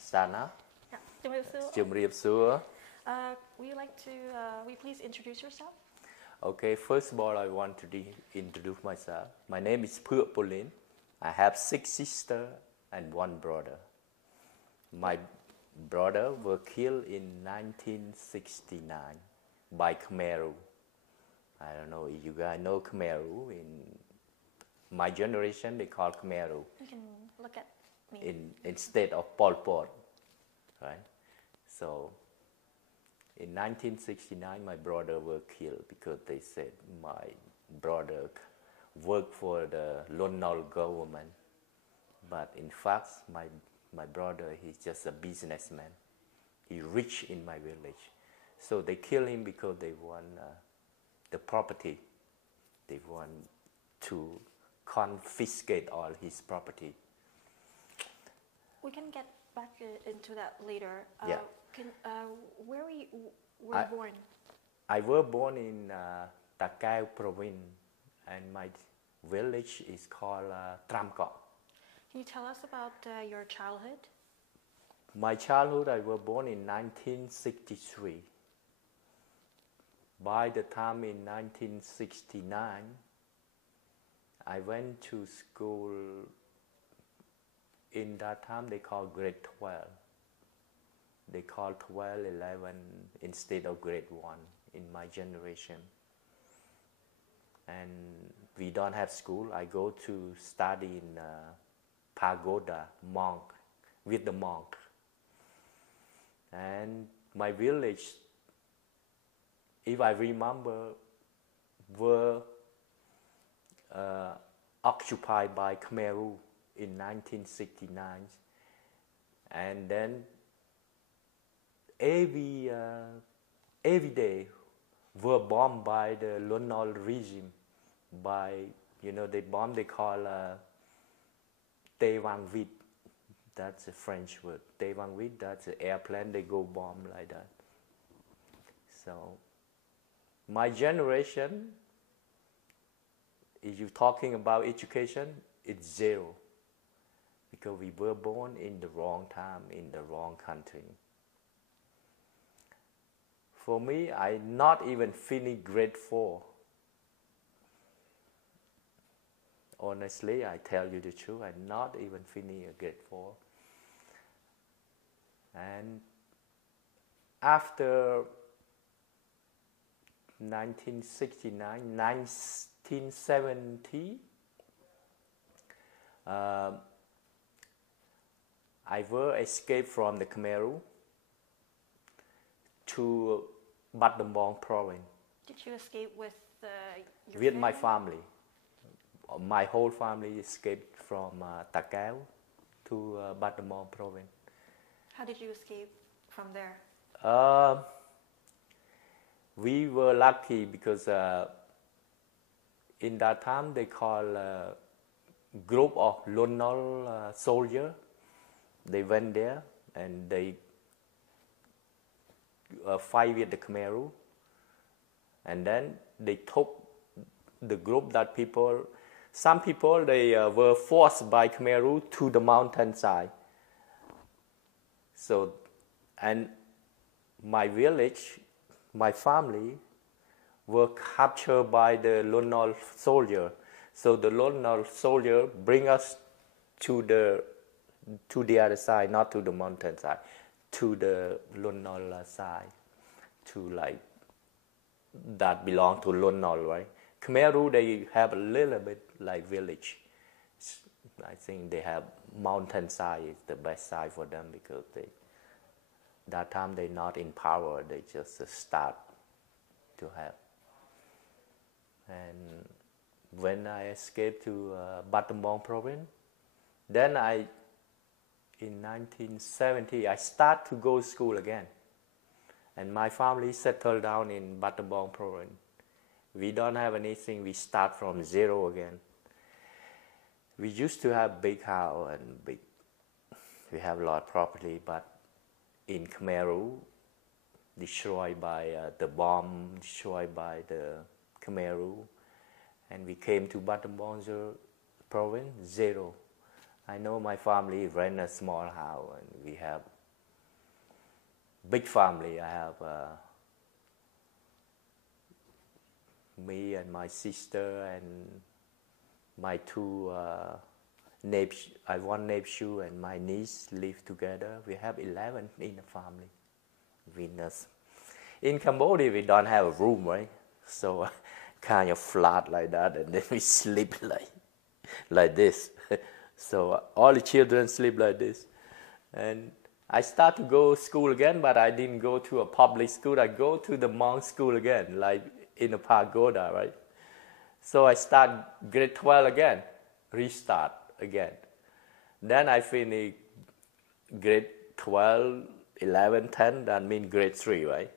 start now. Yeah. Chumriep Sur. Would you like to, will you please introduce yourself? Okay, first of all, I want to introduce myself. My name is Paulie PHOEUK. I have 6 sisters and 1 brother. My brother was killed in 1969 by Coeurs. I don't know if you guys know Coeurs. In my generation, they call Coeurs. You can look at me. Instead of Pol Pot, right? So, in 1969, my brother was killed because they said my brother worked for the Lon Nol government. But in fact, my brother, he's just a businessman. He's rich in my village. So they killed him because they want the property. They want to confiscate all his property. We can get back into that later. Yeah. Where were you born? I was born in Coeurs province, and my village is called Tramco. Can you tell us about your childhood? My childhood, I was born in 1963. By the time in 1969, I went to school. In that time, they call grade 12. They call 12, 11 instead of grade 1 in my generation. And we don't have school. I go to study in pagoda, monk, with the monk. And my village, if I remember, were occupied by Coeurs in 1969. And then every day were bombed by the Lon Nol regime by, they bomb, they call Tê Vang Vít. That's a French word. Tê Vang Vít, that's an airplane, they go bomb like that. So, my generation, if you're talking about education, it's 0. Because we were born in the wrong time, in the wrong country. For me, I not even finished grade 4. Honestly, I tell you the truth, I not even finished grade 4. And after 1969, 1970, I will escape from the Coeurs to Battambang province. Did you escape with your my family? My whole family escaped from Coeurs to Battambang province. How did you escape from there? We were lucky because in that time they call a group of Lon Nol soldiers. They went there and they fight with the Coeurs, and then they took the group that people, some people they were forced by Coeurs to the mountainside. So, and my village, my family were captured by the Lon Nol soldier. So the Lon Nol soldier bring us to the other side, not to the mountain side, to the Lon Nol side, to like, that belong to Lon Nol, right? Coeurs, they have a little bit like village. I think they have mountain side is the best side for them because that time they're not in power, they just start to have. And when I escaped to Battambang province, then in 1970, I start to go to school again. And my family settled down in Battambang province. We don't have anything, we start from 0 again. We used to have big house and we have a lot of property, but in Coeurs, destroyed by the bomb, destroyed by the Coeurs, and we came to Battambang province, 0. I know my family rent a small house and we have big family. I have me and my sister and my two one nephew and my niece live together. We have 11 in the family. In Cambodia, we don't have a room, right? So kind of flat like that, and then we sleep like this. So all the children sleep like this. And I start to go to school again, but I didn't go to a public school. I go to the monk school again, like in a pagoda, right? So I start grade 12 again, restart again. Then I finish grade 12, 11, 10, that means grade 3, right?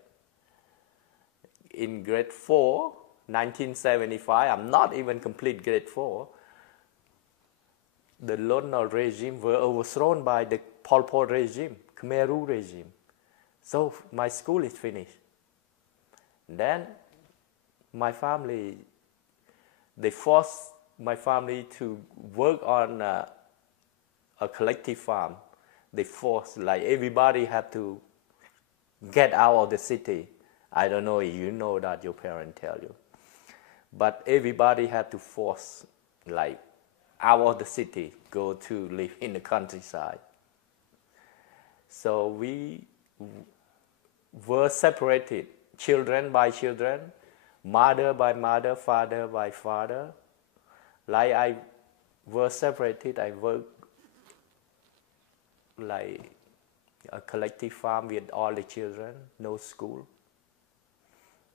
In grade 4, 1975, I'm not even complete grade 4. The colonial regime were overthrown by the Pol Pot regime, Khmer Rouge regime. So my school is finished. Then my family, they forced my family to work on a collective farm. They forced, like everybody had to get out of the city. I don't know if you know that your parents tell you. But everybody had to force, like, out of the city, go to live in the countryside. So we were separated, children by children, mother by mother, father by father. Like I was separated, I worked like a collective farm with all the children, no school.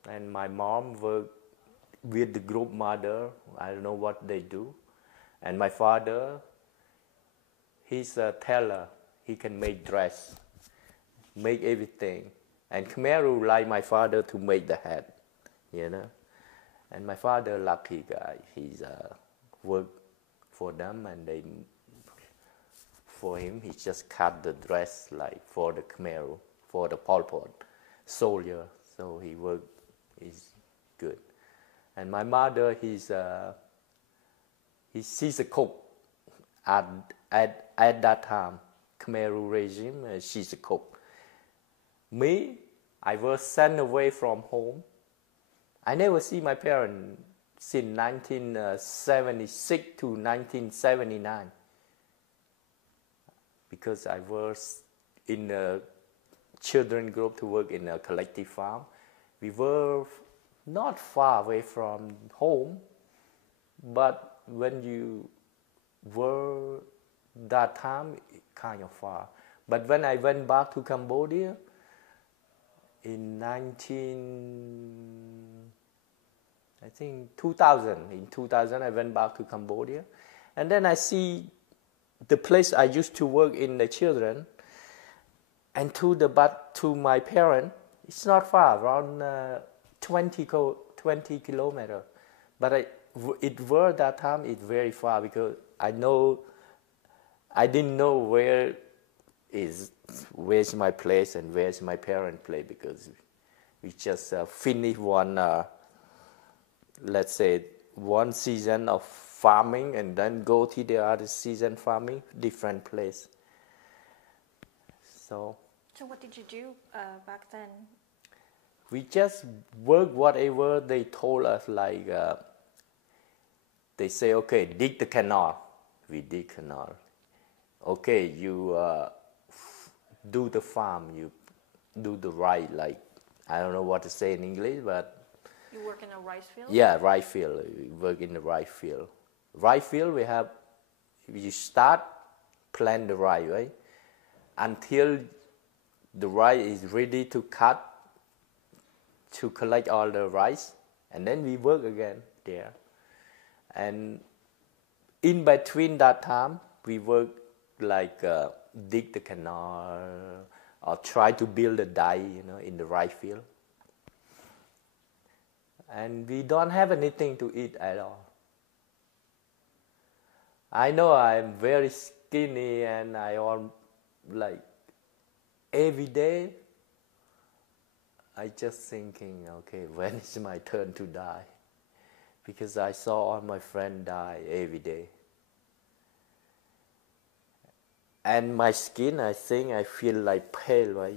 And my mom worked with the group mother, I don't know what they do. And my father, he's a tailor. He can make dress, make everything. And Khmer Rouge like my father to make the hat, you know. And my father, lucky guy, he's worked for them, and they, for him, he just cut the dress like for the Khmer Rouge, for the Pol Pot soldier. So he worked, he's good. And my mother, she's a cook at that time, Khmer Rouge regime, she's a cook. Me, I was sent away from home. I never see my parents since 1976 to 1979 because I was in a children group to work in a collective farm. We were not far away from home, but when you were that time, kind of far. But when I went back to Cambodia in 2000, in 2000 I went back to Cambodia, and then I see the place I used to work in the children, and to my parents, it's not far, around 20 kilometers. But it were that time, it's very far because I didn't know where's my place and where's my parents' place, because we just finished one, let's say, one season of farming and then go to the other season farming, different place. So what did you do back then? We just work whatever they told us, like they say, okay, dig the canal. We dig canal. Okay, you do the farm, you do the rice, like, I don't know what to say in English, but... You work in a rice field? Yeah, rice field. We work in the rice field. Rice field, you start, plant the rice, right? Until the rice is ready to cut, to collect all the rice, and then we work again there. And in between that time, we work like dig the canal or try to build a dye, in the rice field. And we don't have anything to eat at all. I know I'm very skinny, and every day I just thinking, okay, when is my turn to die? Because I saw all my friends die every day. And my skin, I think I feel like pale, right?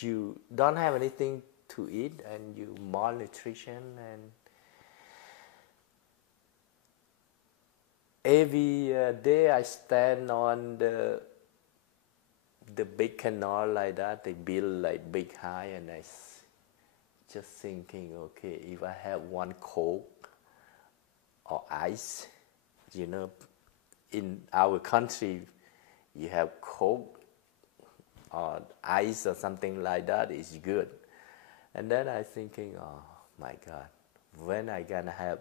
You don't have anything to eat, and you malnutrition, and every day I stand on the big canal like that. They build like big high, and just thinking, okay, if I have one Coke or ice, you know, in our country, you have Coke or ice or something like that is good. And then I thinking, oh my God, when I gonna have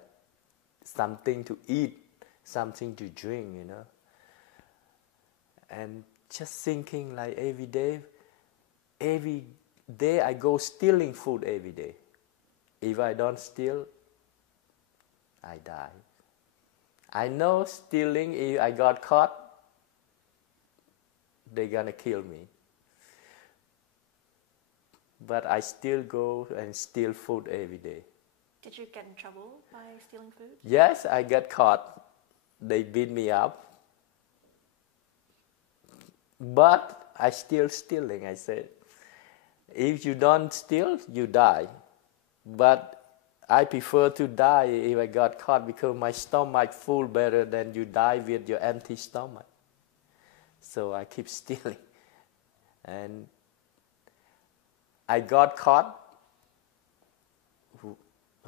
something to eat, something to drink, you know? And just thinking like every day I go stealing food every day. If I don't steal, I die. I know stealing, if I got caught, they're gonna kill me. But I still go and steal food every day. Did you get in trouble by stealing food? Yes, I got caught. They beat me up. But I still stealing, I said. If you don't steal, you die. But I prefer to die if I got caught, because my stomach full better than you die with your empty stomach. So I keep stealing. And I got caught.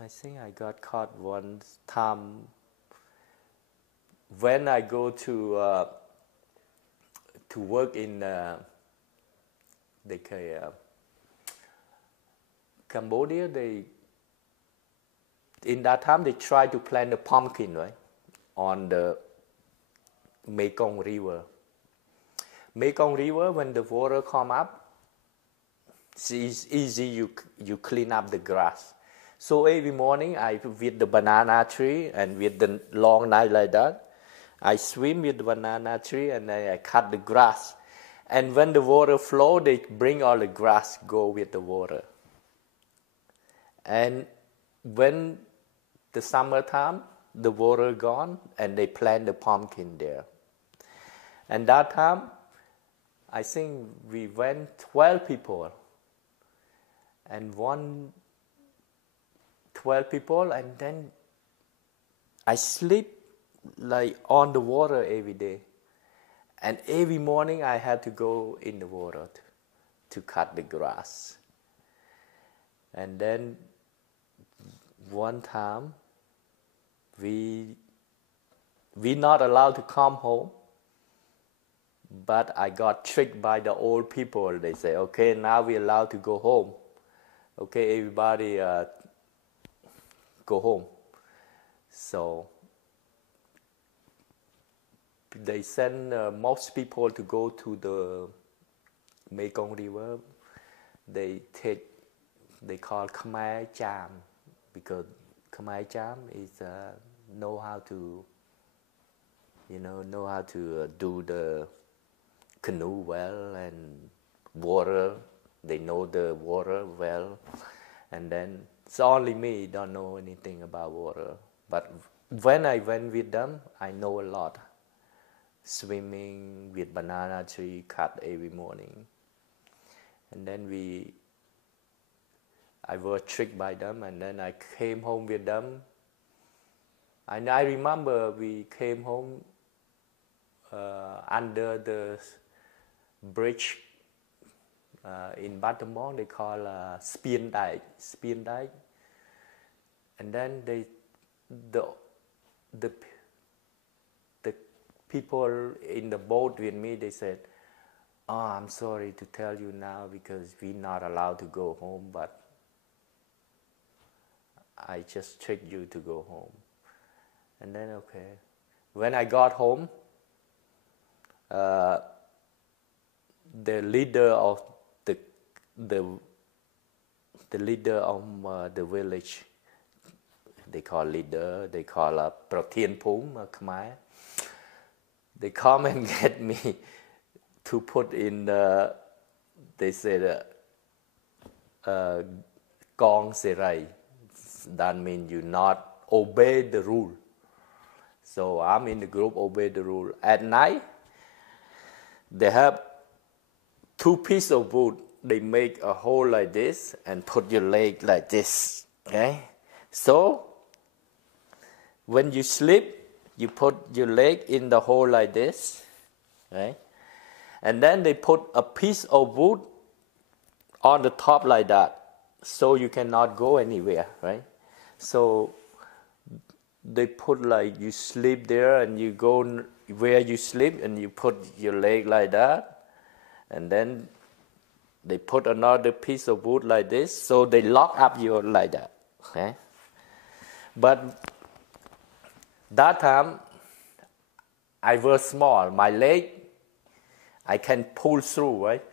I think I got caught one time when I go to work in Cambodia. In that time they try to plant a pumpkin, right, on the Mekong River. Mekong River, when the water come up, it's easy, you clean up the grass. So every morning I with the banana tree, and with the long night like that, I swim with the banana tree, and I cut the grass. And when the water flow, they bring all the grass go with the water. And when the summertime, the water gone, and they plant the pumpkin there. And that time, I think we went 12 people. And 12 people, and then I sleep like on the water every day. And every morning I had to go in the water to cut the grass. And then one time, we're not allowed to come home, but I got tricked by the old people. They say, okay, now we're allowed to go home. Okay, everybody go home. So they send most people to go to the Mekong River. They call Khmer Cham, because Khmer Cham is know how to do the canoe well, and water. They know the water well. And then it's only me don't know anything about water. But when I went with them, I know a lot. Swimming with banana tree cut every morning. And then I was tricked by them, and then I came home with them. And I remember we came home under the bridge in Batamong. They call Spien Dike. And then the people in the boat with me, they said, oh, I'm sorry to tell you now, because we're not allowed to go home, but I just tricked you to go home. And then, okay. When I got home, the leader of the village, they call leader, they call Protien Pum, Khmer. They come and get me to put in they said Gong Serai. That means you not obey the rule. So I'm in the group, obey the rule. At night, they have 2 pieces of wood. They make a hole like this and put your leg like this. Okay? So when you sleep, you put your leg in the hole like this. Okay? And then they put a piece of wood on the top like that, so you cannot go anywhere, right? So they put like you sleep there and you go where you sleep and you put your leg like that, and then they put another piece of wood like this, so they lock up you like that. Okay? But that time I was small, my leg I can pull through, right?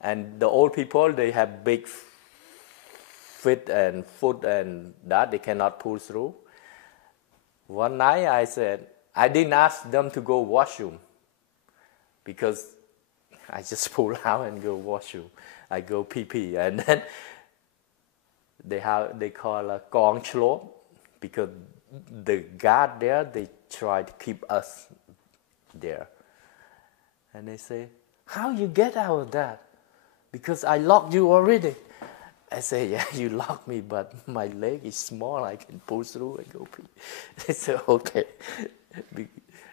And the old people, they have big feet and foot and that they cannot pull through. One night I said, I didn't ask them to go washroom because I just pull out and go washroom. I go pee, and then they call a gong chlop because the guard there, they try to keep us there. And they say, how you get out of that? Because I locked you already. I say, yeah, you locked me, but my leg is small. I can pull through and go pee. They say, okay.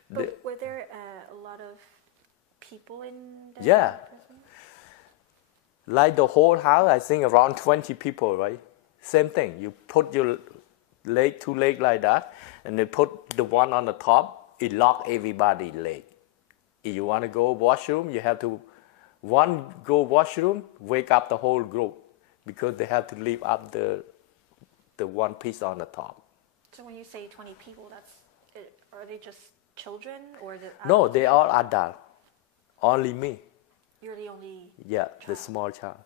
But were there a lot of people in the Yeah. prison? Like the whole house, I think around 20 people, right? Same thing. You put your leg, 2 legs like that, and they put the one on the top. It lock everybody's leg. If you want to go washroom, you have to go washroom, wake up the whole group because they have to leave up the one piece on the top. So when you say 20 people, are they just children or the adults? No, they are adult. Only me. You're the only Yeah, child. the small child.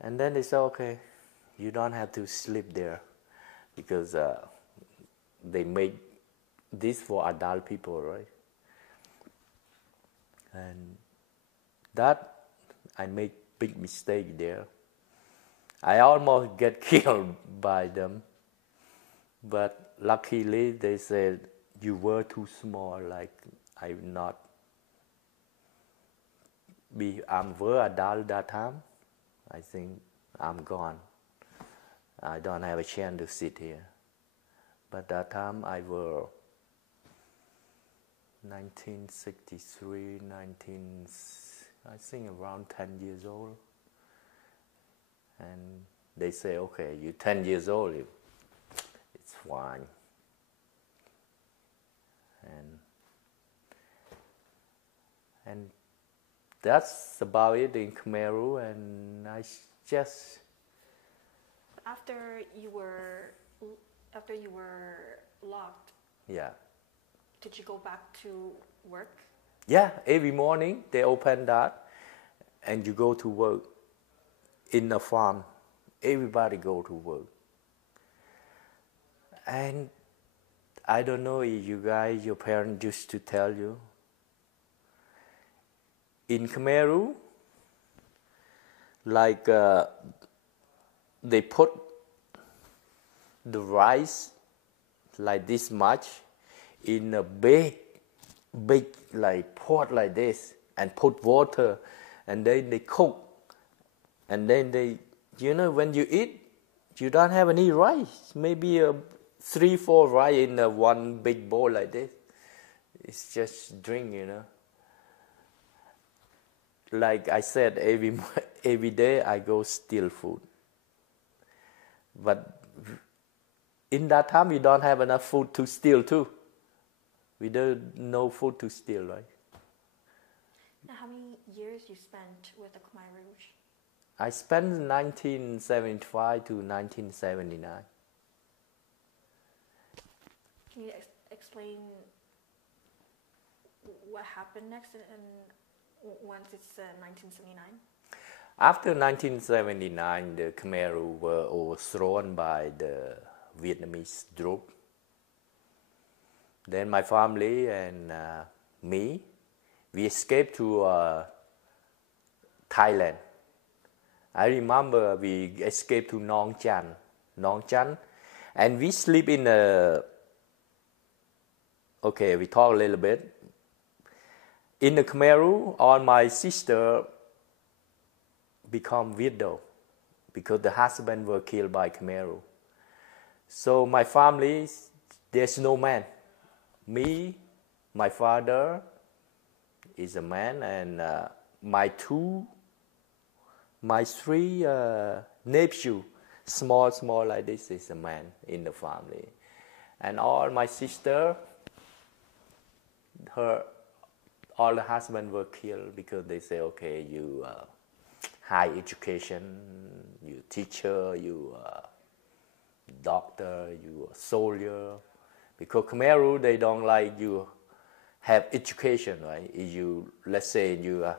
And then they say, okay, you don't have to sleep there because they make this for adult people, right? And that I make big mistake there. I almost get killed by them, but luckily they said you were too small. Like I'm very adult that time. I think I'm gone. I don't have a chance to sit here. But that time I were 1963, I think around 10 years old. And they say, okay, you're 10 years old, it's fine. And that's about it in Khmer. And I just... After you were locked, Yeah. did you go back to work? Yeah, every morning they open that and you go to work in a farm. Everybody go to work. And I don't know if you guys, your parents used to tell you. In Khmer, like they put the rice like this much in a big like pot like this and put water and then they cook and then they, when you eat, you don't have any rice, maybe 3-4 rice in one big bowl like this. It's just drink, Like I said, every day I go steal food. But in that time, we don't have enough food to steal too. We don't know food to steal, right? Now, how many years you spent with the Khmer Rouge? I spent 1975 to 1979. Can you explain what happened next once it's 1979? After 1979, the Khmer Rouge were overthrown by the Vietnamese troops. Then my family and me, we escaped to Thailand. I remember we escaped to Nong Chan, and we sleep in a... Okay, we talk a little bit. in the Khmer, all my sister become widow because the husband were killed by Khmer. So my family, there's no man. Me, my father is a man, and my three nephew, small like this, is a man in the family. And all my sister, all the husband were killed because they say, okay, you high education, you teacher, you doctor, you soldier. Because Khmer, they don't like you have education, right? If you, let's say you are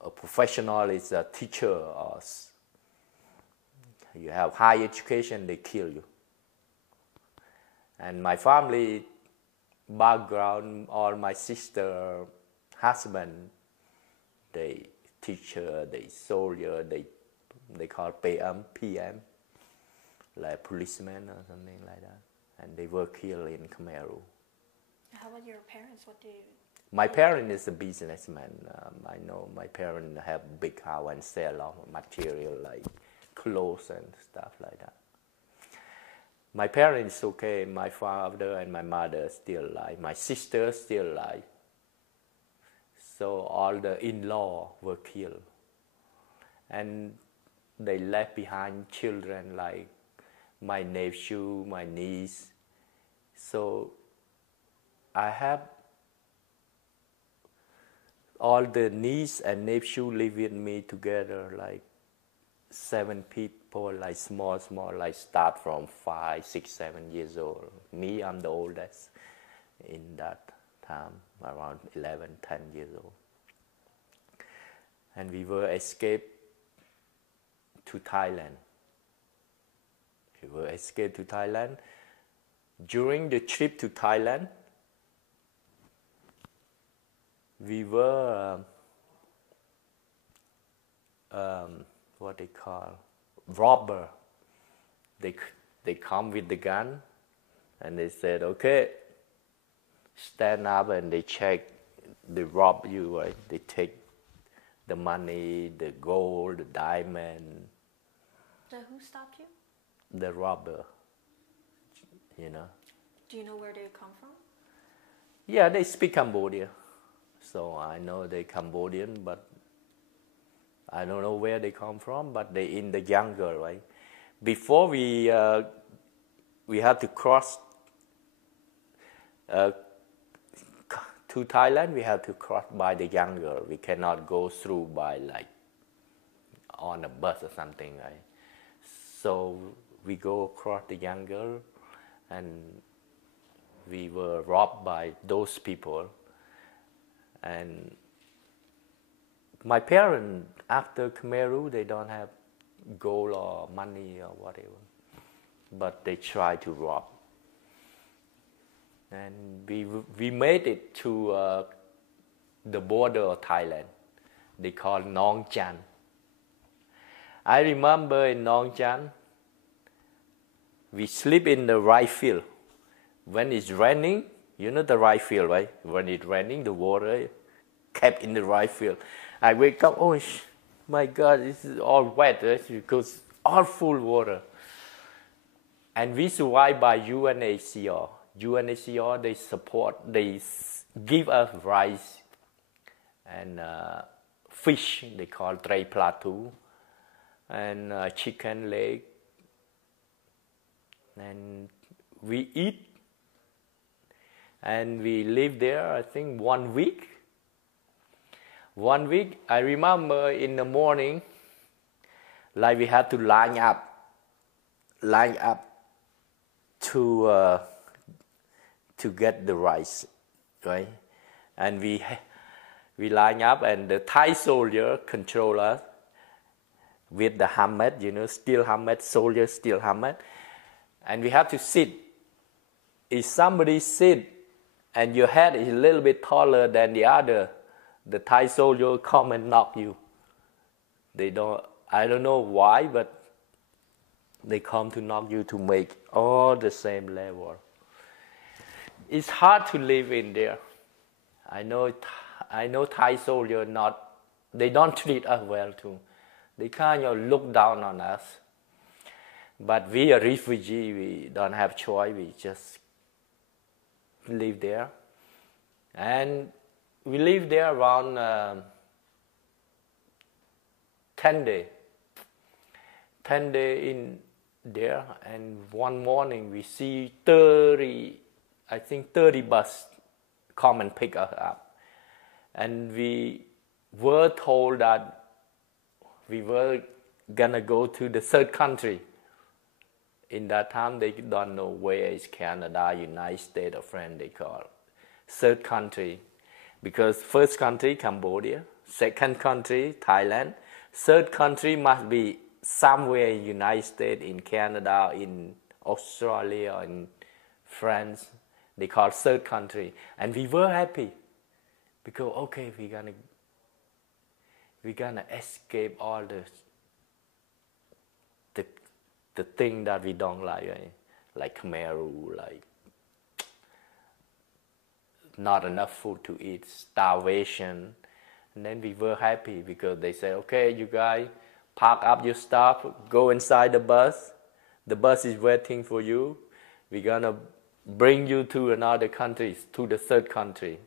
a professional, is a teacher, or you have high education, they kill you. And my family background, all my sister, husband, they teacher, they soldier, they call PM, like policeman or something like that. And they were killed in Khmer. How about your parents? What do you... My parent is a businessman. I know my parents have big house and sell a lot of material like clothes and stuff like that. My parents okay. My father and my mother still alive. My sister still alive. So all the in-law were killed, and they left behind children like my nephew, my niece. So I have all the niece and nephew live with me together, like 7 people, like small, like start from 5, 6, 7 years old. Me, I'm the oldest in that time, around 11, 10 years old. And we were escaped to Thailand. During the trip to Thailand, we were what they call robber. They come with the gun, and they said, okay, stand up, and they check, they rob you, right? They take the money, the gold, the diamond. So who stopped you? The robber, you know. Do you know where they come from? Yeah, they speak Cambodian. So I know they're Cambodian, but I don't know where they come from, but they're in the jungle, right? Before we had to cross to Thailand, we have to cross by the jungle. We cannot go through by like on a bus or something, right? So we go across the jungle, and we were robbed by those people. And my parents, after Khmer, they don't have gold or money or whatever, but they try to rob. And we made it to the border of Thailand. They call Nong Chan. I remember in Nong Chan, we sleep in the rice field. When it's raining, you know the rice field, right? When it's raining, the water kept in the rice field. I wake up, oh my God, this is all wet, right? Because all full water. And we survive by UNHCR. UNHCR, they give us rice and fish, they call tray platu, and chicken leg. And we eat, and we live there, I think, 1 week. 1 week, I remember in the morning, like we had to line up to get the rice, right? And we line up, and the Thai soldier control us with the helmet, you know, steel helmet, soldier steel helmet, and we have to sit. If somebody sit and your head is a little bit taller than the other, the Thai soldier come and knock you. I don't know why, but they come to knock you to make all the same level. It's hard to live in there. I know Thai soldier they don't treat us well too. They kind of look down on us. But we are refugee, we don't have choice, we just live there. And we live there around 10 days. 10 days in there, and one morning we see 30 bus come and pick us up. And we were told that we were gonna go to the third country. In that time, they don't know where is Canada, United States, or France, they call third country. Because first country, Cambodia, second country, Thailand, third country must be somewhere in United States, in Canada, in Australia, in France. They call third country. And we were happy because, okay, we're gonna escape all the thing that we don't like Khmer rule, like not enough food to eat, starvation. And then we were happy because they said, okay, you guys, pack up your stuff, go inside the bus. The bus is waiting for you. We're gonna bring you to another country, to the third country.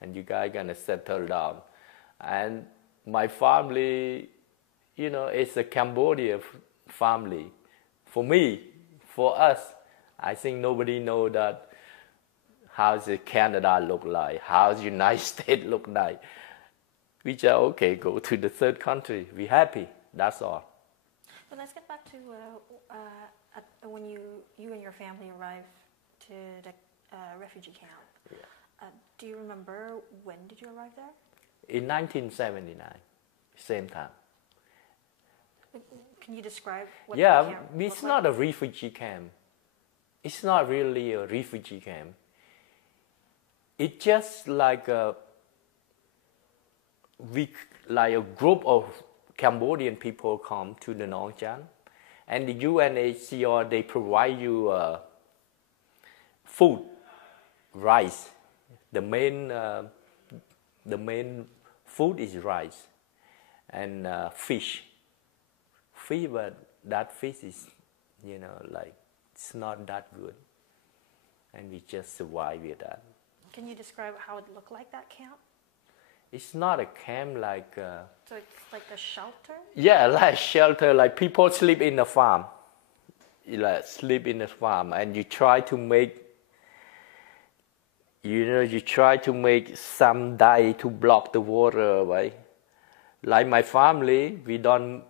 And you guys gonna settle down. And my family, it's a Cambodian family. For me, for us, I think nobody know that how's Canada look like, how's United States look like. We just, okay, go to the third country. We happy, that's all. Well, let's get back to when you and your family arrived to the refugee camp. Yeah. Do you remember when did you arrive there? In 1979, same time. Can you describe what the camp like? It's not a refugee camp. It's not really a refugee camp. It's just like a group of Cambodian people come to the Nong Chan, and the UNHCR, they provide you food, rice. The main food is rice and fish. But that fish is, it's not that good. And we just survive with that. Can you describe how it looked like, that camp? It's not a camp like... So it's like a shelter? Yeah, like shelter, like people sleep in the farm. Sleep in the farm, and you try to make... you try to make some dye to block the water, right? Like my family, we don't...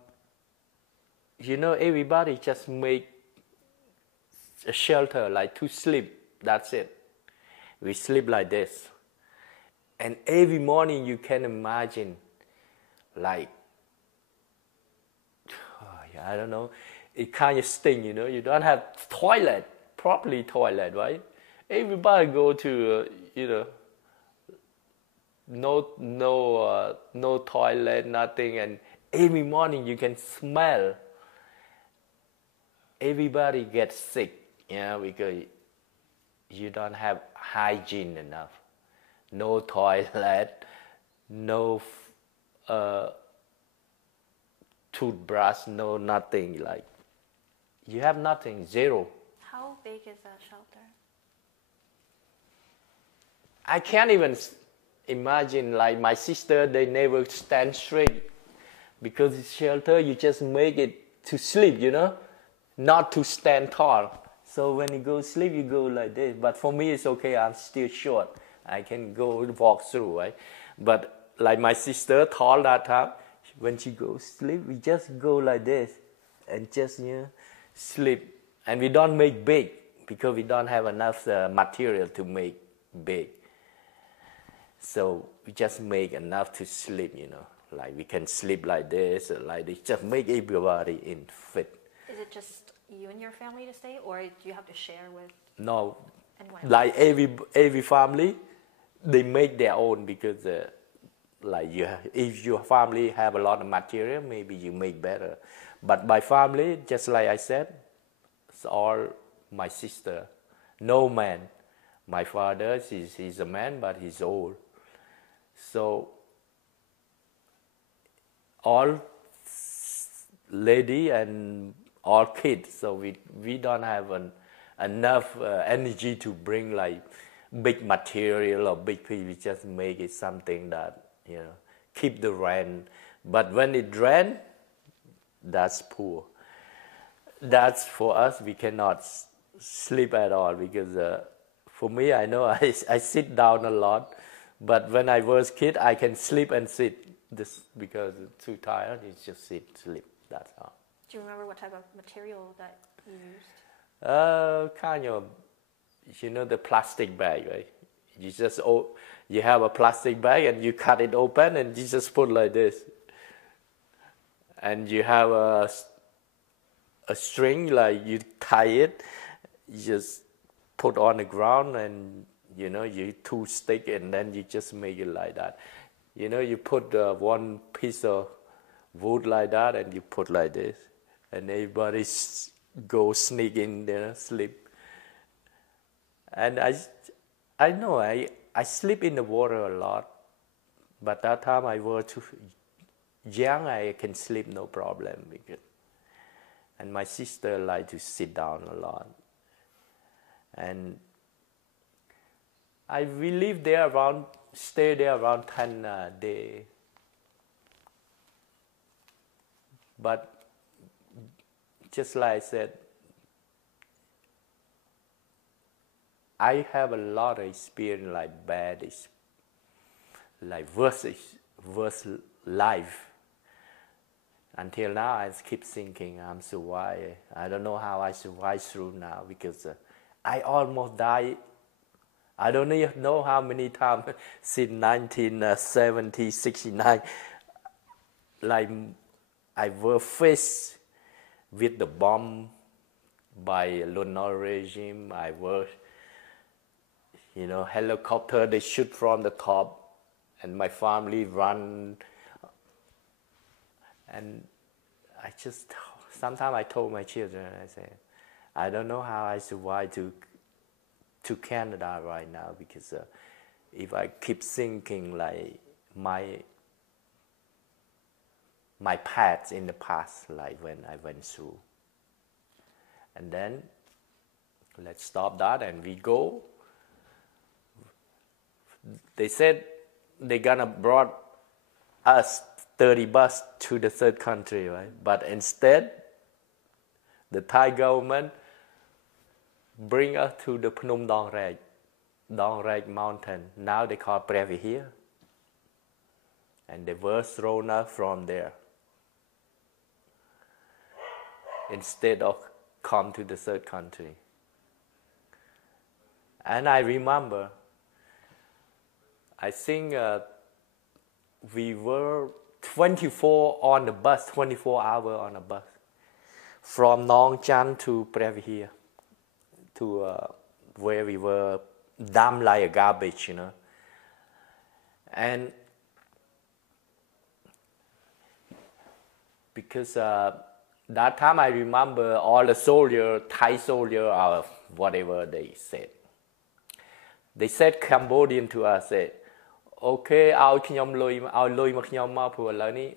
everybody just make a shelter, like to sleep, that's it. We sleep like this. And every morning you can imagine, I don't know, it kind of stink, you don't have properly toilet, right? Everybody go to, no toilet, nothing, and every morning you can smell. Everybody gets sick, because you don't have hygiene enough. No toilet, no toothbrush, no nothing. You have nothing, zero. How big is that shelter? I can't even imagine, my sister, they never stand straight. Because it's shelter, you just make it to sleep, not to stand tall. So when you go sleep, you go like this. But for me, it's okay, I'm still short. I can go walk through, right? But like my sister, tall that time, when she goes sleep, we just go like this and just, sleep. And we don't make big because we don't have enough material to make big. So we just make enough to sleep, we can sleep like this, like this, just make everybody in fit. Is it just you and your family to stay, or do you have to share with? No, anyone else? Like every family, they make their own because if your family have a lot of material, maybe you make better. But my family, just like I said, it's all my sister. No man. My father, he's a man, but he's old. So all lady and all kids, so we don't have enough energy to bring like big material or big people. We just make it something that, you know, keep the rent. But when it rain, that's poor. That's for us, we cannot sleep at all because for me, I know I sit down a lot, but when I was kid, I can sleep and sit this because it's too tired. It's just sit, sleep. That's all. Do you remember what type of material that you used? Kind of, you know, the plastic bag, right? You just you have a plastic bag and you cut it open and you just put like this, and you have a string, like you tie it, you just put on the ground, and you know, you two stick and then you just make it like that. You know, you put one piece of wood like that and you put like this, and everybody go sneak in there, sleep. And I know I sleep in the water a lot, but that time I was too young, I can sleep no problem. And my sister liked to sit down a lot. And we lived there around, stay there around 10 days. But just like I said, I have a lot of experience like bad, like worse life. Until now, I keep thinking I'm surviving. I don't know how I survive through now because I almost died. I don't even know how many times since 1970, 69. Like I was faced with the bomb by Lunar regime. I was, you know, helicopter, they shoot from the top, and my family run. And I just, sometimes I told my children, I say, I don't know how I survive to Canada right now because if I keep thinking like my path in the past, like when I went through. And then let's stop that and we go. They said they're gonna brought us 30 bus to the third country, right? But instead, the Thai government bring us to the Phnom Dong Rek mountain. Now they call Previ here. And they were thrown us from there. Instead of come to the third country. And I remember, I think we were 24 on the bus, 24 hours on a bus. From Nong Chan to Previ to where we were dumped like a garbage, you know. And because that time I remember all the soldiers, Thai soldiers or whatever they said. They said Cambodian to us, said, okay, I'll lôi màខ្ញុំមកព្រោះឥឡូវនេះ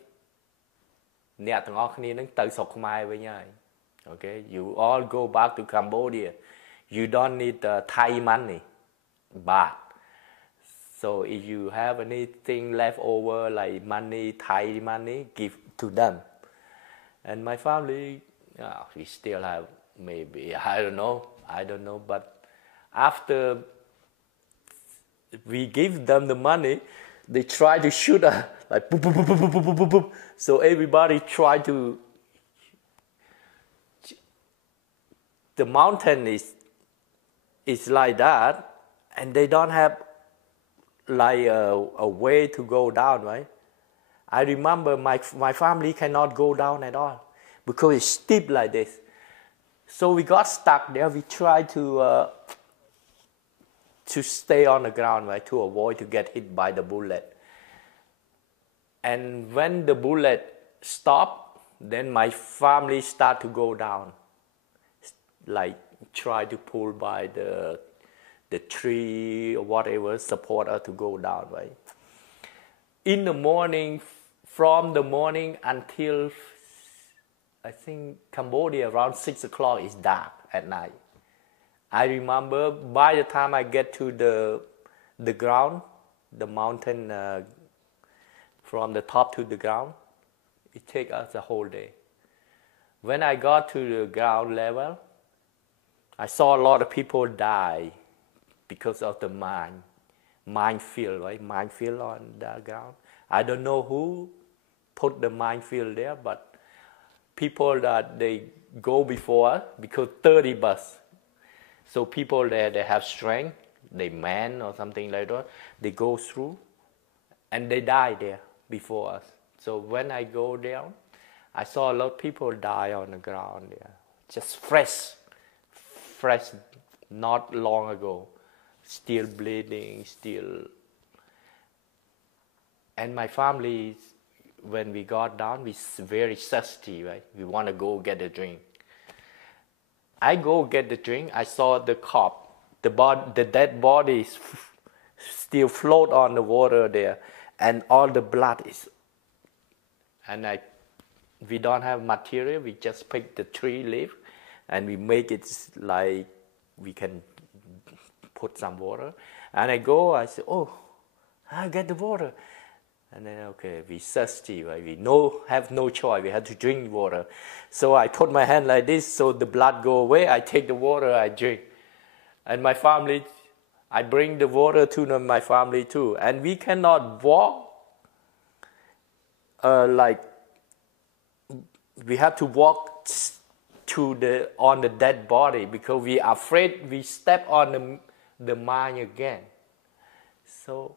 អ្នកទាំងអស់គ្នានឹងទៅស្រុកខ្មែរវិញហើយ Okay, you all go back to Cambodia. You don't need Thai money, baht. So if you have anything left over like money, Thai money, give to them. And my family, we still have maybe, I don't know, but after we give them the money, they try to shoot us, like boop, boop, boop, boop, boop, boop, boop, boop. So everybody try to, the mountain is like that, and they don't have like a way to go down, right? I remember my family cannot go down at all because it's steep like this. So we got stuck there. We tried to stay on the ground, right, to avoid to get hit by the bullet. And when the bullet stopped, then my family start to go down, like try to pull by the tree or whatever, support us to go down, right? in the morning, from the morning until I think Cambodia around 6 o'clock is dark at night. I remember by the time I get to the ground, the mountain, from the top to the ground, it takes us a whole day. When I got to the ground level, I saw a lot of people die because of the minefield, right? Minefield on the ground. I don't know who put the minefield there, but people that they go before us, because 30 bus. So people there, they have strength, they man or something like that, they go through and they die there before us. So when I go down, I saw a lot of people die on the ground there. Just fresh, not long ago. Still bleeding, still. And my family, when we got down, we very thirsty, right? We want to go get a drink. I go get the drink, I saw the cop, the dead bodies still float on the water there, and all the blood is, and we don't have material, we just pick the tree leaf, and we make it like we can put some water, and I say, oh, I get the water, and then okay, we thirsty, right? We have no choice, we have to drink water. So I put my hand like this, so the blood go away, I take the water, I drink. And my family, I bring the water to my family too. And we cannot walk, we have to walk on the dead body, because we are afraid we step on the mine again. So,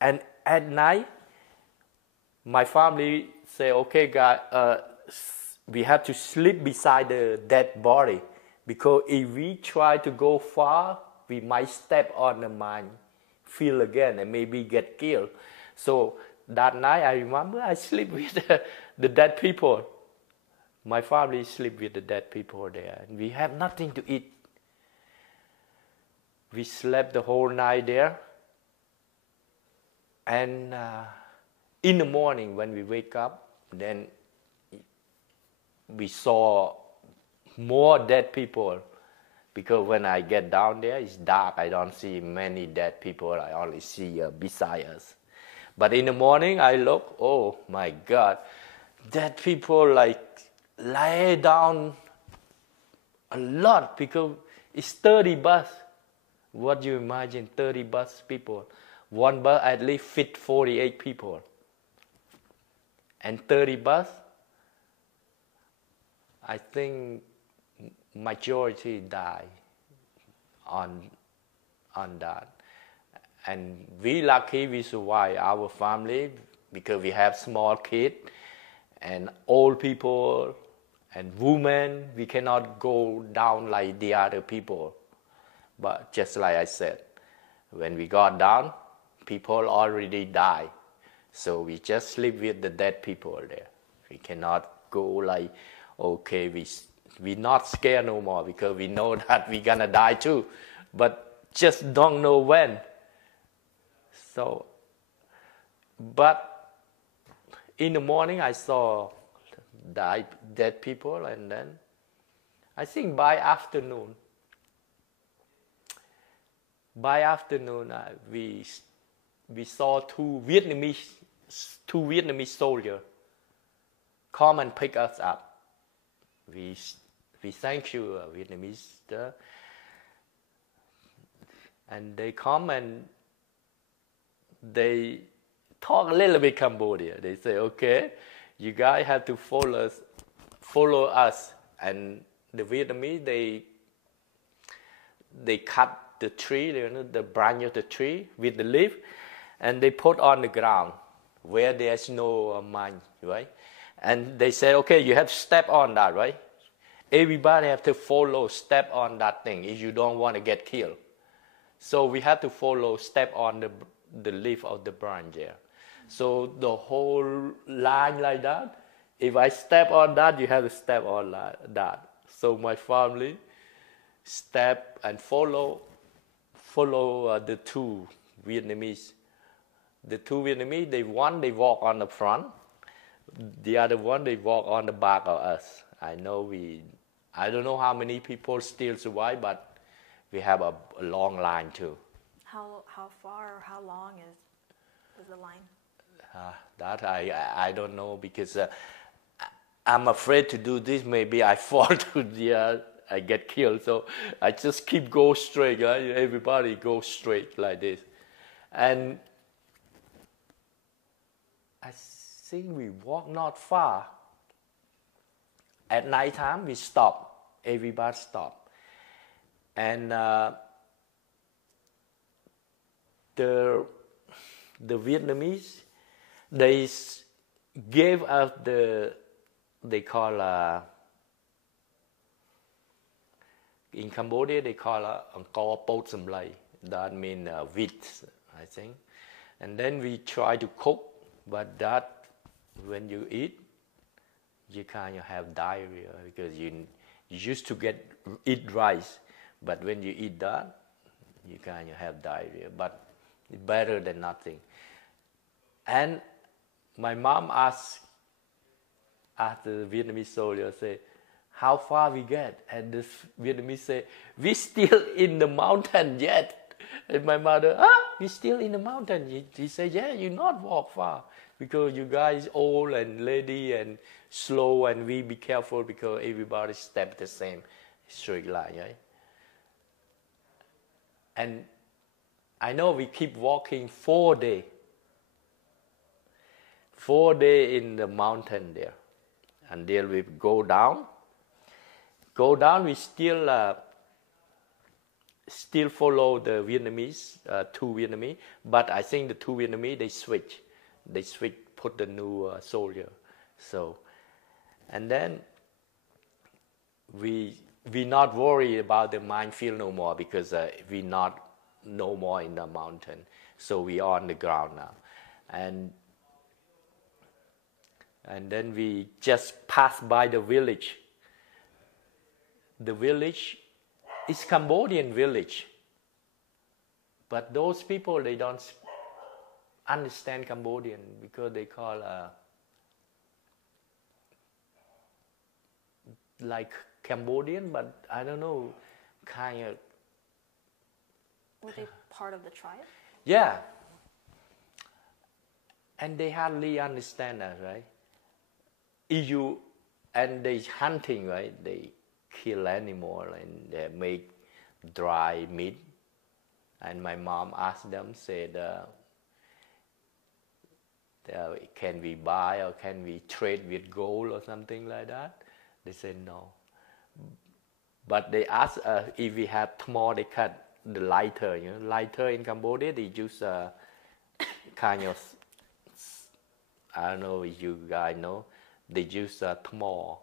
and at night, my family say, okay, guys, we have to sleep beside the dead body, because if we try to go far, we might step on the mine field again and maybe get killed. So that night, I remember I sleep with the dead people. My family sleep with the dead people there. And we have nothing to eat. We slept the whole night there. And in the morning when we wake up, then we saw more dead people, because when I get down there, it's dark. I don't see many dead people. I only see beside us. But in the morning, I look, oh my God, dead people like lay down a lot, because it's 30 bus. What do you imagine, 30 bus people? One bus at least fit 48 people. And 30 bus, I think majority die on that. And we lucky we survive, our family, because we have small kids and old people and women. We cannot go down like the other people. But just like I said, when we got down, people already died. So we just sleep with the dead people there. We cannot go like, okay, we're not scared no more, because we know that we're gonna die too, but just don't know when. So, but in the morning I saw dead people, and then I think by afternoon we saw two Vietnamese soldiers come and pick us up. We thank you, Vietnamese, and they come and they talk a little bit Cambodia. They say, okay, you guys have to follow us. And the Vietnamese, they cut the tree, the branch of the tree with the leaf, and they put on the ground where there's no mine, right? And they say, okay, you have to step on that, right? Everybody have to step on that thing if you don't want to get killed. So we have to step on the leaf of the branch there. So the whole line like that, if I step on that, you have to step on that. So my family step and follow the two Vietnamese. The two Vietnamese, they walk on the front. The other one, they walk on the back of us. I don't know how many people still survive, but we have a long line too. How far or how long is the line? That I don't know, because I'm afraid to do this. Maybe I fall to the I get killed. So I just keep go straight. Right? Everybody go straight like this, and I think we walk not far. At night time we stop. Everybody stop, and the Vietnamese, they gave us they call in Cambodia they call call pot some lay. That means wheat, I think. And then we try to cook, but that when you eat, you kind of have diarrhea, because you used to eat rice, but when you eat that, you kind of have diarrhea. But it's better than nothing. And my mom asked the Vietnamese soldier, say, how far we get? And the Vietnamese say, we still in the mountain yet. And my mother, we still in the mountain? He said, yeah, you not walk far, because you guys old and lady and slow, and we be careful because everybody step the same straight line, right? And I know we keep walking 4 days. 4 days in the mountain there, until we go down. We still follow the Vietnamese, two Vietnamese, but I think the two Vietnamese, they switch, put the new soldier. So, and then we not worry about the minefield no more, because we not no more in the mountain, so we are on the ground now, and then we just pass by the village. The village is Cambodian village, but those people, they don't understand Cambodian, because they call like Cambodian, but I don't know, kind of. Were they part of the tribe? Yeah. And they hardly understand us, right? And they hunting, right? They kill animal and they make dry meat. And my mom asked them, said, can we buy or can we trade with gold or something like that? They said no. But they asked if we have more, they cut the lighter. Lighter in Cambodia, they use kind of, I don't know if you guys know, they use more.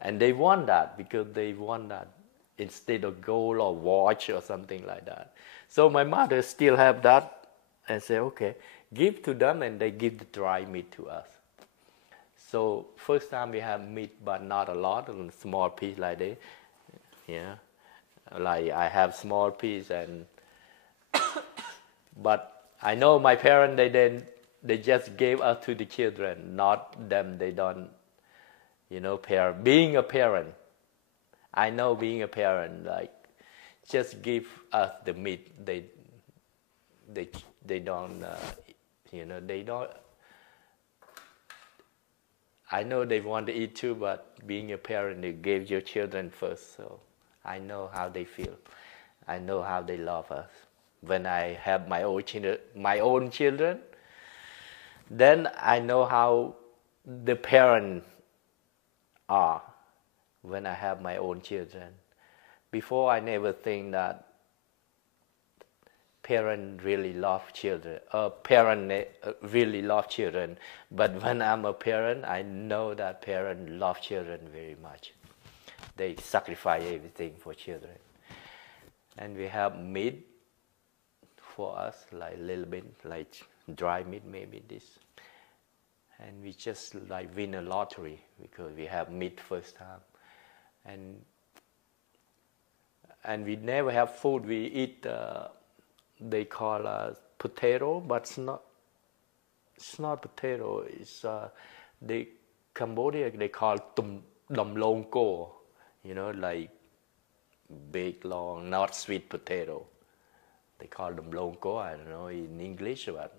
And they want that, because they want that instead of gold or watch or something like that. So my mother still have that and say, okay, give to them, and they give the dry meat to us. So first time we have meat, but not a lot, a small piece like this. Yeah, like I have small piece, and but I know my parents, they just gave us to the children, not them. They don't, being a parent. I know being a parent, like just give us the meat. They don't, they don't. I know they want to eat too, but being a parent, you gave your children first, so I know how they feel. I know how they love us. When I have my own children, then I know how the parents are when I have my own children. Before, I never think that parents really love children. Really love children. But when I'm a parent, I know that parents love children very much. They sacrifice everything for children. And we have meat for us, like a little bit, like dry meat, maybe this. And we just like win a lottery, because we have meat first time. And we never have food. We eat, they call potato, but it's not, it's not potato. It's the Cambodia they call dom long ko, like big long, not sweet potato. They call them long ko. I don't know in English, but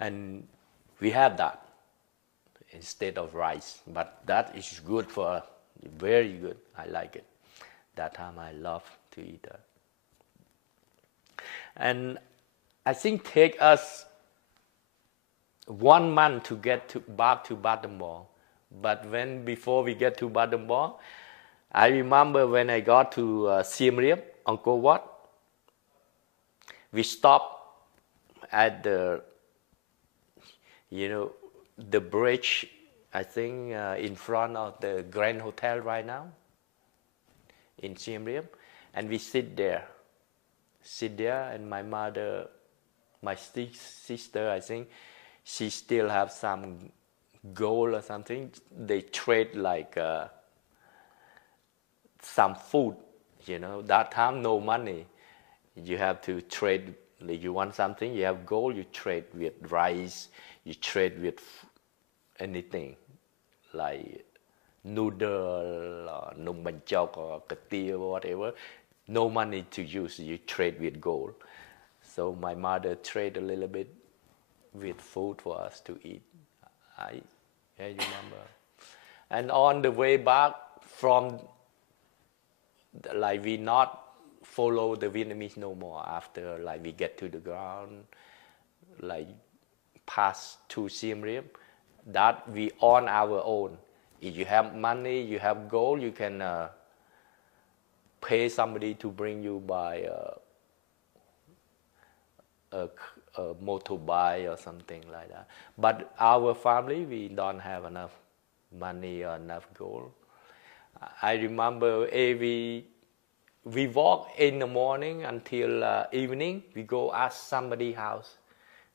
and we have that instead of rice. But that is good for very good. I like it. That time I love to eat that. And I think take us 1 month to get back to Battambang. But before we get to Battambang, I remember when I got to Siem Reap, Angkor Wat, we stopped at the bridge, I think in front of the Grand Hotel right now in Siem Reap, and we sit there, and my mother, my sister, I think, she still have some gold or something. They trade like some food, that time no money. You have to trade. You want something, you have gold, you trade with rice, you trade with anything like noodle or num banh chok or katia or whatever. No money to use, you trade with gold. So my mother trade a little bit with food for us to eat. I remember. And on the way back from, we not follow the Vietnamese no more after we get to the ground, pass to Siem Reap, that we on our own. If you have money, you have gold, you can pay somebody to bring you by a motorbike or something like that. But our family, we don't have enough money or enough gold. I remember we walk in the morning until evening. We go ask somebody's house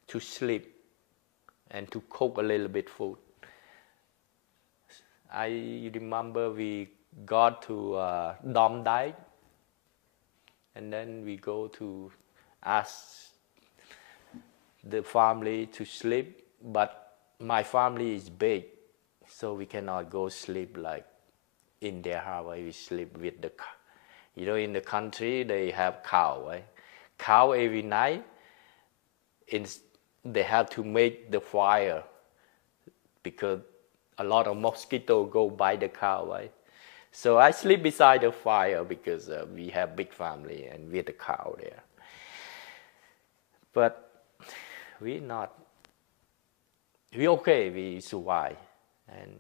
to sleep and to cook a little bit food. I remember we got to Dom Dai, and then we go to ask the family to sleep. But my family is big, so we cannot go sleep in their house. We sleep with the in the country, they have cow, right? Cow every night, they have to make the fire because a lot of mosquitoes go by the cow, right? So I sleep beside the fire because we have big family and with the cow there. But we okay, we survive. And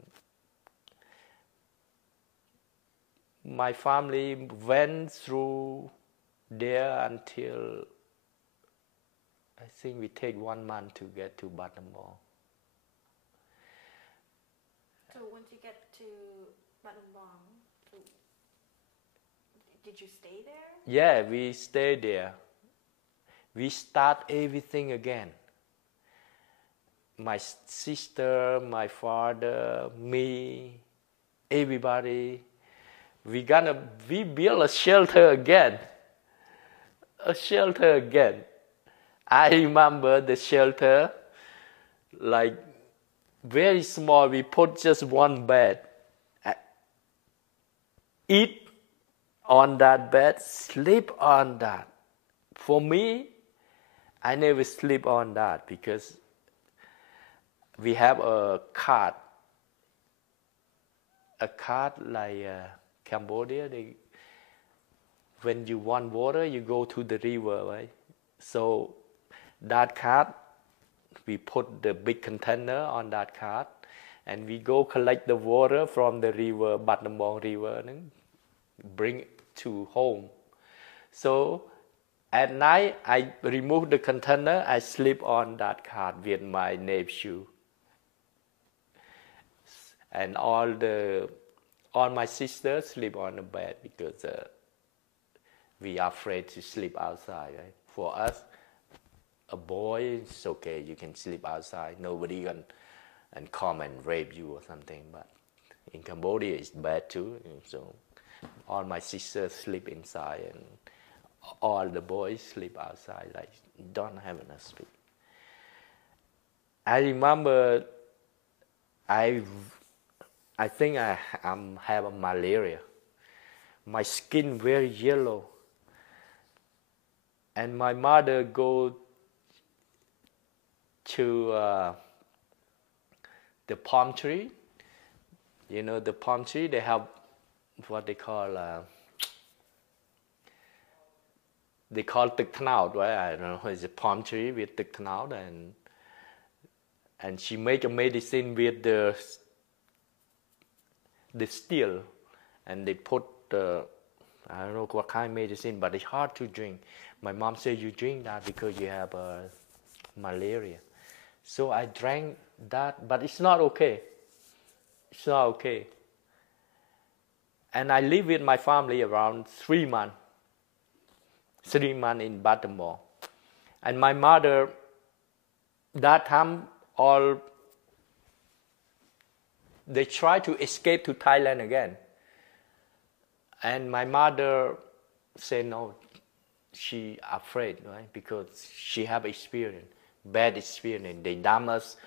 my family went through there until I think we take 1 month to get to Battambang. So once you get to Battambang, did you stay there? Yeah, we stayed there. We start everything again. My sister, my father, me, everybody. We build a shelter again. I remember the shelter, very small. We put just one bed. Eat on that bed, sleep on that. For me, I never sleep on that because we have a cart. A cart like Cambodia, when you want water, you go to the river, right? So that cart, we put the big container on that cart, and we go collect the water from the river, Battambang River, and bring it to home. So at night, I remove the container, I sleep on that cart with my nephew. And all my sisters sleep on the bed because we are afraid to sleep outside. Right? For us, a boy, it's okay. You can sleep outside. Nobody can come and rape you or something. But in Cambodia, it's bad too. So all my sisters sleep inside, and all the boys sleep outside. Don't have enough space. I remember I think I have a malaria. My skin very yellow. And my mother go to the palm tree. You know, the palm tree, they have what they callទឹកត្នោត, right? I don't know, it's a palm tree with ទឹកត្នោត, and she make a medicine with the steel, and they put I don't know what kind of medicine, but it's hard to drink. My mom said, you drink that because you have malaria. So I drank that, but it's not okay. It's not okay. And I lived with my family around 3 months. 3 months in Baltimore. And my mother, that time, they tried to escape to Thailand again. And my mother said no, she afraid, right? Because she have experience, bad experience. They damn us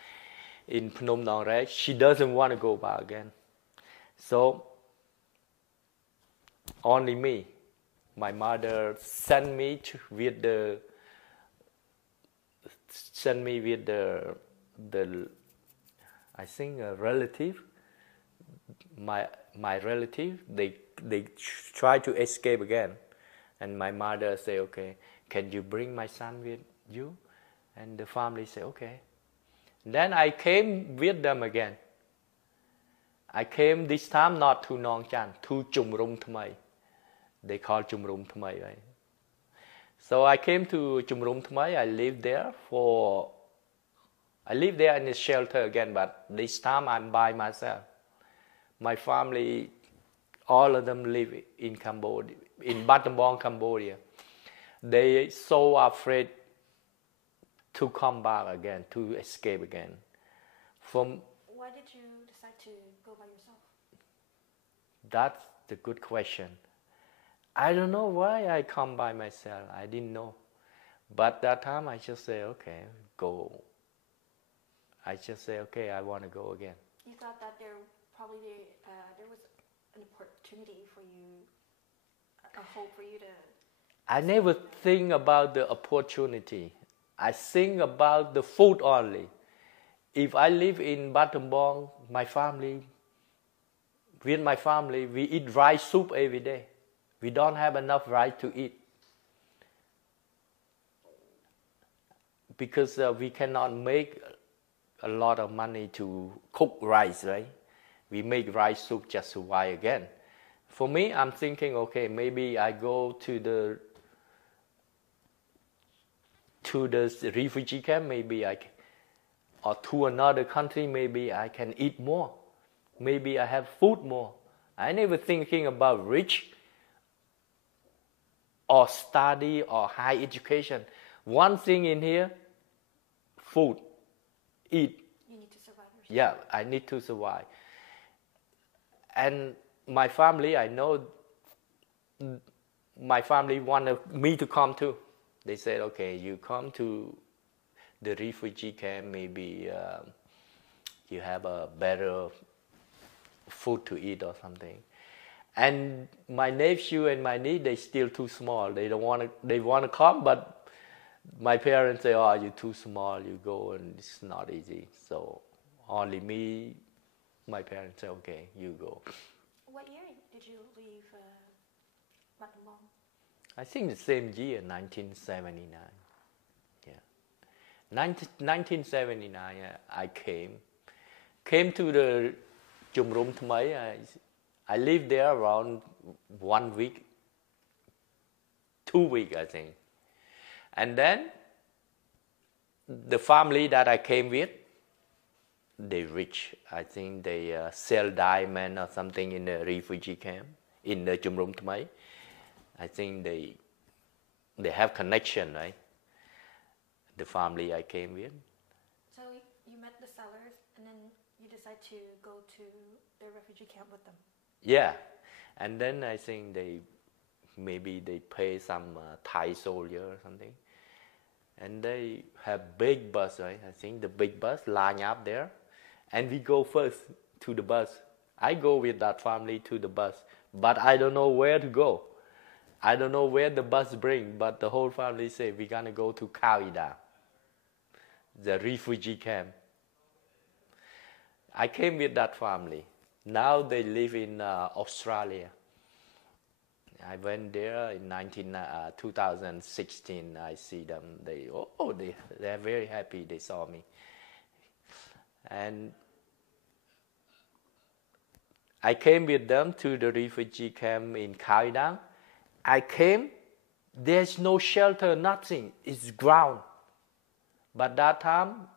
in Phnom Penh, right? She doesn't want to go back again. So only me. My mother sent me with the I think a relative, my relative. They try to escape again, and my mother say, okay, can you bring my son with you? And the family say, okay. Then I came with them again. I came this time not to Nong Chan, to Chum Rum Thmai. They call Chum Rum Thmai, right? So I came to Chum Rum Thmai. I lived there in a shelter again, but this time I'm by myself. My family, all of them live in Cambodia, in Battambang, Cambodia. They so afraid to come back again, to escape again. Why did you decide to go by yourself? That's the good question. I don't know why I come by myself. I didn't know. But that time I just say, okay, go. I just say, okay, I want to go again. You thought that there was an opportunity for you, a hope for you to... I never think about the opportunity. I think about the food only. If I live in Battambang, with my family, we eat rice soup every day. We don't have enough rice to eat. Because we cannot make a lot of money to cook rice, right? We make rice soup just to survive again. For me, I'm thinking, okay, maybe I go to the refugee camp, maybe or to another country, maybe I can eat more. Maybe I have food more. I never thinking about rich or study or high education. One thing in here, food, eat. You need to survive yourself. Yeah, I need to survive. And my family, I know my family wanted me to come too. They said, okay, you come to the refugee camp, maybe you have a better food to eat or something. And my nephew and my niece, they still too small. They want to come, but my parents say, oh, you're too small, you go, and it's not easy. So only me, my parents say, okay, you go. What year did you leave Battambang? I think the same year, 1979. Yeah. 1979, I came to the Chum Rum Thmai. I lived there around 1 week, 2 weeks, I think. And then the family that I came with, they rich. I think they sell diamond or something in the refugee camp, in the Chum Rum Thmai. I think they have connection, right? The family I came with. So you met the sellers, and then you decide to go to the refugee camp with them. Yeah, and then I think maybe they pay some Thai soldier or something, And they have big bus, right? I think the big bus line up there. And we go first to the bus. I go with that family to the bus, but I don't know where to go. I don't know where the bus bring, but the whole family say we're gonna go to Coeurs, the refugee camp. I came with that family. Now they live in Australia. I went there in 2016. I see them. They're very happy. They saw me, and I came with them to the refugee camp in Coeurs. I came. There's no shelter, nothing. It's ground. But that time,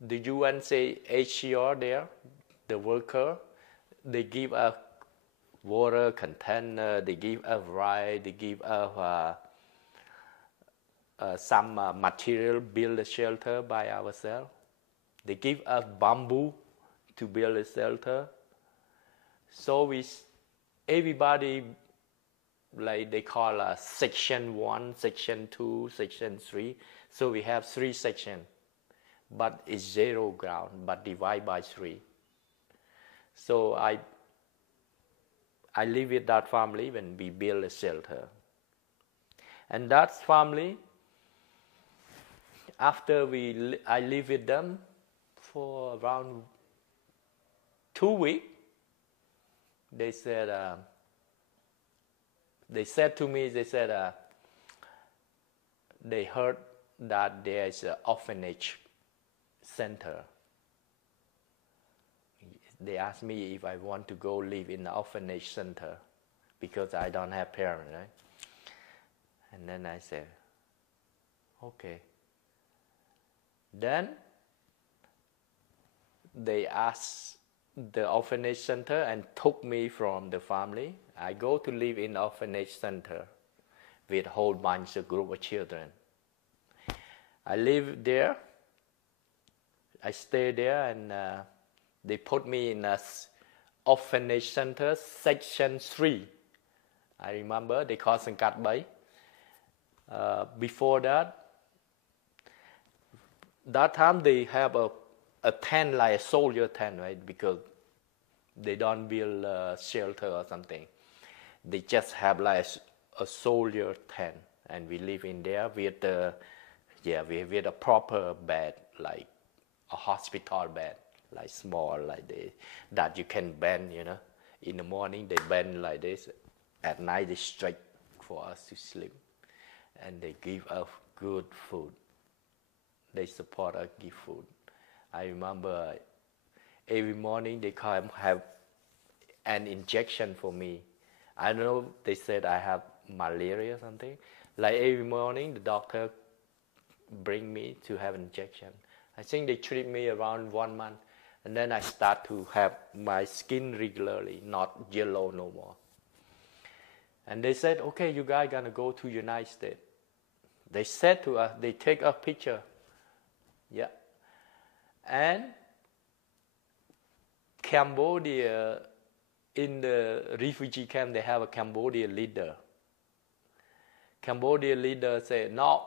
the UNHCR there, the worker, they give us water container, they give us rice, they give us some material, build a shelter by ourselves. They give us bamboo to build a shelter. So everybody, like they call section 1, section 2, section 3. So we have 3 sections, but it's 0 ground, but divide by 3. So I live with that family when we build a shelter. And that family, after I live with them for around 2 weeks, they said to me, they heard that there is an orphanage center. They asked me if I want to go live in the orphanage center because I don't have parents, right? And then I said, okay. Then they asked the orphanage center and took me from the family. I go to live in the orphanage center with a whole bunch of group of children. I live there. I stay there, and they put me in a orphanage center, section 3. I remember they call Sankat Bay. Before that time they have a tent, like a soldier tent, right? Because they don't build a shelter or something. They just have like a soldier tent, and we live in there with with a proper bed, like a hospital bed, like small, like this, that you can bend, In the morning they bend like this. At night they stretch for us to sleep. And they give us good food. They support us, give food. I remember every morning they come have an injection for me. I don't know, they said I have malaria or something. Like every morning the doctor bring me to have an injection. I think they treat me around 1 month. And then I start to have my skin regularly, not yellow no more. And they said, okay, you guys gonna go to United States. They said to us, they take a picture. Yeah. And Cambodia, in the refugee camp, they have a Cambodian leader. Cambodian leader said, no,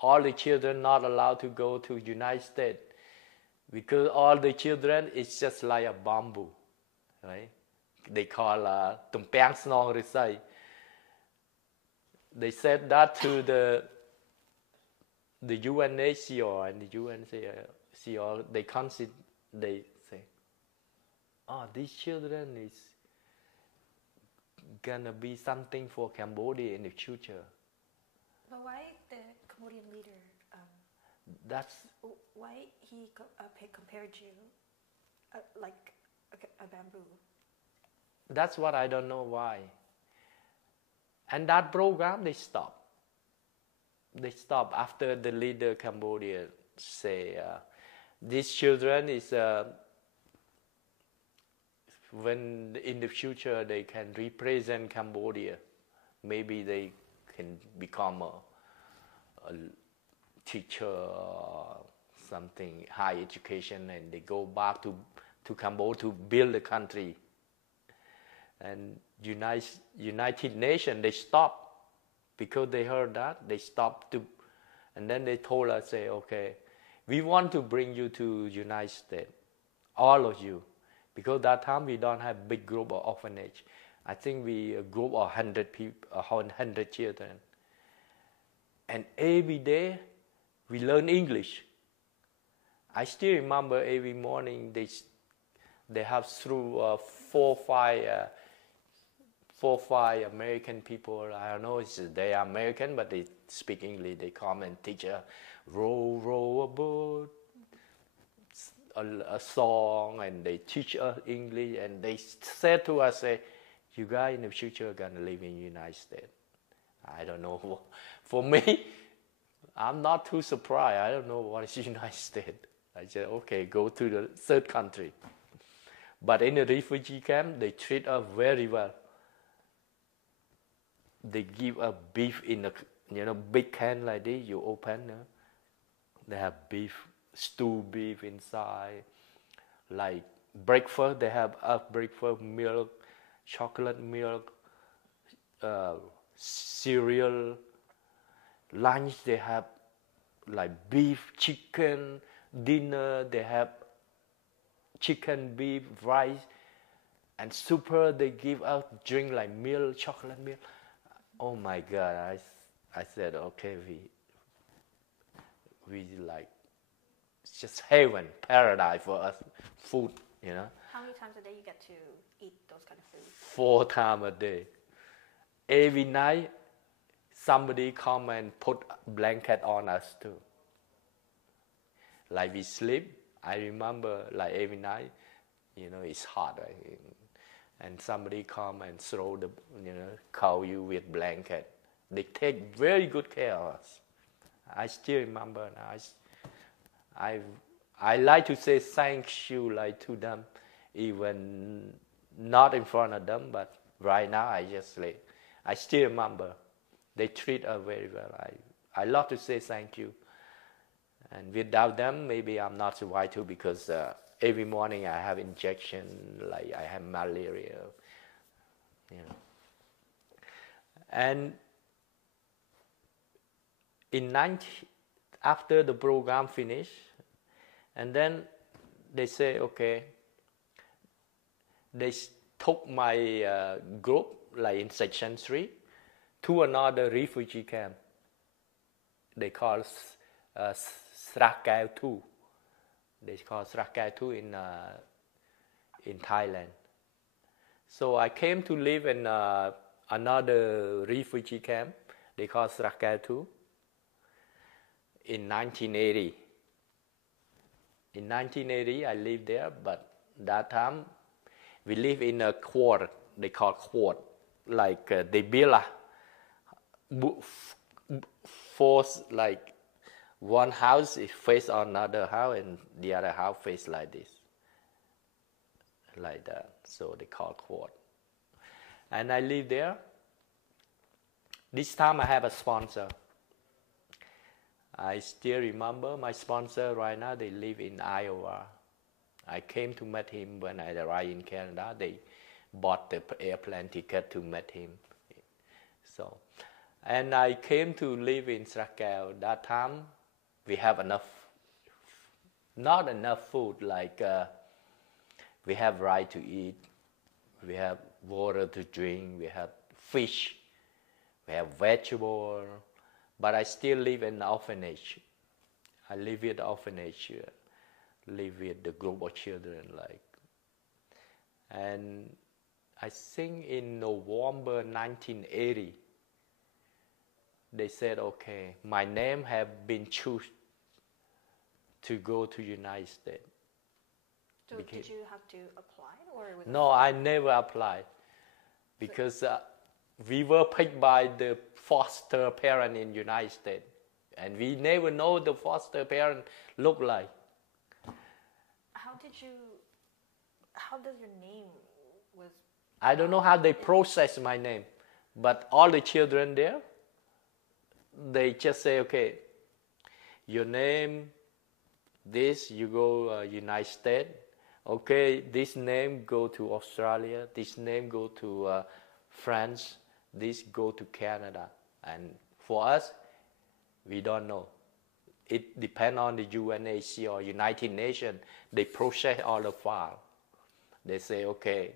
all the children not allowed to go to United States because all the children is just like a bamboo, right? They call tumpang snong risai. They said that to the UNHCR, and the UNHCR, they say, these children is gonna be something for Cambodia in the future. But why the Cambodian leader? Why he compared you like a bamboo? That's what I don't know why. And that program they stopped. They stopped after the leader Cambodia say these children is when in the future they can represent Cambodia. Maybe they can become a teacher or something, high education, and they go back to Cambodia to build the country. And United Nations, they stopped Because they heard that, they stopped to, and then they told us, say, okay, we want to bring you to United States, all of you, because that time we don't have big group of orphanage. I think we a group of 100 people, 100 children, and every day we learn English. I still remember every morning they have through 4 or 5 American people. I don't know, they are American, but they speak English. They come and teach us row a boat, a song, and they teach us English. And they said to us, say, you guys in the future are gonna live in the United States. I don't know. For me, I'm not too surprised. I don't know what is the United States. I said, okay, go to the third country. But in the refugee camp, they treat us very well. They give us beef in a big can like this. You open, they have beef, stew beef inside. Like breakfast, they have breakfast milk, chocolate milk, cereal. Lunch, they have like beef, chicken. Dinner, they have chicken, beef, rice, and supper, they give out drink like milk, chocolate milk. Oh my God, I said, okay, we like, it's just heaven, paradise for us, food, you know. How many times a day you get to eat those kind of food? 4 times a day. Every night, somebody come and put a blanket on us too. Like we sleep, I remember like every night, it's hot, right? And somebody come and throw cover you with blanket. They take very good care of us. I still remember now. I like to say thank you like to them, even not in front of them, but right now I still remember. They treat us very well. I love to say thank you. And without them, maybe I'm not survived too, because every morning I have injection, like I have malaria, And after the program finished, and then they say, okay, they took my group, like in section 3, to another refugee camp. They call Srakao 2. They call Srakao 2 in Thailand. So I came to live in another refugee camp. They call Srakao 2 in 1980. In 1980, I lived there, but that time we live in a quad. They call quad, like they build like one house is face on another house, and the other house face like this, like that. So they call quad. And I live there. This time I have a sponsor. I still remember my sponsor right now. They live in Iowa. I came to meet him when I arrived in Canada. They bought the airplane ticket to meet him. So, and I came to live in Srakao. That time we have not enough food, like we have rice to eat, we have water to drink, we have fish, we have vegetable, but I still live in the orphanage. I live with the orphanage, live with the group of children, and I think in November 1980, they said, okay, my name have been chosen to go to United States. So did you have to apply? No, I never applied, because we were picked by the foster parent in United States, and we never know the foster parent look like. How does your name was? I don't know how they process my name, but all the children there, they just say, okay, your name, this, you go United States. Okay, this name go to Australia. This name go to France. This go to Canada. And for us, we don't know. It depends on the UNHCR or United Nations. They process all the file. They say, okay,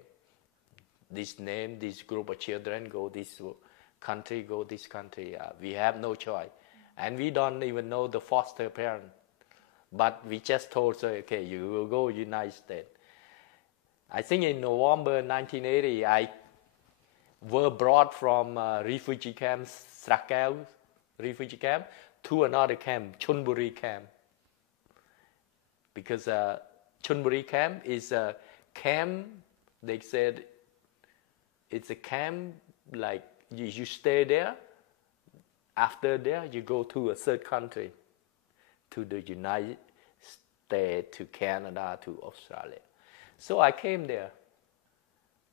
this name, this group of children go this country, go this country. We have no choice. And we don't even know the foster parent. But we just told her, okay, you will go United States. I think in November 1980, I were brought from refugee camp, Strakau refugee camp, to another camp, Chonburi camp. Because Chonburi camp is a camp, they said, it's a camp like you stay there. After there, you go to a third country, to the United States, to Canada, to Australia. So I came there.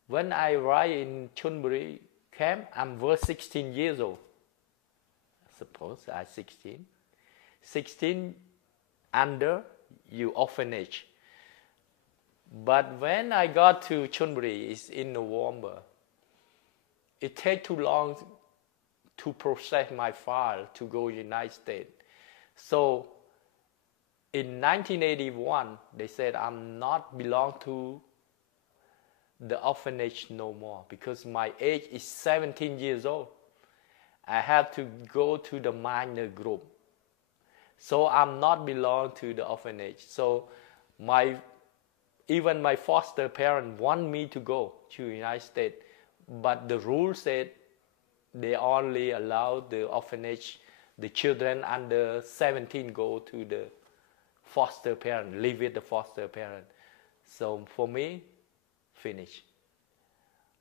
When I arrived in Chonburi camp, I was 16 years old. I suppose I 16. 16 under you orphanage. But when I got to Chonburi, it's in November. It takes too long to process my file to go United States. So in 1981, they said I'm not belong to the orphanage no more because my age is 17 years old. I have to go to the minor group. So I'm not belong to the orphanage. So even my foster parent want me to go to the United States, but the rule said they only allow the orphanage, the children under 17 go to the foster parent, live with the foster parent. So for me, finish.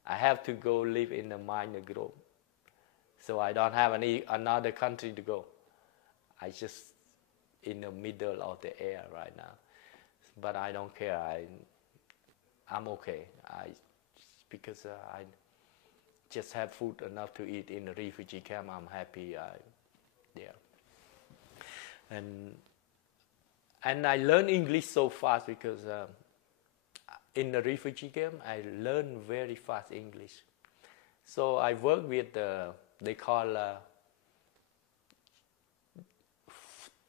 I have to go live in a minor group. So I don't have another country to go. I just in the middle of the air right now. But I don't care. I'm okay. Because I just have food enough to eat in the refugee camp. I'm happy there. And I learn English so fast because in the refugee camp, I learn very fast English. So I work with they call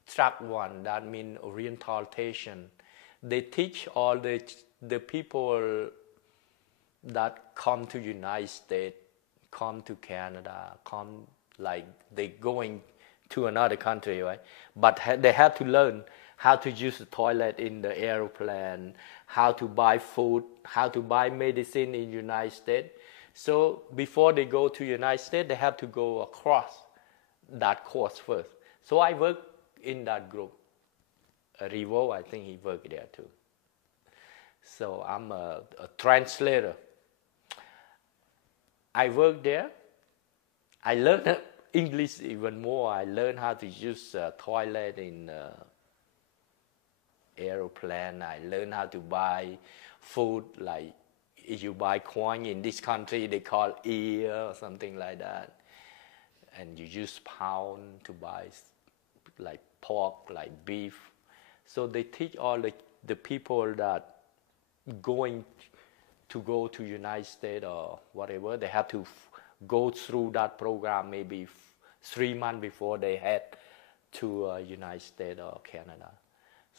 track one, that means orientation. They teach all the people that come to United States, come to Canada, come like they going to another country, right? But they have to learn how to use the toilet in the airplane, how to buy food, how to buy medicine in United States. So before they go to United States, they have to go across that course first. So I work in that group. Rivo, I think he worked there too. So I'm a translator. I work there. I learned English even more. I learned how to use toilet in airplane. I learned how to buy food, like if you buy coin in this country, they call ear or something like that. And you use pound to buy like pork, like beef. So they teach all the people that go to United States or whatever, they have to go through that program maybe 3 months before they head to United States or Canada.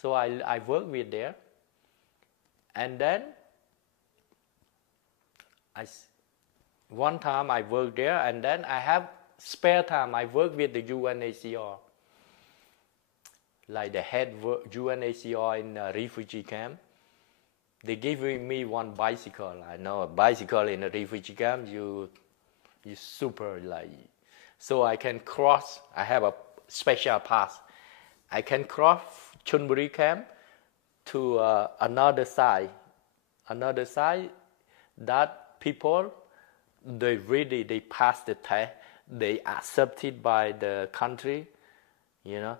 So I work with there. And then one time I work there, and then I have spare time. I work with the UNHCR. Like the head UNHCR in a refugee camp. They give me one bicycle. I know a bicycle in a refugee camp, you super like. So I can cross, I have a special pass. I can cross Chonburi camp to another side. Another side, that people, they pass the test, they accepted by the country, you know.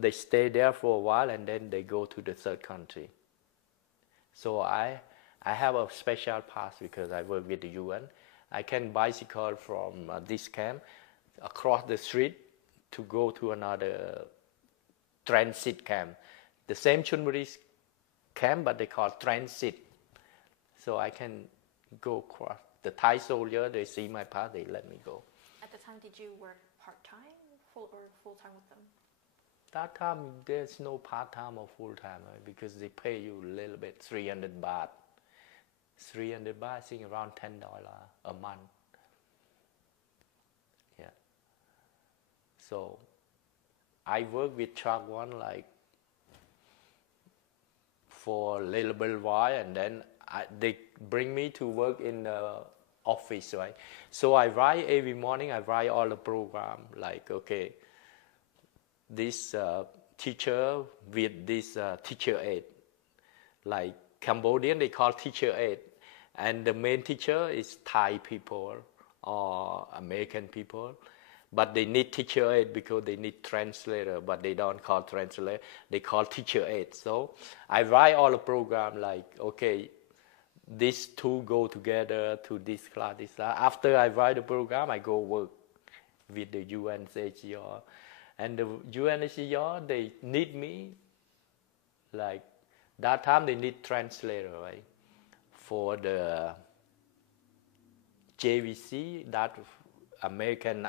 They stay there for a while and then they go to the third country. So I have a special pass because I work with the UN. I can bicycle from this camp across the street to go to another transit camp. The same Chonburi camp, but they call transit. So I can go across. The Thai soldier, they see my pass, they let me go. At the time, did you work part-time or full-time with them? That time there's no part-time or full-time, right? Because they pay you a little bit, 300 baht. 300 baht, I think around $10 a month. Yeah. So I work with truck one like for a little bit while, and then they bring me to work in the office, right? So I write every morning, I write all the program, like, okay, this teacher with this teacher aide. Like Cambodian, they call teacher aide. And the main teacher is Thai people or American people. But they need teacher aide because they need translator, but they don't call translator, they call teacher aide. So I write all the program like, okay, these two go together to this class, this class. After I write the program, I go work with the UNHCR. And the UNHCR, they need me, like, that time they need translator, right? For the JVC, that American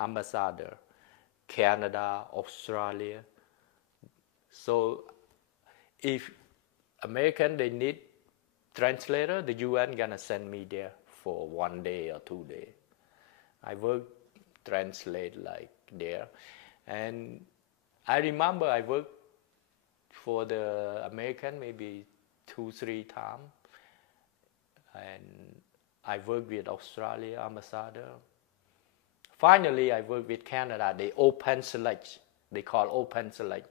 ambassador, Canada, Australia. So if American, they need translator, the UN gonna send me there for 1 day or 2 days. I work, translate like there. And I remember I worked for the American maybe 2-3 times. And I worked with Australia ambassador. Finally, I worked with Canada. They open select. They call open select.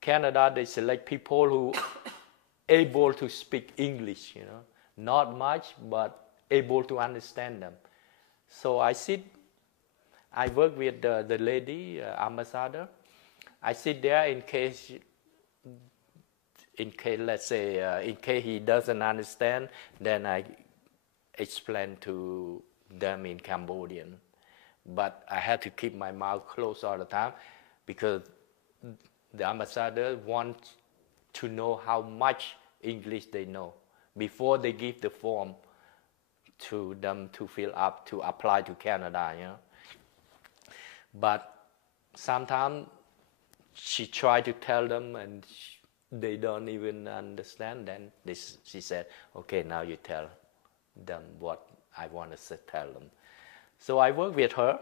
Canada, they select people who able to speak English, you know. Not much, but able to understand them. So I work with the lady, ambassador. I sit there in case, let's say, in case he doesn't understand, then I explain to them in Cambodian. But I had to keep my mouth closed all the time because the ambassador wants to know how much English they know before they give the form to them to fill up to apply to Canada, you know. But sometimes she tried to tell them and they don't even understand. Then she said, okay, now you tell them what I want to tell them. So I worked with her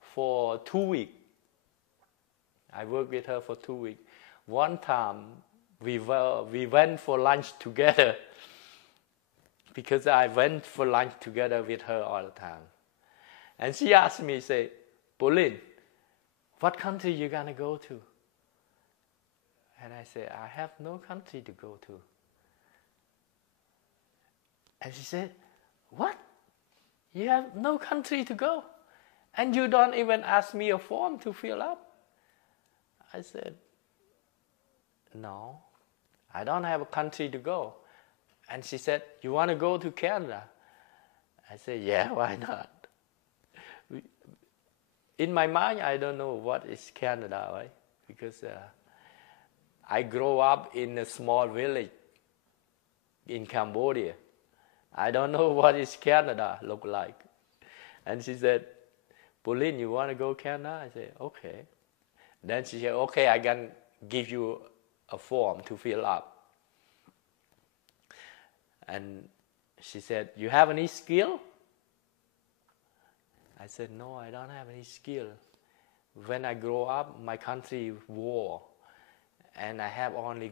for 2 weeks. I worked with her for 2 weeks. One time we went for lunch together because I went for lunch together with her all the time. And she asked me, say, Pauline, what country you gonna go to? And I said, I have no country to go to. And she said, what? You have no country to go? And you don't even ask me a form to fill up? I said, no, I don't have a country to go. And she said, you want to go to Canada? I said, yeah, why not? In my mind, I don't know what is Canada, right? Because I grew up in a small village in Cambodia. I don't know what is Canada look like. And she said, Pauline, you want to go Canada? I said, okay. Then she said, okay, I can give you a form to fill up. And she said, you have any skill? I said, no, I don't have any skill. When I grow up, my country war. And I have only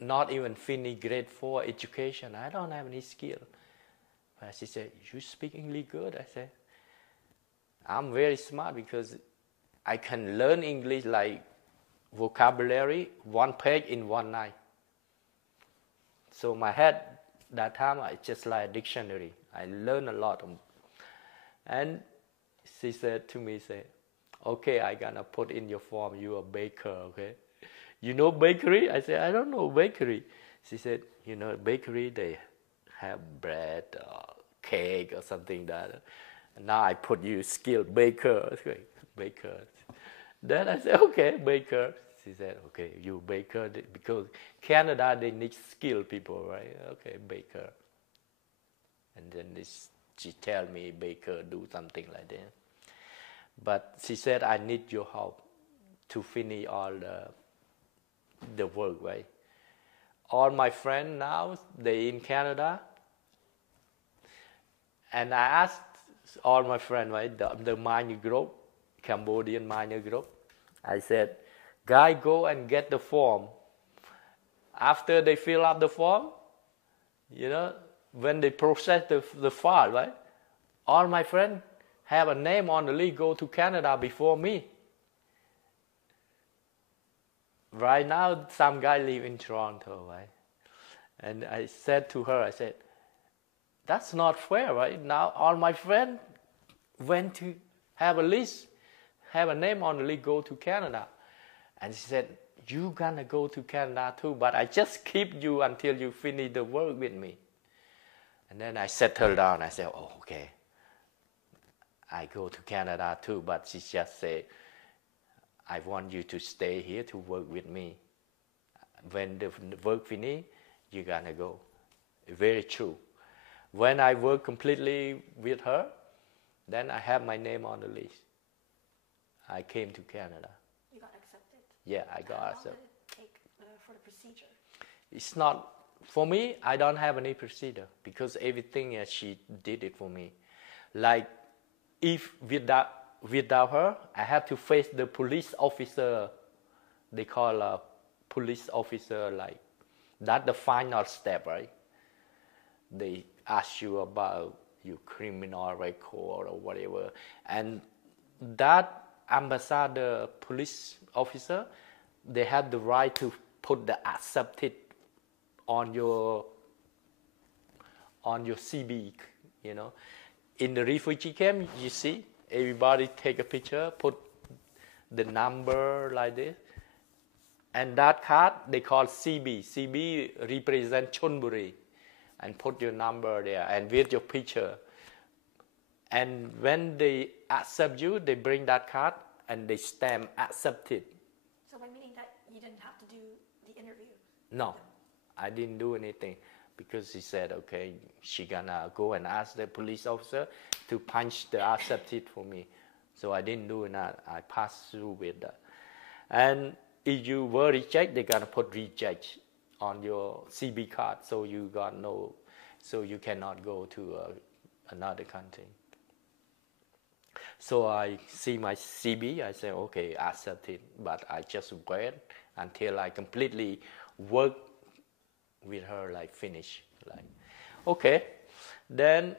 not even finished grade 4 education. I don't have any skill. But she said, you speak English good? I said, I'm very smart because I can learn English like vocabulary, 1 page in 1 night. So my head, that time, it's just like a dictionary. I learned a lot. And she said to me, say, okay, I'm gonna put in your form, you're a baker, okay? You know bakery? I said, I don't know bakery. She said, you know, bakery, they have bread or cake or something like that. And now I put you skilled baker. Okay, baker. Then I said, okay, baker. She said, okay, you baker, because Canada, they need skilled people, right? Okay, baker. And then she tell me, Baker, do something like that. But she said, I need your help to finish all the work, right? All my friends now, they in Canada. And I asked all my friends, right, the minor group, Cambodian minor group, I said, guys, go and get the form. After they fill out the form, you know, when they process the file, right, all my friends have a name on the list, go to Canada before me. Right now, some guy live in Toronto, right? And I said to her, I said, that's not fair, right? Now all my friends went to have a list, have a name on the list, go to Canada. And she said, you gonna go to Canada too, but I just keep you until you finish the work with me. And then I sat her down, I said, oh, okay. I go to Canada too, but she just said, I want you to stay here to work with me. When the work finish, you're gonna go. Very true. When I work completely with her, then I have my name on the list. I came to Canada. You got accepted? Yeah, I got accepted. How long did it take for the procedure? It's not, for me, I don't have any procedure because everything she did it for me. Like, if without her, I have to face the police officer. They call a police officer, like, that's the final step, right? They ask you about your criminal record or whatever. And that ambassador police officer, they have the right to put the accepted on your CB, you know. In the refugee camp, you see, everybody take a picture, put the number like this. And that card, they call CB. CB represent Chonburi. And put your number there and with your picture. And when they accept you, they bring that card and they stamp accepted. So by meaning that you didn't have to do the interview? No, I didn't do anything because she said, okay, she gonna go and ask the police officer to punch the accepted for me. So I didn't do that. I passed through with that. And if you were rejected, they're gonna put reject on your CB card, so you cannot go to another country. So I see my CB, I say, okay, accept it, but I just wait until I completely work with her, like finish, like, okay. Then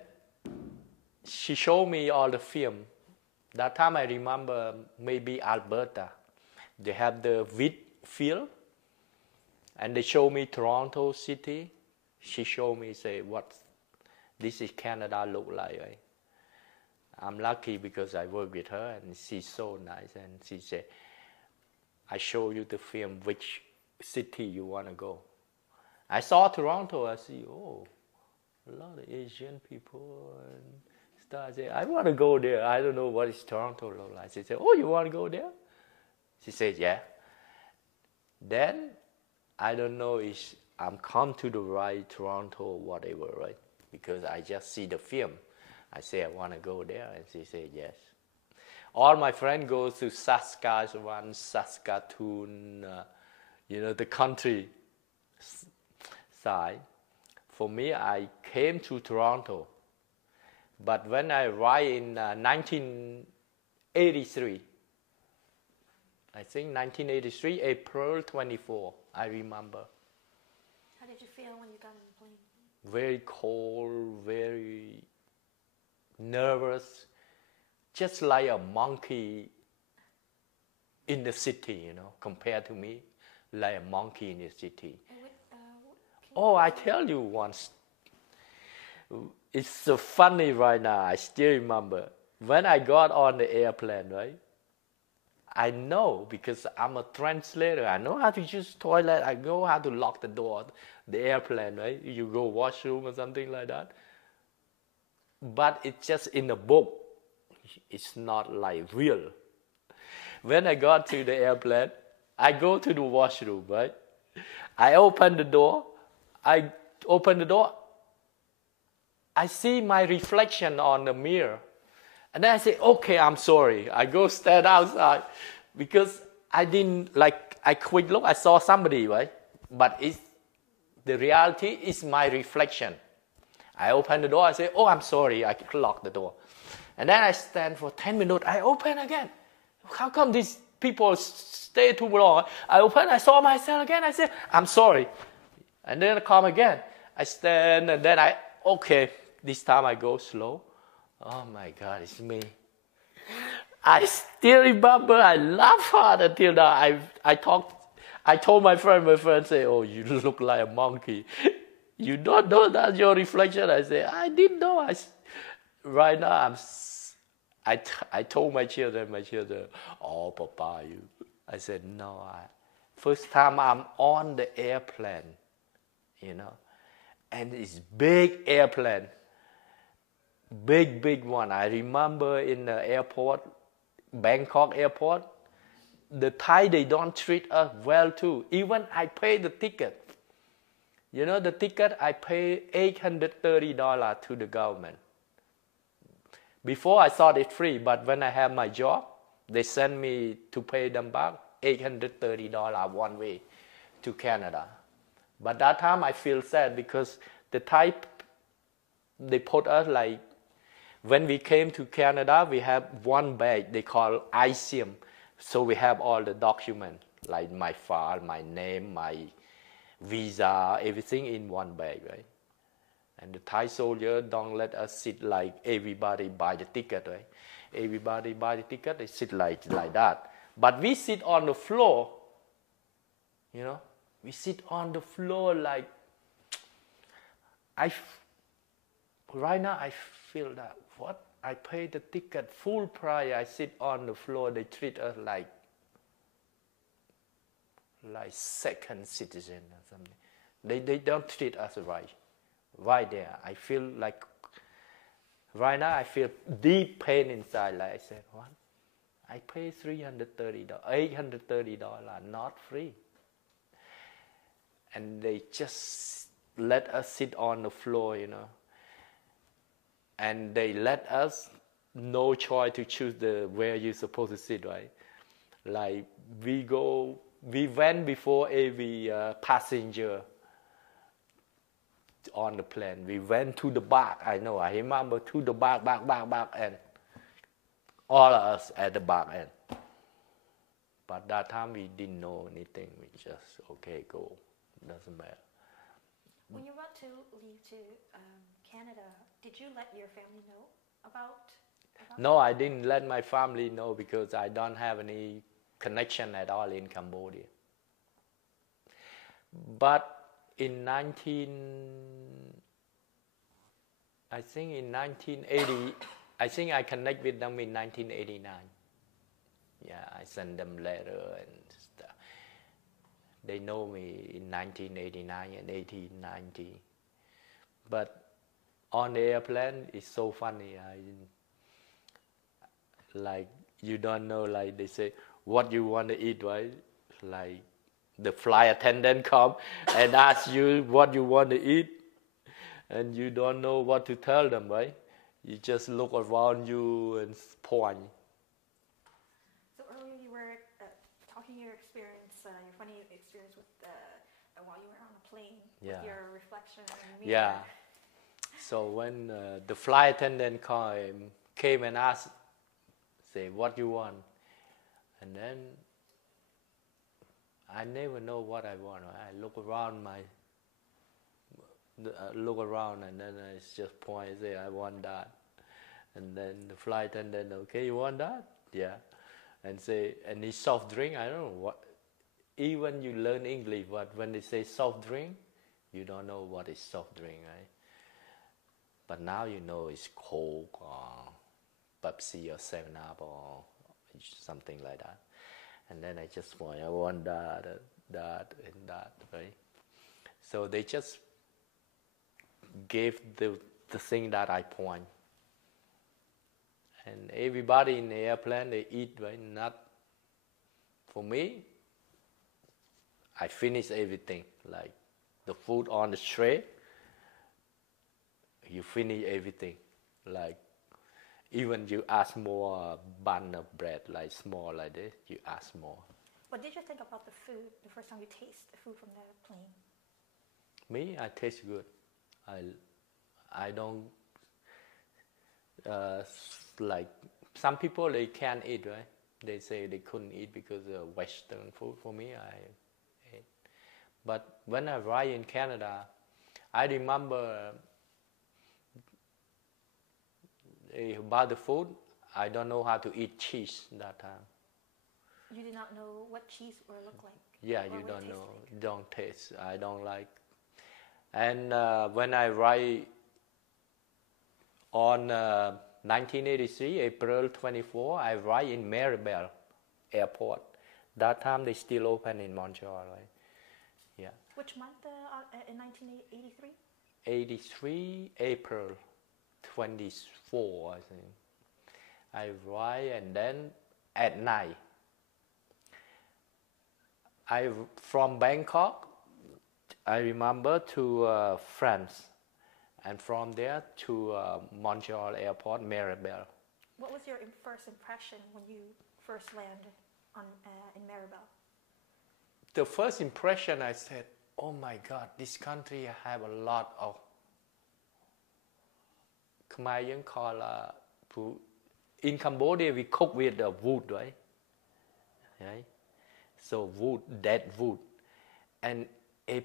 she showed me all the film. That time I remember maybe Alberta, they have the wheat field. And they show me Toronto city. She showed me, say, what this is Canada look like. Right? I'm lucky because I work with her and she's so nice. And she said, I show you the film, which city you want to go. I saw Toronto, I see, oh, a lot of Asian people and stuff. I said, I want to go there. I don't know what is Toronto look like. She said, oh, you want to go there? She said, yeah. Then, I don't know if I'm come to the right Toronto or whatever, right? Because I just see the film. I say, I want to go there. And she said, yes. All my friends go to Saskatchewan, Saskatoon, you know, the country side. For me, I came to Toronto. But when I arrived in 1983, I think 1983, April 24, I remember. How did you feel when you got on the plane? Very cold, very nervous, just like a monkey in the city, you know, compared to me, like a monkey in the city. Oh, I tell you once, it's so funny right now, I still remember. When I got on the airplane, right? I know because I'm a translator. I know how to use toilet. I know how to lock the door, the airplane, right? You go washroom or something like that. But it's just in a book. It's not like real. When I got to the airplane, I go to the washroom, right? I open the door. I see my reflection on the mirror. And then I say, okay, I'm sorry. I go stand outside because I didn't, like, I quick look, I saw somebody, right? But the reality is my reflection. I open the door, I say, oh, I'm sorry, I lock the door. And then I stand for 10 minutes, I open again. How come these people stay too long? I open, I saw myself again, I said, I'm sorry. And then I come again. I stand, and then okay, this time I go slow. Oh my God, it's me. I still remember, I laugh hard until now. I told my friend say, oh, you look like a monkey. You don't know that's your reflection? I say, I didn't know. Right now, I told my children, oh, Papa, you. I said, no, first time I'm on the airplane, and it's big airplane. Big one. I remember in the airport, Bangkok airport, the Thai, they don't treat us well too. Even I pay the ticket. The ticket, I pay $830 to the government. Before I thought it free, but when I have my job, they send me to pay them back $830 one way to Canada. But that time I feel sad because the Thai, they put us like, when we came to Canada, we have one bag they call ICM. So we have all the documents, like my file, my name, my visa, everything in one bag, right? And the Thai soldier don't let us sit like everybody buy the ticket, right? Everybody buy the ticket, they sit like that. But we sit on the floor, we sit on the floor like, right now I feel that, what? I pay the ticket full price, I sit on the floor, they treat us like second citizen or something. They don't treat us right there. I feel like, right now I feel deep pain inside, like I said, what? I pay $830, not free. And they just let us sit on the floor, and they let us no choice to choose where you're supposed to sit, right? Like we went before every passenger on the plane. We went to the back. I remember to the back, and all of us at the back end. But that time we didn't know anything. We just, okay, go. Doesn't matter. When you were about to leave to Canada, did you let your family know about No, I didn't let my family know because I don't have any connection at all in Cambodia. But in 1980, I think I connect with them in 1989. Yeah, I send them letter and stuff. They know me in 1989 and 1890. But on the airplane, it's so funny. Like, you don't know, like they say, what you want to eat, right? Like, the flight attendant come and ask you what you want to eat, and you don't know what to tell them, right? You just look around you and point. So earlier you were talking your experience, your funny experience with while you were on a plane, with your reflection in the mirror. Yeah. So when the flight attendant came and asked, say, what you want? And then I never know what I want. I look around and then I just point and say, I want that. And then the flight attendant, okay, you want that? Yeah. And say, any soft drink? I don't know what. Even you learn English, but when they say soft drink, you don't know what is soft drink, right? But now you know it's Coke or Pepsi or 7-Up or something like that. And then I just point, I want that, and that, right? So they just gave the thing that I point. And everybody in the airplane, they eat, right? Not for me. I finish everything, like the food on the tray. you finish everything. Like even you ask more bun of bread, like small like this, you ask more. What did you think about the food the first time you taste the food from the plane? Me, I taste good. I don't like some people they can't eat, right? They say they couldn't eat because of Western food. For me, I ate. But when I arrived in Canada, I remember about the food. I don't know how to eat cheese that time. You did not know what cheese would look like. Yeah, you don't know. Like. Don't taste. I don't like. And when I arrived on 1983, April 24, I arrived in Maribel Airport. That time they still open in Montreal, right? Yeah. Which month in 1983? 83, April 24, I think. I arrived, and then at night, from Bangkok, I remember to France, and from there to Montreal Airport, Maribel. What was your first impression when you first landed in Maribel? The first impression, I said, oh my God, this country have a lot of, Khmer call, in Cambodia we cook with the wood, right? So wood, dead wood. And in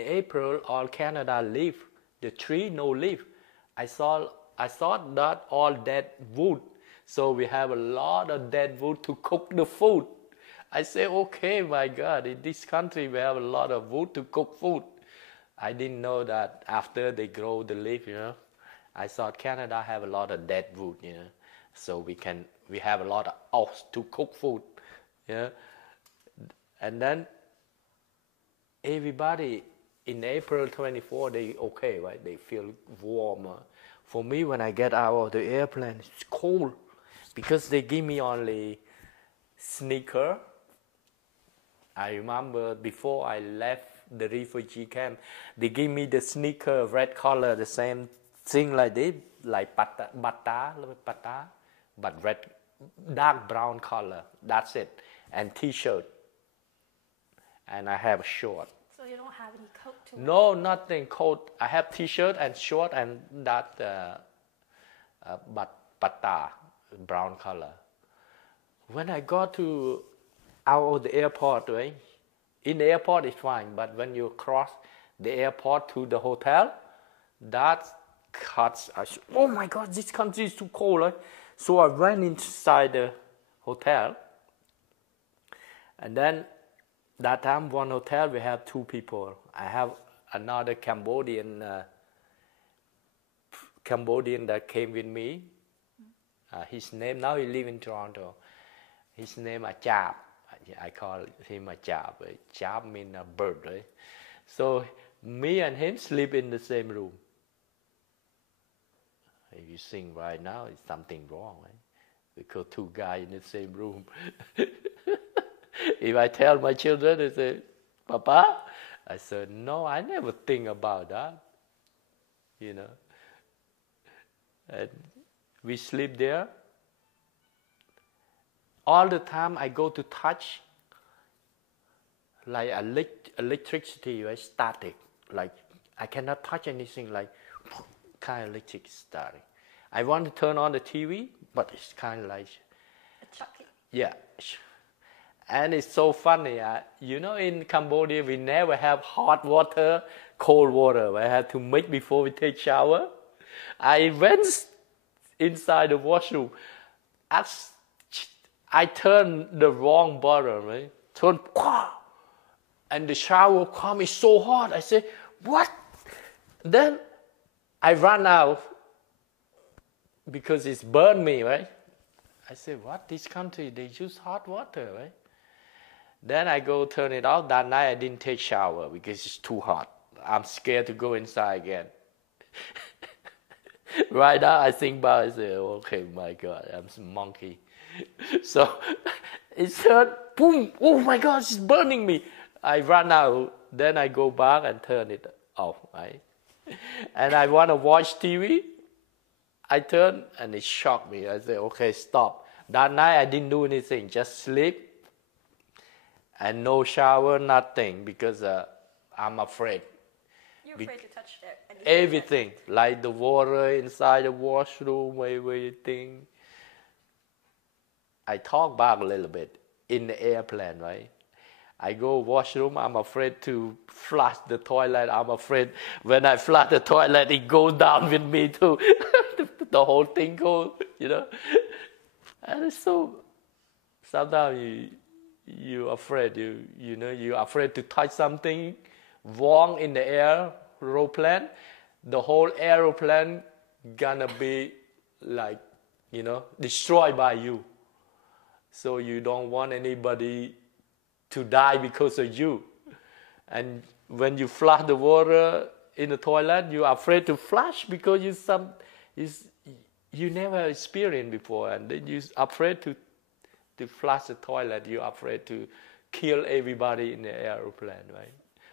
April, all Canada leaf, the tree no leaf. I thought that all dead wood. So we have a lot of dead wood to cook the food. I say, okay, my God, in this country we have a lot of wood to cook food. I didn't know that after they grow the leaf, I thought Canada have a lot of dead wood, so we have a lot of ox to cook food, And then everybody in April 24, they okay, right? They feel warmer. For me, when I get out of the airplane, it's cold because they give me only sneaker. I remember before I left the refugee camp, they give me the sneaker, red color, the same thing like this, like bata, but red, dark brown color. That's it, and t-shirt. And I have a short. So you don't have any coat to wear? No, nothing coat. I have t-shirt and short and that bata, brown color. When I got out of the airport, right? In the airport it's fine, but when you cross the airport to the hotel, that cuts. Oh my God, this country is too cold, right? So I went inside the hotel, and then that time one hotel we have two people. I have another Cambodian that came with me. His name, now he lives in Toronto. His name is Chab. I call him a Chab. Chab means a bird, right? So me and him sleep in the same room. If you think right now, it's something wrong, right? Because two guys in the same room. If I tell my children, they say, Papa? I said, no, I never think about that. And we sleep there. All the time I go to touch, like electricity, right? Static. Like I cannot touch anything, like kind of electric static. I want to turn on the TV, but it's kind of like... Yeah. And it's so funny, in Cambodia, we never have hot water, cold water. I have to make before we take shower. I went inside the washroom. I turned the wrong button, right? And the shower come is so hot. I say, what? Then I run out because it's burned me, right? I say, what? This country, they use hot water, right? Then I go turn it off. That night I didn't take shower because it's too hot. I'm scared to go inside again. Right now I think about it, I say, okay, my God, I'm a monkey. So it turned, boom, oh my God, it's burning me. I run out. Then I go back and turn it off, right? and I want to watch TV. I turn and it shocked me. I said, okay, stop. That night I didn't do anything, just sleep and no shower, nothing, because I'm afraid. You're afraid to touch it. Everything, like the water inside the washroom, everything. I talk back a little bit in the airplane, right? I go washroom, I'm afraid to flush the toilet. I'm afraid when I flush the toilet, it goes down with me too. The whole thing goes, you know. And it's so, sometimes you're afraid, you're afraid to touch something wrong in the aeroplane. The whole aeroplane gonna be like, destroyed by you. So you don't want anybody to die because of you. And when you flush the water in the toilet, you're afraid to flush because you never experienced before, and then you're afraid to flush the toilet. You're afraid to kill everybody in the airplane, right?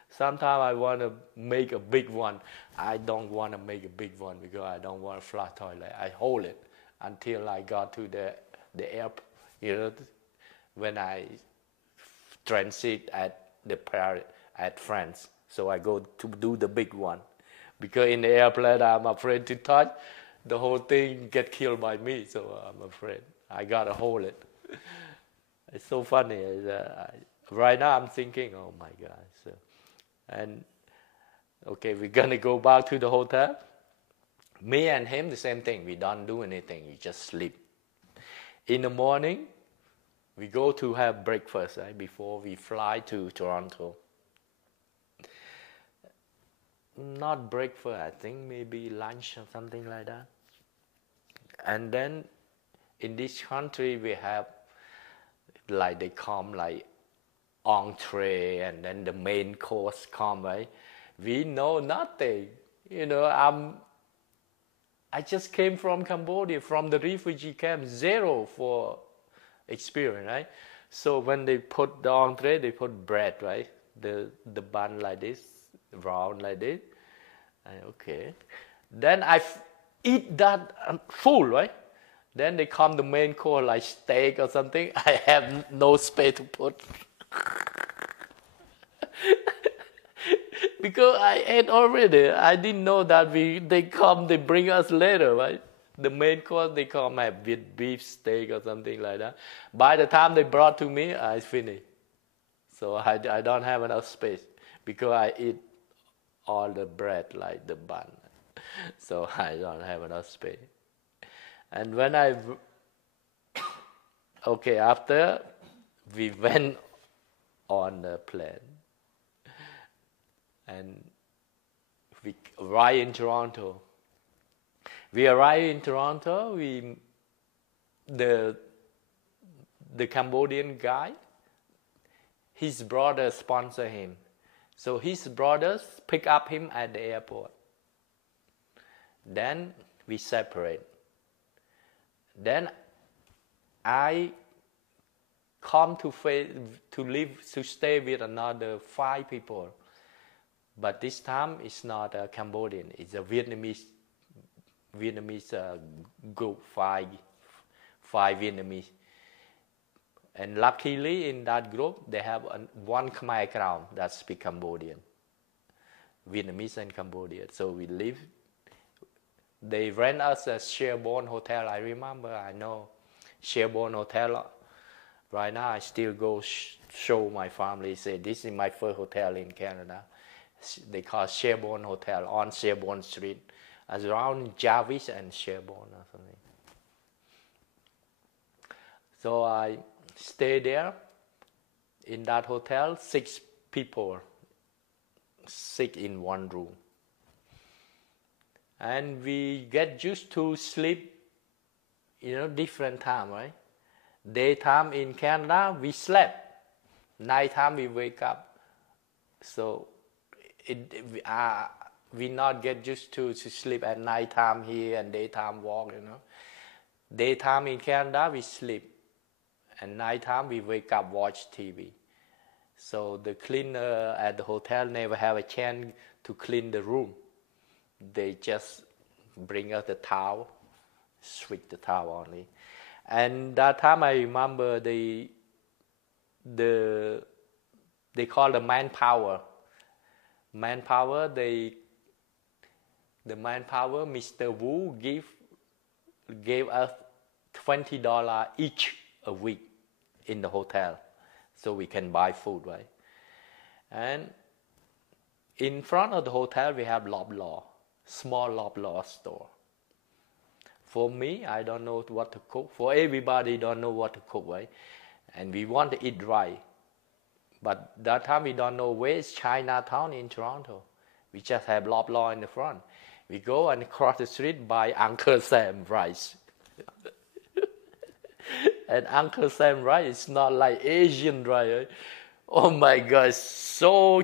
Sometimes I want to make a big one. I don't want to make a big one because I don't want to flush toilet. I hold it until I got to the airport, when I transit at France. So I go to do the big one. Because in the airplane, I'm afraid to touch. The whole thing get killed by me, so I'm afraid. I got to hold it. It's so funny. Right now, I'm thinking, oh my God. And okay, we're going to go back to the hotel. Me and him, the same thing. We don't do anything. We just sleep. In the morning, we go to have breakfast, right, before we fly to Toronto. Not breakfast, I think maybe lunch or something like that. And then in this country, we have, like they come like entree, and then the main course come, right? We know nothing. I just came from Cambodia, from the refugee camp, zero for experience, right? So when they put the entree, they put bread, right? The bun like this, round like this. Okay. Then I eat that full, right? Then they come the main course like steak or something. I have no space to put. Because I ate already. I didn't know that they bring us later, right? The main course, they come with beef steak or something like that. By the time they brought to me, I finished. So I don't have enough space because I eat all the bread like the bun. So I don't have enough space. And when after we went on the plane, and we arrived in Toronto. We arrived in Toronto. The Cambodian guy, his brother sponsored him. So his brothers pick up him at the airport. Then we separate. Then I come to stay with another 5 people. But this time it's not a Cambodian, it's a Vietnamese group, 5 Vietnamese. And luckily in that group they have one Khmer crown that speak Cambodian, Vietnamese and Cambodian. So we live. They rent us a Sherborne hotel. I remember, I know Sherborne hotel. Right now I still go show my family. Say this is my first hotel in Canada. They call Sherborne Hotel on Sherborne Street, around Jarvis and Sherborne or something. So I stay there in that hotel, 6 people, 6 in one room. And we get used to sleep, different time, right? Daytime in Canada, we slept. Nighttime, we wake up. So we not get used to sleep at nighttime here and daytime walk, Daytime in Canada, we sleep. And nighttime, we wake up, watch TV. So the cleaner at the hotel never have a chance to clean the room. they just bring us the towel, switch the towel only. And that time I remember they call the manpower. The manpower, Mr. Wu gave us $20 each a week in the hotel, so we can buy food, right? And in front of the hotel we have Loblaw, small Loblaw store. For me, I don't know what to cook. For everybody, don't know what to cook, right? And we want to eat right. But that time we don't know where is Chinatown in Toronto. We just have Loblaw in the front. We go and cross the street, buy Uncle Sam rice. And Uncle Sam rice is not like Asian rice. Right? Oh my God, so,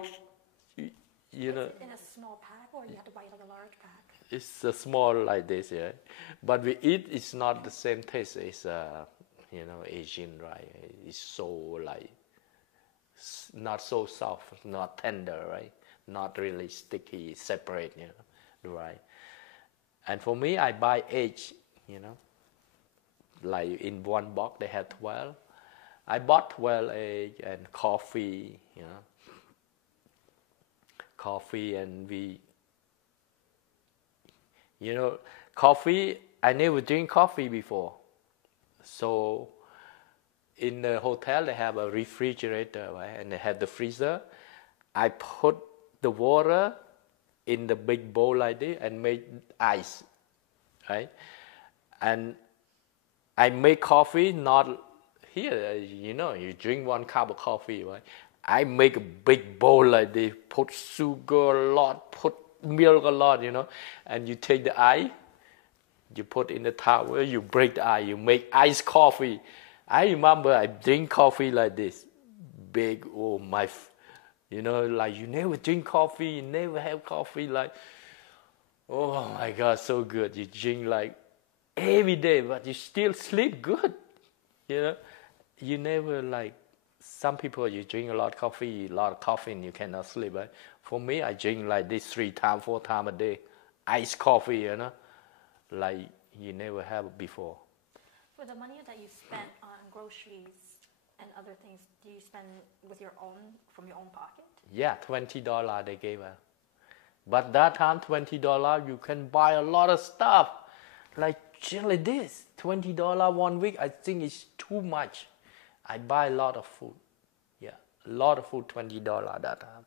you know. In a small pack, or you have to buy like a large pack? It's a small like this, yeah. But we eat, it's not the same taste as, Asian rice. It's so like, not so soft, not tender, right? Not really sticky, separate, right? And for me, I buy eggs, like in one box they have 12. I bought 12 eggs and coffee, coffee, and coffee, I never drink coffee before. So in the hotel they have a refrigerator, right? And they have the freezer. I put the water in the big bowl like this and make ice, right? And I make coffee, not here, you drink 1 cup of coffee, right? I make a big bowl like this, put sugar a lot, put milk a lot, and you take the ice, you put in the tower, you break the ice, you make iced coffee. I remember I drink coffee like this, big, like you never drink coffee, you never have coffee, like, oh my God, so good. You drink like every day, but you still sleep good, You never like, some people, you drink a lot of coffee, and you cannot sleep, right? For me, I drink like this 3 times, 4 times a day, iced coffee, like you never have before. For the money that you spent on groceries and other things, do you spend from your own pocket? Yeah, $20 they gave us. But that time, $20, you can buy a lot of stuff. Like this, $20 1 week, I think it's too much. I buy a lot of food. Yeah, a lot of food, $20 that time.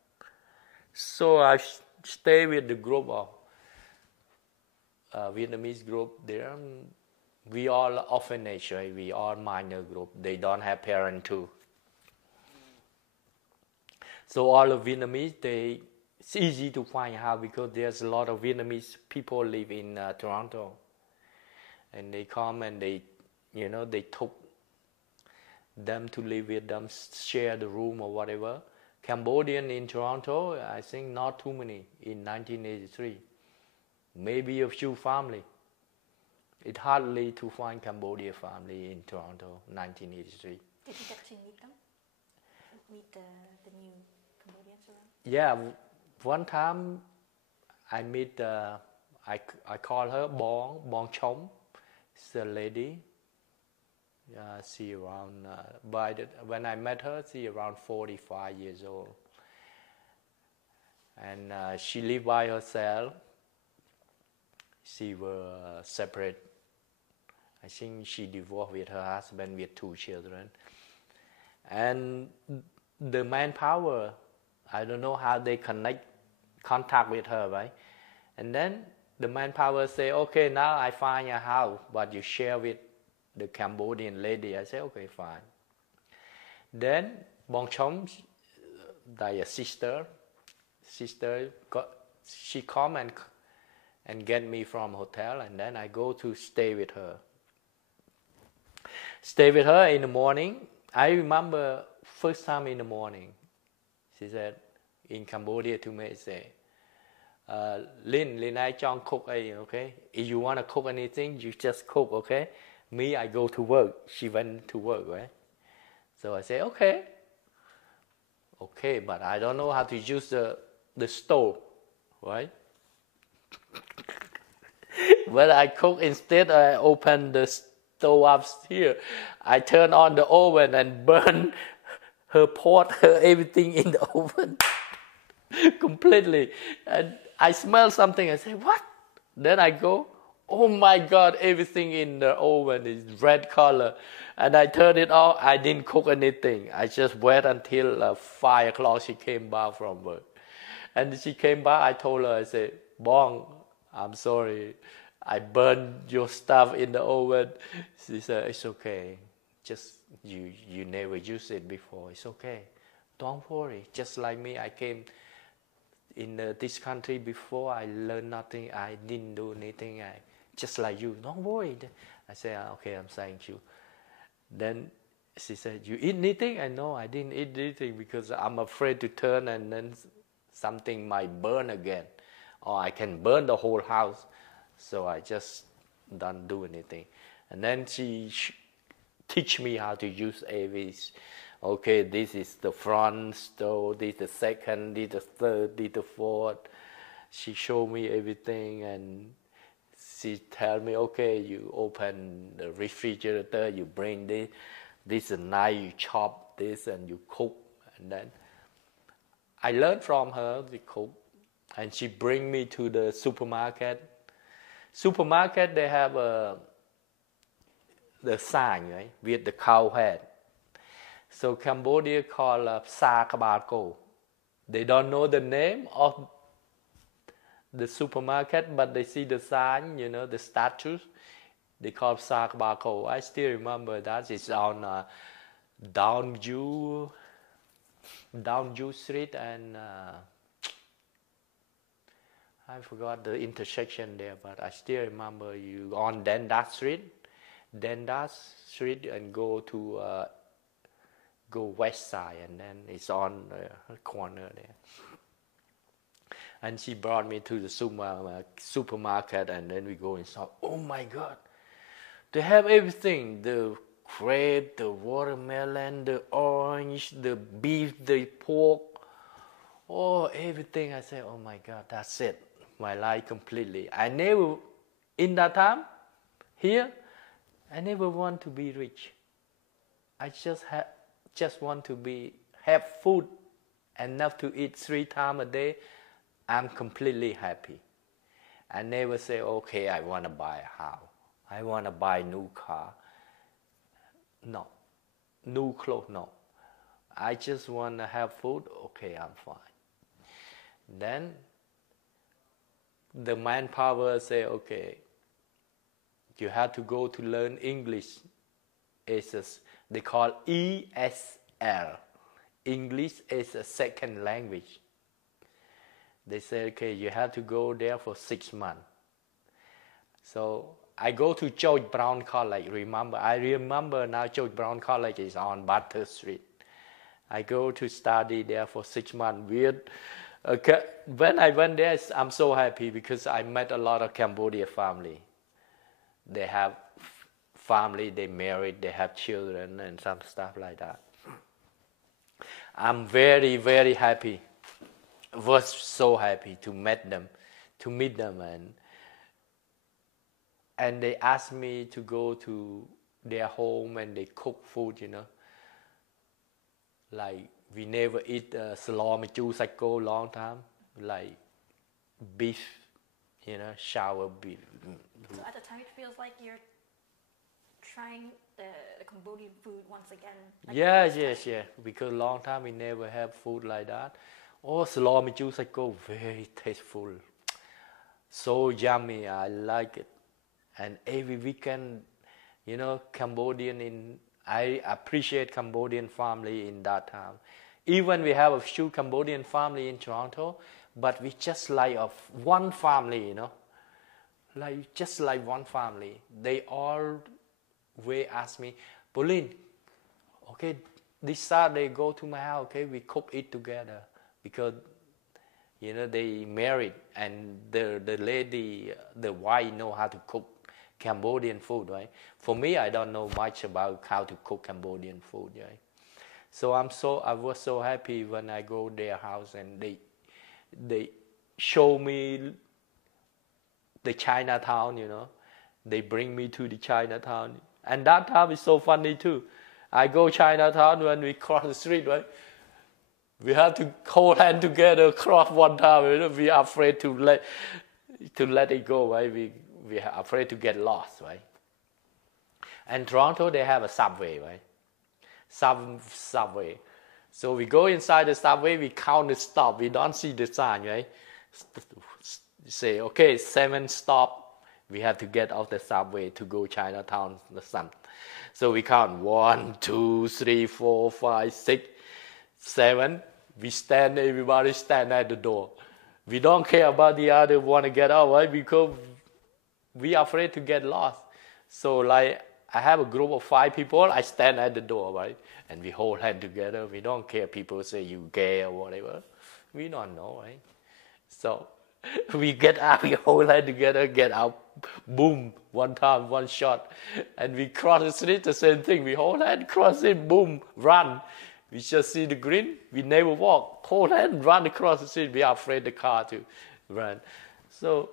So I stay with the group of Vietnamese group there. We all orphanage, right? We all minor group. They don't have parents too. So all of Vietnamese, it's easy to find out because there's a lot of Vietnamese people live in Toronto. And they come and they took them to live with them, share the room or whatever. Cambodian in Toronto, I think not too many in 1983. Maybe a few family. It's hardly to find Cambodian family in Toronto, 1983. Did you get to meet them? Meet the new Cambodians around? Yeah, one time I meet, I call her Bong Chong. It's a lady. She around, when I met her, she around 45 years old. And she lived by herself. She was separate. I think she divorced with her husband with 2 children. And the manpower, I don't know how they contact with her, right? And then the manpower say, okay, now I find a house, but you share with the Cambodian lady. I say, okay, fine. Then Bong Chong, the sister, she come and get me from hotel, and then I go to stay with her. Stay with her in the morning. I remember first time in the morning, she said in Cambodia to me, say, Lin, I don't cook, okay? If you want to cook anything, you just cook, okay? Me, I go to work. She went to work, right? So I say, okay. Okay, but I don't know how to use the stove, right? When I cook, instead I open the stove up here. I turn on the oven and burn her pot, her everything in the oven completely. And I smell something. I say, what? Then I go, oh my God, everything in the oven is red color. And I turn it off. I didn't cook anything. I just wait until 5 o'clock she came back from work. And she came back, I told her, I said, Bong, I'm sorry. I burned your stuff in the oven. She said, it's okay. Just, you never used it before. It's okay. Don't worry. Just like me, I came in this country before. I learned nothing. I didn't do anything. Just like you. Don't worry. I said, okay, I'm thank you. Then she said, you eat anything? I know I didn't eat anything because I'm afraid to turn and then something might burn again. Or I can burn the whole house. So I just don't do anything. And then she teach me how to use AVs. Okay, this is the front stove, this is the second, this is the third, this is the fourth. She showed me everything and she tell me, okay, you open the refrigerator, you bring this is a knife, you chop this and you cook. And then I learned from her to cook. And she bring me to the supermarket. Supermarket, they have the sign, right, with the cow head. So Cambodia call Sa Kabako. They don't know the name of the supermarket, but they see the sign, you know, the statues. They call Sa Kabako. I still remember that. It's on Downju Street and I forgot the intersection there, but I still remember you on Dundas Street and go to go west side, and then it's on the corner there. And she brought me to the supermarket, and then we go inside. Oh my God, they have everything: the grape, the watermelon, the orange, the beef, the pork. Oh, everything. I say, oh my God, that's it. My life completely. I never, in that time, here, I never want to be rich. I just want to have food enough to eat 3 times a day. I'm completely happy. I never say, okay, I want to buy a house. I want to buy a new car. No. New clothes, no. I just want to have food. Okay, I'm fine. Then the manpower say, okay, you have to go to learn English. They call ESL. English is a second language. They say, okay, you have to go there for 6 months. So I go to George Brown College. I remember now George Brown College is on Butter Street. I go to study there for 6 months. When I went there, I'm so happy because I met a lot of Cambodian family. They have family, they married, they have children and some stuff like that. I'm very, very happy. Was so happy to meet them, and they asked me to go to their home and they cook food, you know. Like we never eat salami chu sako long time, like beef, you know, shower beef. So at the time it feels like you're trying the Cambodian food once again. Like Yeah. Because long time we never have food like that. Oh, salami chu sako, very tasteful. So yummy, I like it. And every weekend, you know, I appreciate Cambodian family in that time. Even we have a few Cambodian family in Toronto, but we just like one family, you know. Just like one family. They always ask me, Pauline, okay, this Saturday go to my house, okay, we cook it together. Because, you know, they married and the lady, the wife know how to cook Cambodian food, right? For me, I don't know much about how to cook Cambodian food, right? So I was so happy when I go to their house and they show me the Chinatown, you know. They bring me to the Chinatown. And that time is so funny too. I go Chinatown when we cross the street, right? We have to hold hand together across one time. You know? We are afraid to let it go, right? We are afraid to get lost, right? And Toronto, they have a subway, right? Subway. So we go inside the subway, we count the stop. We don't see the sign, right? Say, okay, 7 stop. We have to get off the subway to go Chinatown, the sun. So we count 1, 2, 3, 4, 5, 6, 7. We stand, everybody stand at the door. We don't care about the other want to get out, right? Because we are afraid to get lost. So like, I have a group of 5 people, I stand at the door, right? And we hold hand together. We don't care people say you gay or whatever. We don't know, right? So we get out, we hold hand together, get out, boom, one time, one shot. And we cross the street, the same thing. We hold hand, cross it, boom, run. We just see the green, we never walk. Hold hand, run across the street. We are afraid the car to run. So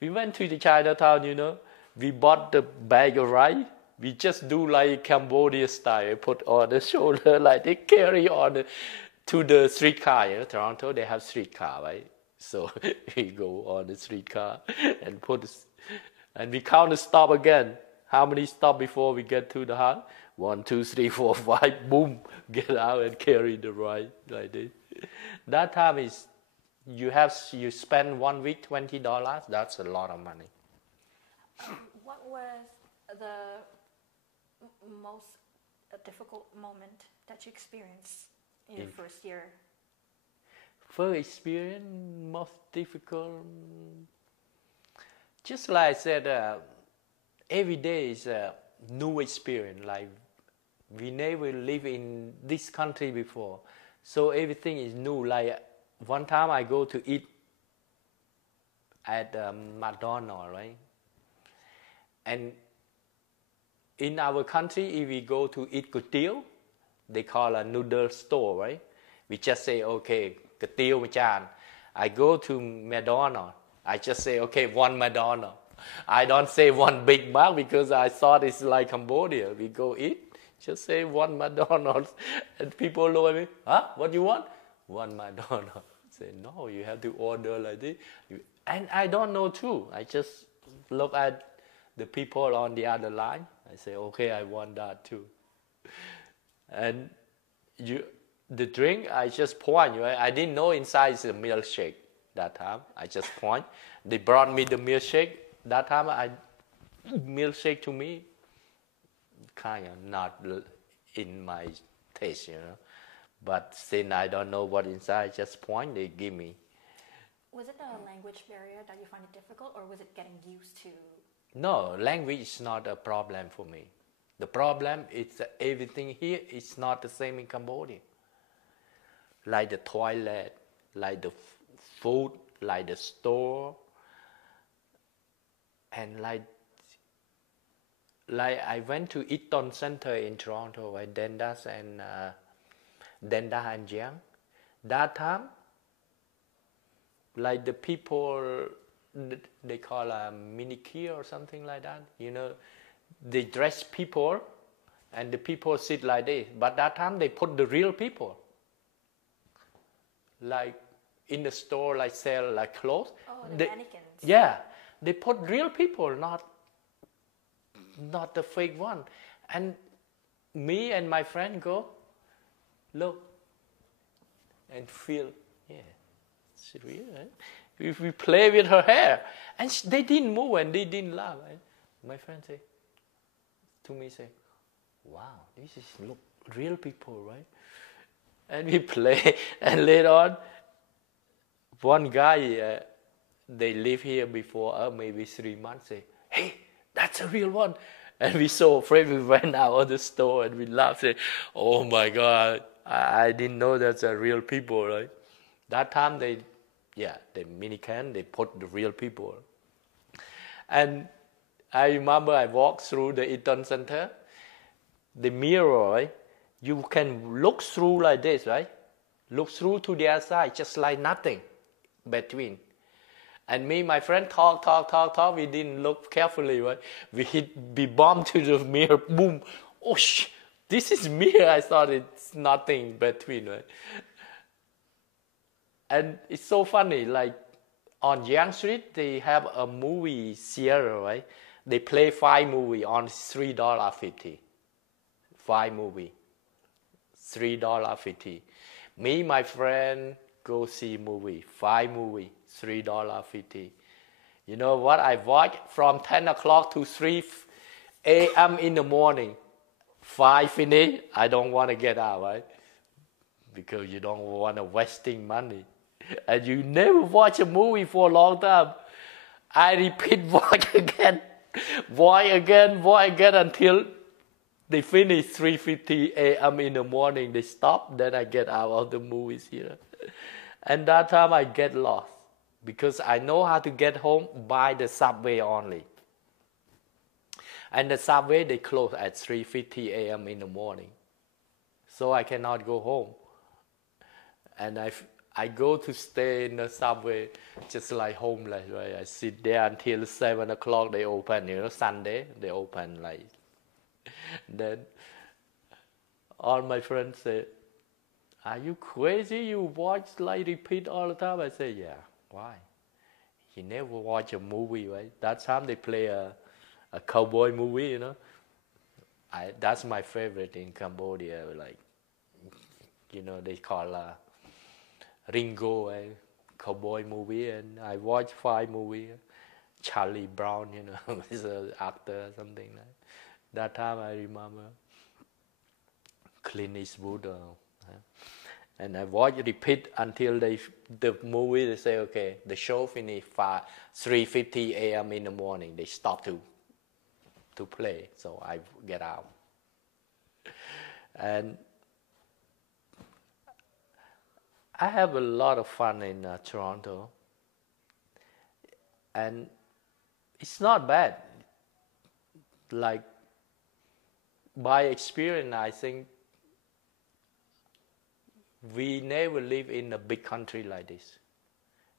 we went to the Chinatown, you know. We bought the bag of rice. We just do like Cambodian style, put on the shoulder, like they carry on to the streetcar. You know, Toronto, they have streetcar, right? So we go on the streetcar and and we count the stop again. How many stop before we get to the house? 1, 2, 3, 4, 5, boom, get out and carry the rice like this. That time is, you spend 1 week $20. That's a lot of money. What was the most difficult moment that you experienced in your first year? First experience, most difficult. Just like I said, every day is a new experience. Like, we never live in this country before, so everything is new. Like, one time I go to eat at McDonald's, right? And in our country, if we go to eat Coeurs tiêu, they call a noodle store, right? We just say, okay, Coeurs tiêu một chan. I go to McDonald's, I just say, okay, 1 McDonald's. I don't say 1 Big Mac because I thought it's like Cambodia. We go eat, just say 1 McDonald's. And people look at me, huh? What you want? 1 McDonald's. I say, no, you have to order like this. And I don't know too. I just look at the people on the other line. I say, okay, I want that too. And the drink, I just point, right? I didn't know inside is a milkshake that time. I just point. They brought me the milkshake. That time, milkshake to me, kind of not in my taste, you know. But since I don't know what inside, just point, they give me. Was it a language barrier that you find it difficult, or was it getting used to? No, language is not a problem for me. The problem is that everything here is not the same in Cambodia. Like the toilet, like the food, like the store. And like I went to Eaton Center in Toronto, right? Dundas and Giang. That time, like the people, they call a manicure or something like that. You know, they dress people, and the people sit like this. But that time they put the real people, like in the store, like sell like clothes. Oh, the mannequins. Yeah. They put real people, not the fake one. And me and my friend go, look, and feel, yeah, it's real, right? If we play with her hair, and they didn't move and they didn't laugh. Right? My friend say, to me, say, wow, this is look real people, right? And we play, and later on, one guy. They live here before maybe 3 months. Say, hey, that's a real one. And we so afraid. We went out of the store and we laughed. Say, oh my God, I didn't know that's a real people, right? That time the Dominican, they put the real people. And I remember I walked through the Eaton Center. The mirror, right? You can look through like this, right? Look through to the other side, just like nothing between. And me, my friend, talk. We didn't look carefully, right? We bumped to the mirror, boom. Oh, this is mirror. I thought it's nothing between, right? And it's so funny, like on Yang Street, they have a movie theater, right? They play 5 movies on $3.50. 5 movies, $3.50. Me, my friend, go see movie, 5 movies, $3.50. You know what? I watch from 10 o'clock to 3 a.m. in the morning. 5 finish, I don't want to get out, right? Because you don't want to wasting money. And you never watch a movie for a long time. I repeat, watch again until they finish 3:50 a.m. in the morning. They stop, then I get out of the movies here. And that time I get lost because I know how to get home by the subway only. And the subway, they close at 3:50 a.m. in the morning. So I cannot go home. And I go to stay in the subway just like homeless, right? I sit there until 7 o'clock, they open, Sunday, they open like. Then all my friends say, are you crazy? You watch like repeat all the time? I say, yeah, why? You never watch a movie, right? That time they play a cowboy movie, that's my favorite in Cambodia, like, they call Ringo, a cowboy movie, and I watched 5 movies. Charlie Brown, is an actor or something like that. Time I remember Clint Eastwood, and I watch repeat until the movie. They say, okay, the show finished 3:50 a.m. in the morning. They stop to play, so I get out. And I have a lot of fun in Toronto, and it's not bad. Like, by experience, I think we never live in a big country like this,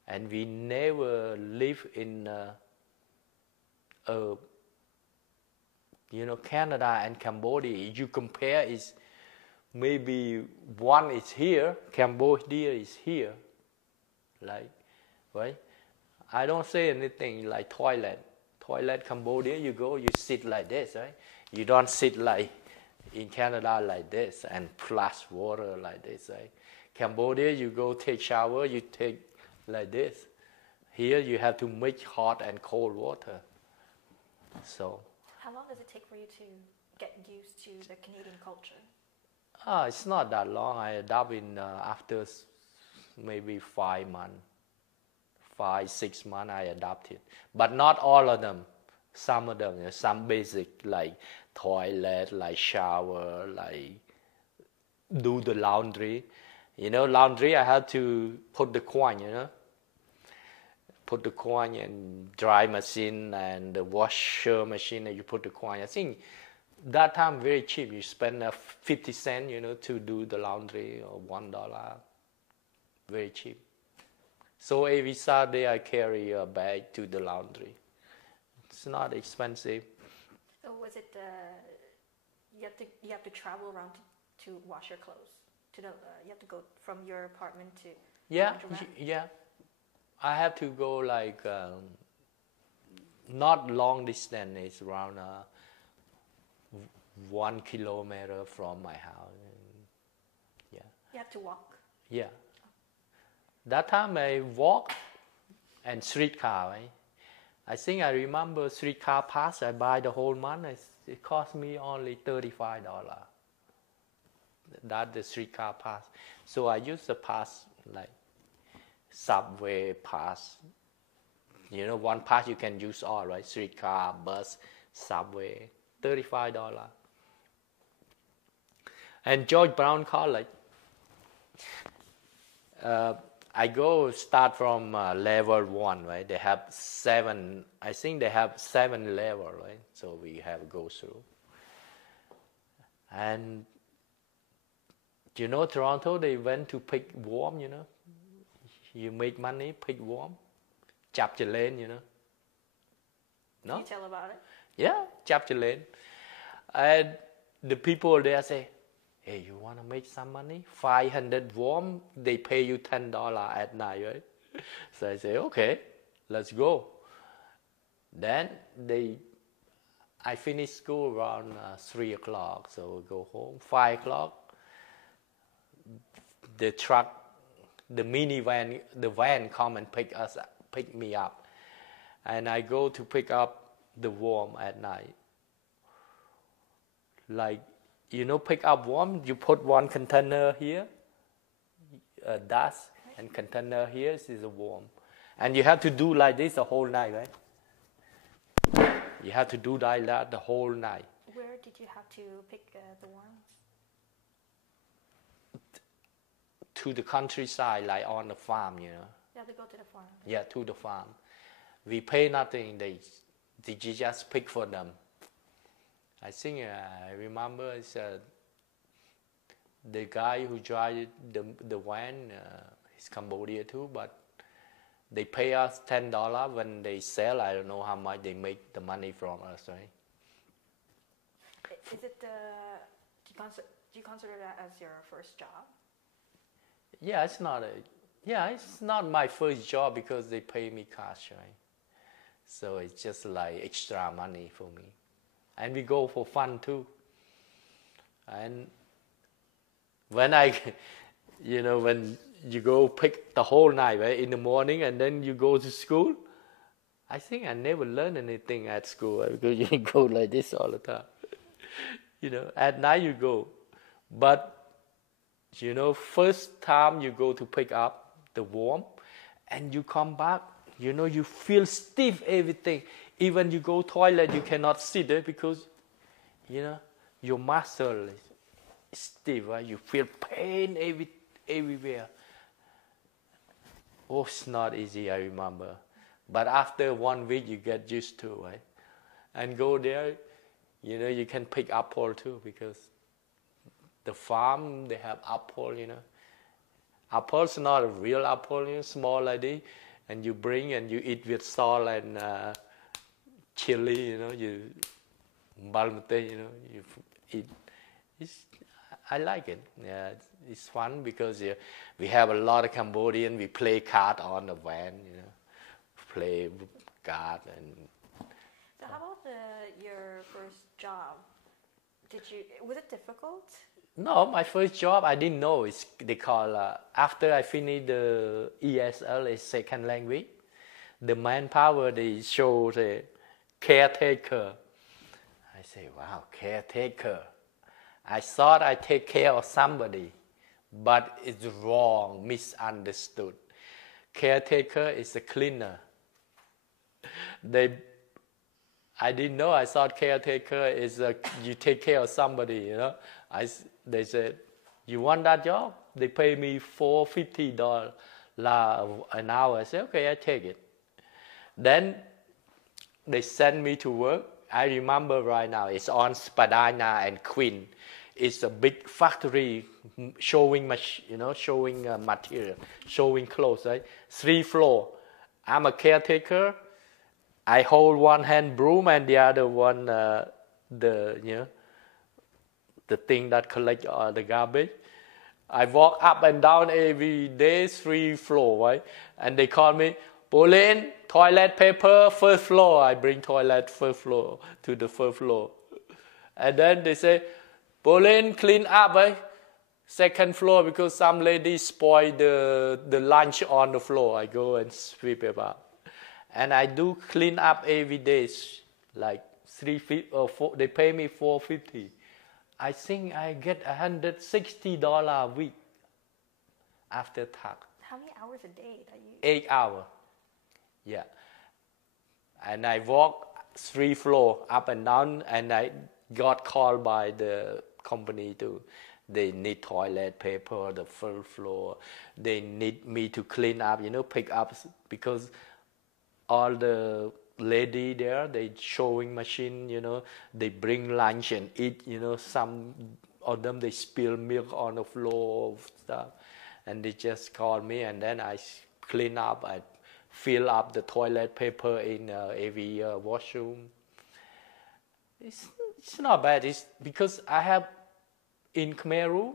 and we never live in Canada and Cambodia. You compare, is maybe one is here, Cambodia is here, like, right? I don't say anything like toilet, Cambodia, you go, you sit like this, right? You don't sit like in Canada like this and flush water like this, right? Cambodia, you go take shower, you take like this. Here you have to mix hot and cold water. So. How long does it take for you to get used to the Canadian culture? It's not that long. I adapt in after maybe 5 months. 5-6 months I adapted. But not all of them. Some of them, some basic like toilet, like shower, like do the laundry. Laundry, I had to put the coin, put the coin and dry machine and the washer machine, and you put the coin. I think that time very cheap. You spend 50 cents, to do the laundry, or $1. Very cheap. So every Saturday I carry a bag to the laundry. It's not expensive. So was it you have to travel around to wash your clothes? You have to go from your apartment to yeah. I have to go like not long distance. It's around 1 kilometer from my house. Yeah. You have to walk? Yeah. That time I walk and streetcar, right? I think I remember streetcar pass I buy the whole month. It cost me only $35. That's the streetcar pass. So I use the pass like subway pass. One pass you can use all, right? Streetcar, bus, subway, $35. And George Brown College, I start from level 1, right? They have 7, I think they have 7 levels, right? So we have to go through. And Toronto, they went to pick worm, you make money, pick worm, chapter lane, you know. No? Can you tell about it? Yeah, chapter lane. And the people there say, hey, you want to make some money? 500 won, they pay you $10 at night, right? So I say, okay, let's go. Then I finish school around 3 o'clock, so we go home. 5 o'clock, the truck, the minivan, the van come and pick me up. And I go to pick up the worm at night. Like, you know, pick up worm, you put one container here, dust, and container here is a worm. And you have to do like this the whole night, right? You have to do like that the whole night. Where did you have to pick the worms? To the countryside, like on the farm, you know. Yeah, they go to the farm. Yeah, to the farm. We pay nothing, they just pick for them. I think I remember it's the guy who drives the van, he's Cambodian too, but they pay us $10 when they sell. I don't know how much they make the money from us, right? Is it, do you consider that as your first job? Yeah, it's not my first job because they pay me cash, right? So it's just like extra money for me. And we go for fun too. And when when you go pick the whole night, right, in the morning, and then you go to school, I think I never learned anything at school, right, because you go like this all the time. You know, at night you go. But, you know, first time you go to pick up the worm, and you come back, you know, you feel stiff, everything. Even you go toilet, you cannot sit there because, you know, your muscle is stiff, right? You feel pain everywhere. Oh, it's not easy, I remember. But after 1 week, you get used to, right? And go there, you know, you can pick apple too, because the farm, they have apple, you know. Apple's not a real apple, you know, small like this. And you bring and you eat with salt and chili, you know, you balmate, you know, you eat. I like it. Yeah, it's fun because we have a lot of Cambodian. We play card on the van, you know, play card and. So how about your first job? Was it difficult? No, my first job I didn't know. They call after I finished the ESL, a second language. The manpower they show the caretaker. I say, wow, caretaker. I thought I take care of somebody, but it's wrong, misunderstood. Caretaker is a cleaner. I didn't know. I thought caretaker is you take care of somebody, you know. They said, you want that job? They pay me $450 an hour. I said, okay, I take it. Then they sent me to work. I remember right now, it's on Spadina and Queen. It's a big factory showing material, showing clothes, right? 3 floors. I'm a caretaker. I hold one hand broom and the other one the thing that collect the garbage. I walk up and down every day, 3 floors, right? And they call me, Pauline, toilet paper, 1st floor. I bring toilet 1st floor to the 1st floor. And then they say, Pauline, clean up, right? 2nd floor because some lady spoiled the lunch on the floor. I go and sweep it up. And I do clean up every day, like $350 or $4. They pay me $450. I think I get $160 a week after tax. How many hours a day that you? 8 hours. Yeah. And I walk 3 floors up and down, and I got called by the company too. They need toilet paper, the 1st floor. They need me to clean up, you know, pick up, because all the lady there, they showing machine, you know, they bring lunch and eat, you know, some of them, they spill milk on the floor of stuff, and they just call me, and then I clean up, I fill up the toilet paper in every washroom. It's not bad. It's because I have in Khmer,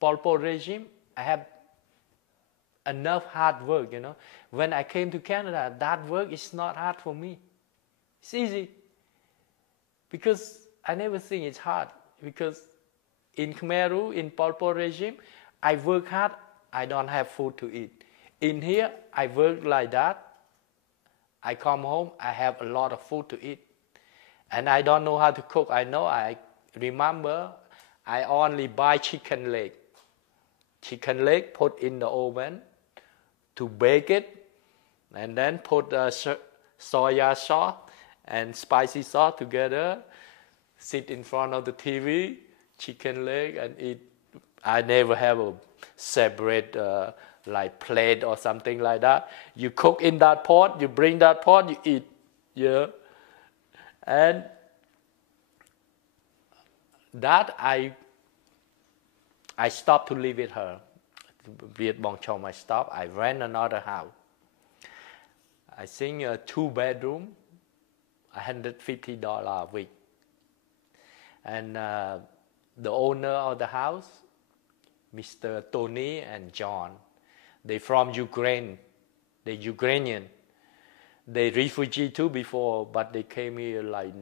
Pol Pot regime, I have enough hard work, you know. When I came to Canada, that work is not hard for me. It's easy. Because I never think it's hard. Because in Khmer, in Pol Pot regime, I work hard, I don't have food to eat. In here, I work like that. I come home, I have a lot of food to eat. And I don't know how to cook. I remember, I only buy chicken leg. Chicken leg, put in the oven to bake it, and then put soya sauce and spicy sauce together, sit in front of the TV, chicken leg, and eat. I never have a separate like plate or something like that. You cook in that pot, you bring that pot, you eat. Yeah. And that I stopped to live with her. With Bong Chom, I stopped. I rent another house. I think a 2-bedroom, $150 a week. And the owner of the house, Mr. Tony and John, they from Ukraine. They're Ukrainian. They refugee too before, but they came here like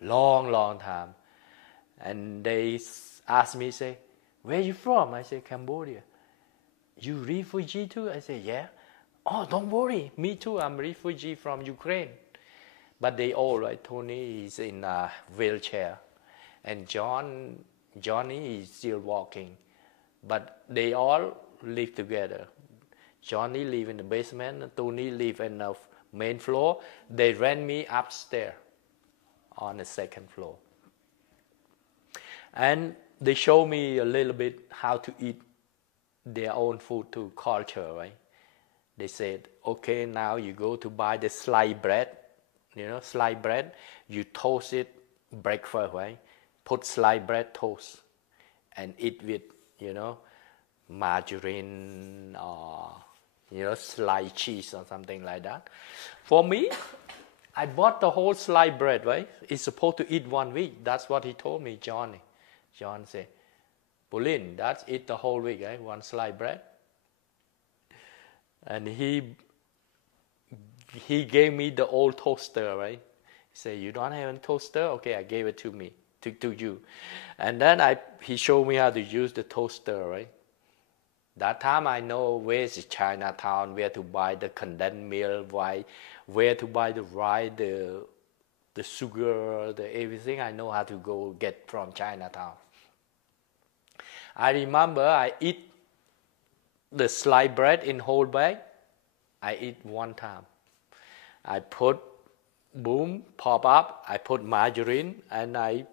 long time. And they asked me, say, where you from? I say, Cambodia. You refugee too? I say, yeah. Oh, don't worry. Me too. I'm refugee from Ukraine. But they all, right? Tony is in a wheelchair. And Johnny is still walking. But they all live together. Johnny live in the basement. Tony live in the main floor. They rent me upstairs on the second floor. And they show me a little bit how to eat their own food too, culture, right? They said, okay, now you go to buy the sliced bread, you know, sliced bread, you toast it, breakfast, right? Put sliced bread, toast, and eat with, you know, margarine or, you know, sliced cheese or something like that. For me, I bought the whole sliced bread, right? It's supposed to eat 1 week. That's what he told me, Johnny. John said, Pauline, that's eat the whole week, right? 1 slice bread. And he gave me the old toaster, right? He said, you don't have a toaster? Okay, I gave it to me, to you. And then he showed me how to use the toaster, right? That time I know where's Chinatown, where to buy the condensed milk, where to buy the rice, the sugar, the everything. I know how to go get from Chinatown. I remember I eat the sliced bread in whole bag. I eat 1 time. I put, boom, pop up. I put margarine and I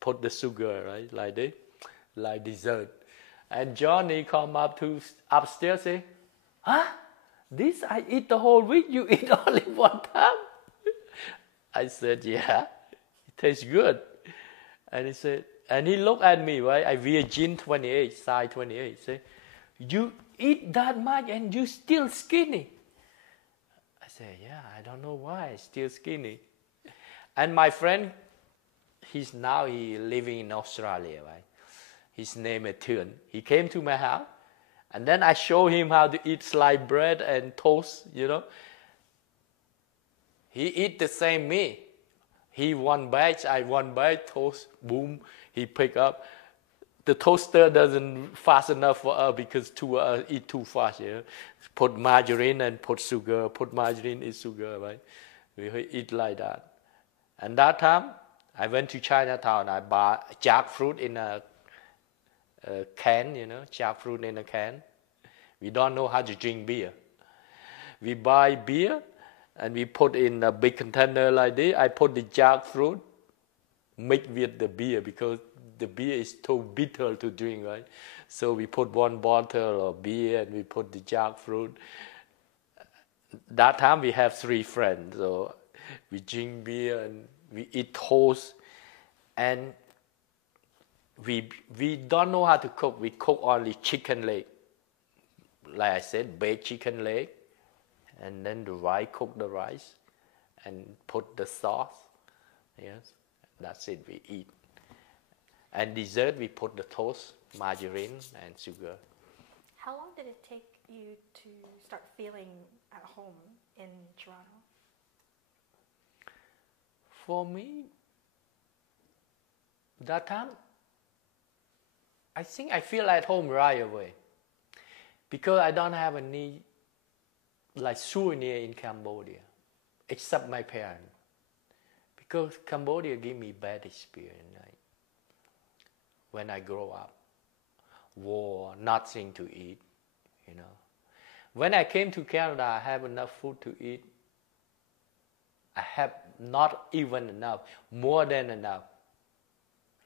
put the sugar, right, like this, like dessert. And Johnny come up to upstairs, say, huh? This I eat the whole week. You eat only 1 time. I said, yeah, it tastes good. And he said, and he looked at me, right? I wear jean 28, size 28. Say, you eat that much and you still skinny. I said, yeah, I don't know why, still skinny. And my friend, he living in Australia, right? His name is Thun. He came to my house, and then I show him how to eat sliced bread and toast, you know. He eat the same me. He 1 batch, I 1 batch, toast, boom, he pick up. The toaster doesn't fast enough for us because eat too fast, you know. Put margarine and put sugar, put margarine and sugar, right? We eat like that. And that time, I went to Chinatown, I bought jackfruit in a can, you know, jackfruit in a can. We don't know how to drink beer. We buy beer, and we put in a big container like this. I put the jackfruit mixed with the beer because the beer is too bitter to drink, right? So we put 1 bottle of beer and we put the jackfruit. That time we have 3 friends, so we drink beer and we eat toast. And we don't know how to cook. We cook only chicken leg. Like I said, baked chicken leg. and then cook the rice, and put the sauce. Yes, that's it. We eat. And dessert, we put the toast, margarine, and sugar. How long did it take you to start feeling at home in Toronto? For me, that time, I think I feel at home right away. Because I don't have any like souvenir in Cambodia, except my parents. Because Cambodia gave me bad experience. Like, when I grow up, war, nothing to eat, you know. When I came to Canada, I have enough food to eat. I have not even enough, more than enough.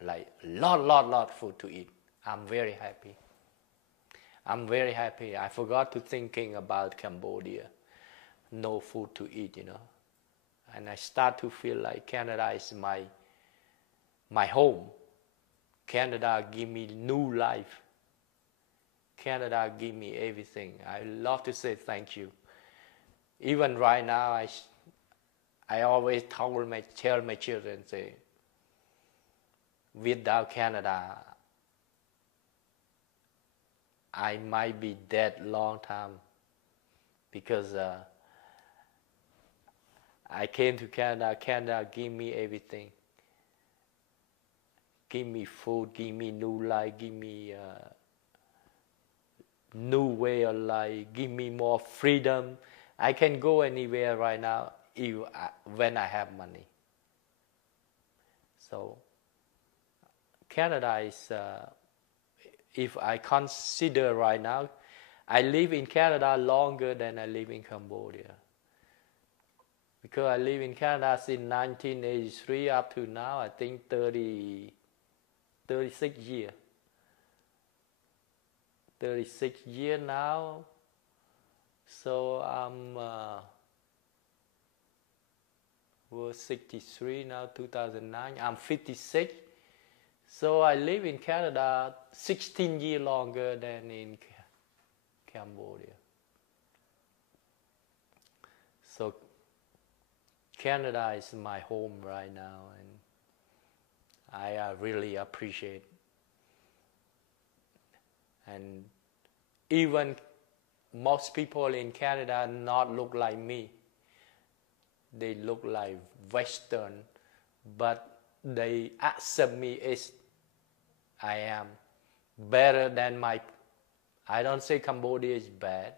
Like lot food to eat. I'm very happy. I'm very happy. I forgot to thinking about Cambodia. No food to eat, you know. And I start to feel like Canada is my home. Canada give me new life. Canada give me everything. I love to say thank you. Even right now, I always tell my children, say, without Canada, I might be dead long time, because I came to Canada. Canada give me everything. Give me food, give me new life, give me new way of life, give me more freedom. I can go anywhere right now when I have money. So Canada is, if I consider right now, I live in Canada longer than I live in Cambodia. Because I live in Canada since 1983 up to now, I think 36 years. 36 years now. So I'm was 63 now, 2009. I'm 56. So I live in Canada 16 years longer than in Cambodia. So Canada is my home right now, and I really appreciate. And even most people in Canada not look like me. They look like Western, but they accept me as I am. Better than I don't say Cambodia is bad,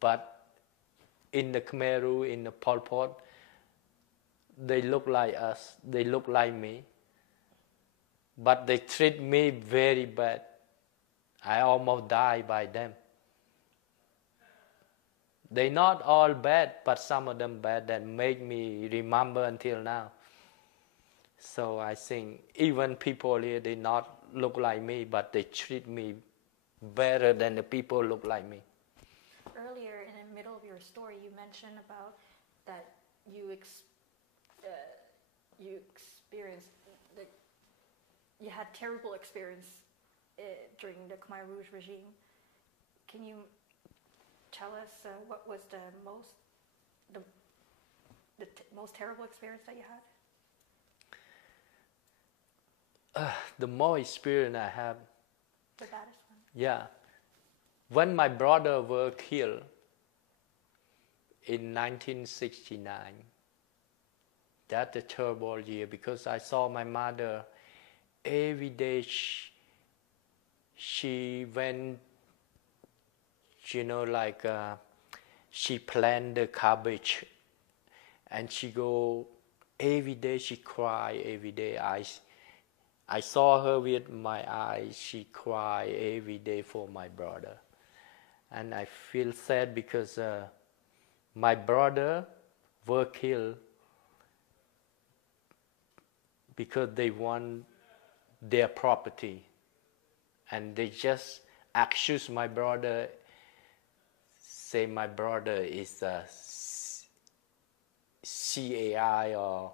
but in the Khmer Rouge, in the Pol Pot, they look like us, they look like me, but they treat me very bad. I almost died by them. They're not all bad, but some of them bad that make me remember until now. So I think even people here, they not look like me, but they treat me better than the people look like me. Earlier in the middle of your story, you mentioned about that you experienced, you had terrible experience during the Khmer Rouge regime. Can you tell us what was the most terrible experience that you had? The more experience I have. The baddest one? Yeah. When my brother were killed in 1969, that's a terrible year, because I saw my mother every day. She went, you know, like she planted the cabbage, and she go every day. She cry every day. I saw her with my eyes. She cry every day for my brother, and I feel sad because my brother were killed because they want their property, and they just accuse my brother, say my brother is a CAI or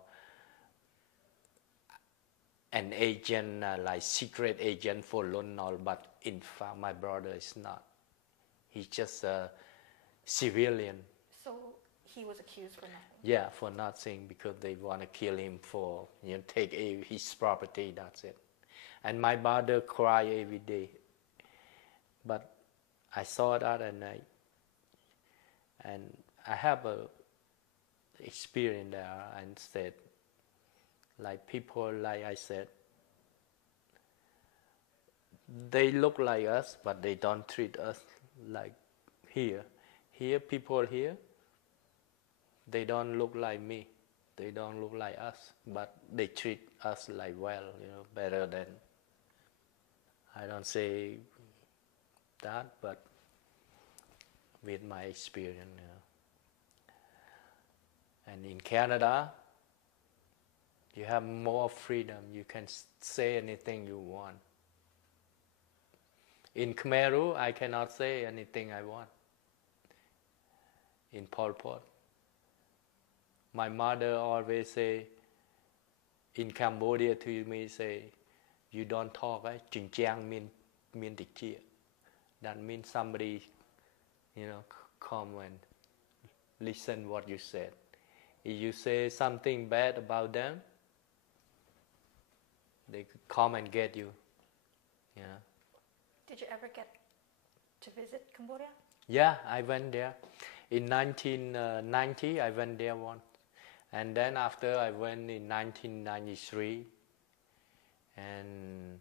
an agent, like secret agent for Lon Nol, but in fact my brother is not. He's just a civilian. he was accused for nothing. Yeah, for nothing, because they want to kill him for, take his property, that's it. And my mother cry every day. But I saw that, and I have a experience there, and said, like people, like I said, they look like us, but they don't treat us like here. Here, people here, they don't look like me. They don't look like us, but they treat us like well, better than, I don't say that, but with my experience. And in Canada, you have more freedom. You can say anything you want. In Khmer, I cannot say anything I want. In Pol Pot, my mother always say, in Cambodia to me, say, you don't talk, ching chang mean dik chia. That means somebody, come and listen what you said. If you say something bad about them, they could come and get you. Did you ever get to visit Cambodia? Yeah, I went there. In 1990, I went there once. And then after, I went in 1993. And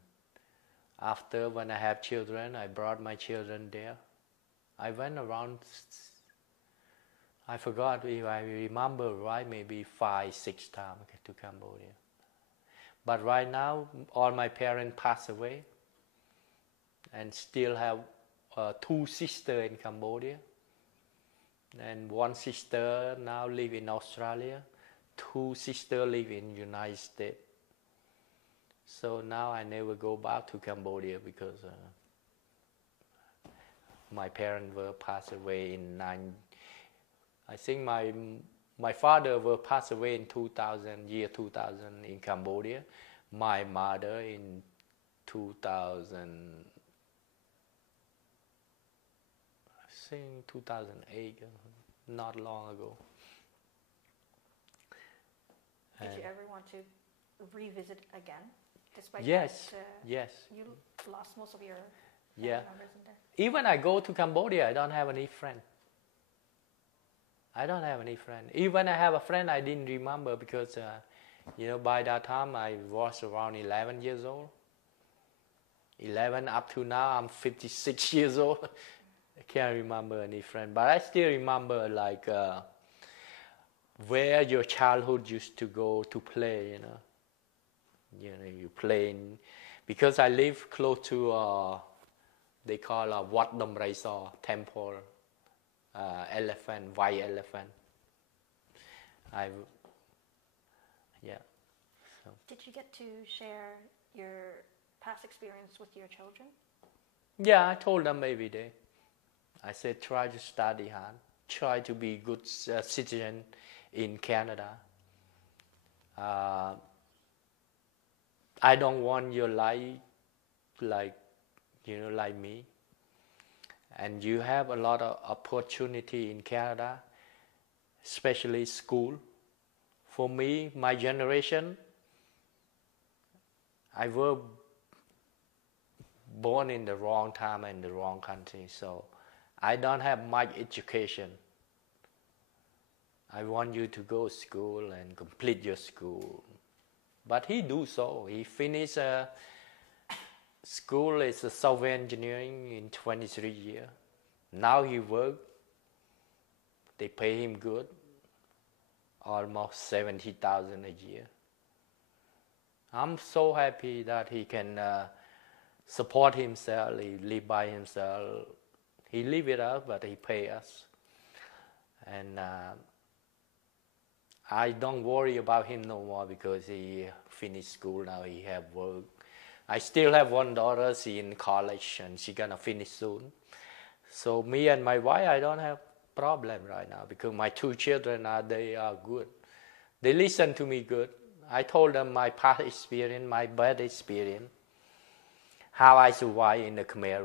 after, when I have children, I brought my children there. I went around, I forgot if I remember right, maybe 5-6 times to Cambodia. But right now, all my parents passed away, and still have 2 sisters in Cambodia. And 1 sister now live in Australia. 2 sisters live in United States. So now I never go back to Cambodia because my parents were passed away in I think my father were passed away in 2000 in Cambodia. My mother in 2008, not long ago. Did you ever want to revisit again, despite yes, that, yes. you lost most of your Yeah. members in there? Even I go to Cambodia, I don't have any friend. I don't have any friend. Even I have a friend, I didn't remember because, by that time I was around 11 years old. 11 up to now, I'm 56 years old. I can't remember any friend, but I still remember like where your childhood used to go to play. You play because I live close to they call Wat Dom Raisa temple, elephant, white elephant. So. Did you get to share your past experience with your children? Yeah, I told them every day. I said, try to study hard, try to be good citizen in Canada. I don't want your life like me. And you have a lot of opportunity in Canada, especially school. For me, my generation, I was born in the wrong time and the wrong country, so I don't have much education. I want you to go to school and complete your school. But he do so. He finished school as a software engineering in 23 years. Now he work. They pay him good, almost 70,000 a year. I'm so happy that he can support himself. He live by himself. He live with us, but he pay us. And I don't worry about him no more because he finished school now. He have work. I still have 1 daughter. She in college and she gonna finish soon. So me and my wife, I don't have problem right now because my 2 children they are good. They listen to me good. I told them my past experience, my bad experience, how I survived in the Khmer,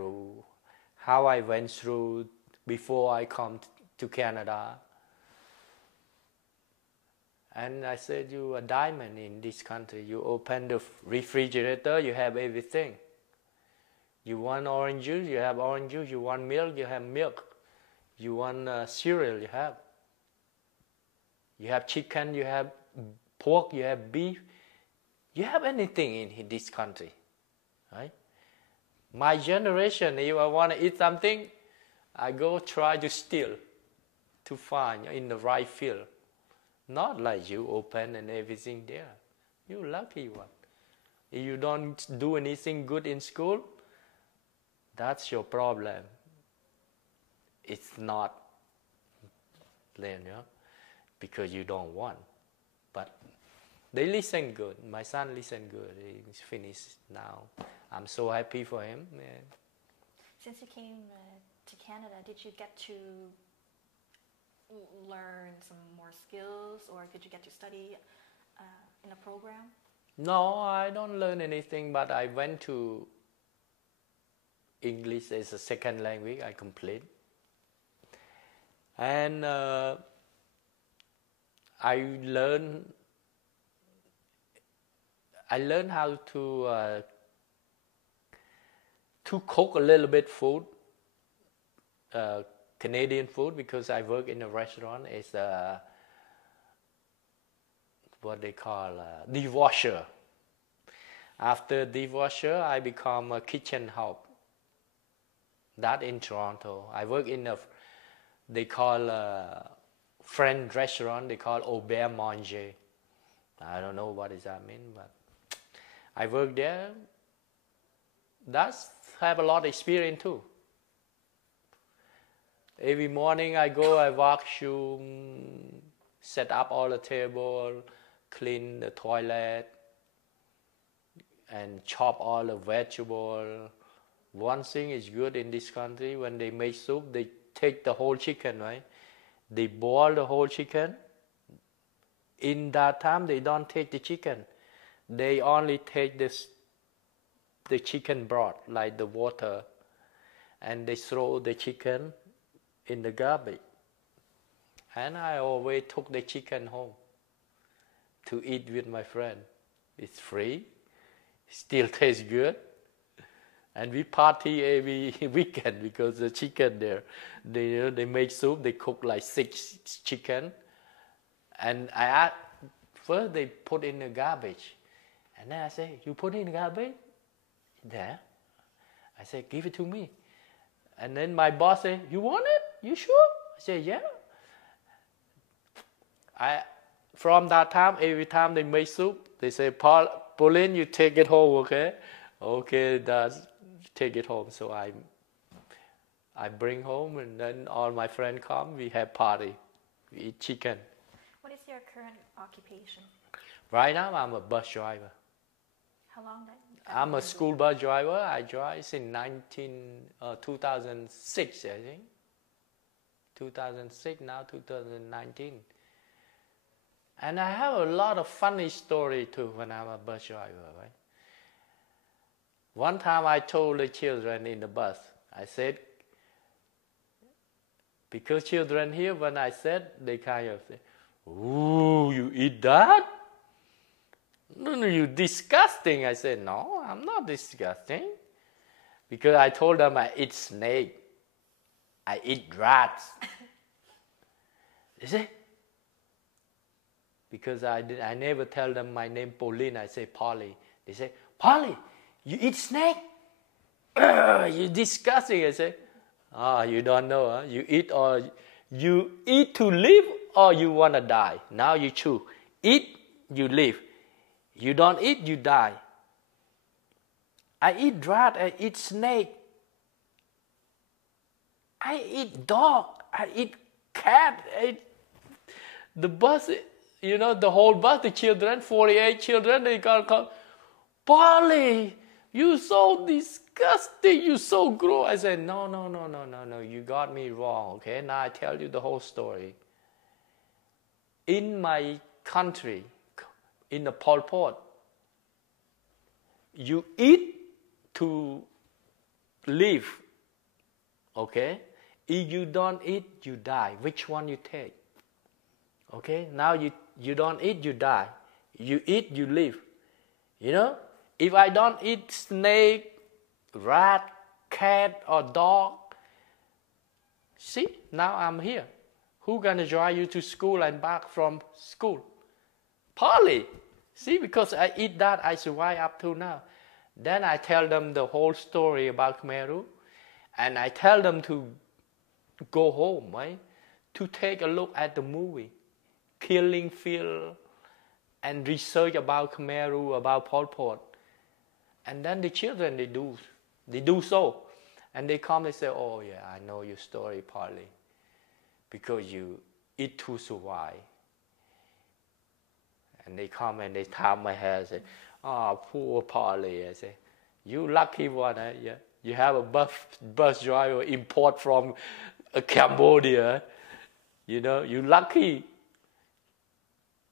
how I went through before I come to Canada. And I said, you a diamond in this country. You open the refrigerator, you have everything. You want orange juice, you have orange juice. You want milk, you have milk. You want cereal, you have. You have chicken, you have pork, you have beef. You have anything in this country, right? My generation, if I want to eat something, I go try to steal, to find in the right field. Not like you open and everything there. You lucky one. If you don't do anything good in school, that's your problem. It's not, because you don't want. But they listen good. My son listen good. He's finished now. I'm so happy for him. Yeah. Since you came to Canada, did you get to learn some more skills, or did you get to study in a program? No, I don't learn anything, but I went to English as a second language. I complete. And I learned how to cook a little bit food, Canadian food, because I work in a restaurant as what they call dishwasher. After dishwasher, I become a kitchen help. That in Toronto. I work in a, they call French restaurant, they call au bar manger. I don't know what does that mean, but I work there. That's have a lot of experience too. Every morning I go, I vacuum, set up all the table, clean the toilet, and chop all the vegetable. One thing is good in this country, when they make soup, they take the whole chicken, right? They boil the whole chicken. In that time, they don't take the chicken. They only take the chicken broth, like the water, and they throw the chicken in the garbage. And I always took the chicken home to eat with my friend. It's free, still tastes good. And we party every weekend because the chicken there, they make soup, they cook like 6 chicken. And first they put in the garbage. And then I say, you put in the garbage? There. I say, give it to me. And then my boss say, you want it? You sure? I say, yeah. From that time, every time they make soup, they say, Pauline, you take it home, okay? Okay, take it home. So I bring home, and then all my friends come, we have party, we eat chicken. What is your current occupation? Right now, I'm a bus driver. How long? I'm a school bus driver. I drive since 2006, I think. 2006, now 2019. And I have a lot of funny story too when I'm a bus driver, right? One time I told the children in the bus, I said, because children here, when I said, they kind of say, ooh, you eat that? No, you disgusting. I said, no, I'm not disgusting. Because I told them I eat snake. I eat rats. They say, because I never tell them my name Pauline, I say Paulie. They say, Paulie, you eat snake? You disgusting. I say, you don't know, huh? You eat to live or you want to die. Now you choose. Eat, you live. You don't eat, you die. I eat rat, I eat snake. I eat dog, I eat cat. The bus, the whole bus, the children, 48 children, they come, Paulie, you so disgusting, you so gross. I said, no, you got me wrong, okay? Now I tell you the whole story. In my country, in the Pol Pot, you eat to live, okay? If you don't eat, you die. Which one you take? Okay, now you you don't eat, you die. You eat, you live. You know, if I don't eat snake, rat, cat, or dog, see, now I'm here. Who gonna drive you to school and back from school? Paulie. See, because I eat that, I survive up to now. Then I tell them the whole story about Khmer Rouge, and I tell them to go home, right? To take a look at the movie, Killing Field, and research about Khmer Rouge, about Pol Pot. And then the children, they do so. And they come and say, oh yeah, I know your story, Paulie, because you eat to survive. And they come and they tap my head and say, oh, poor Paulie. I say, you lucky one, eh? Yeah. You have a bus driver import from Cambodia. You know, you lucky.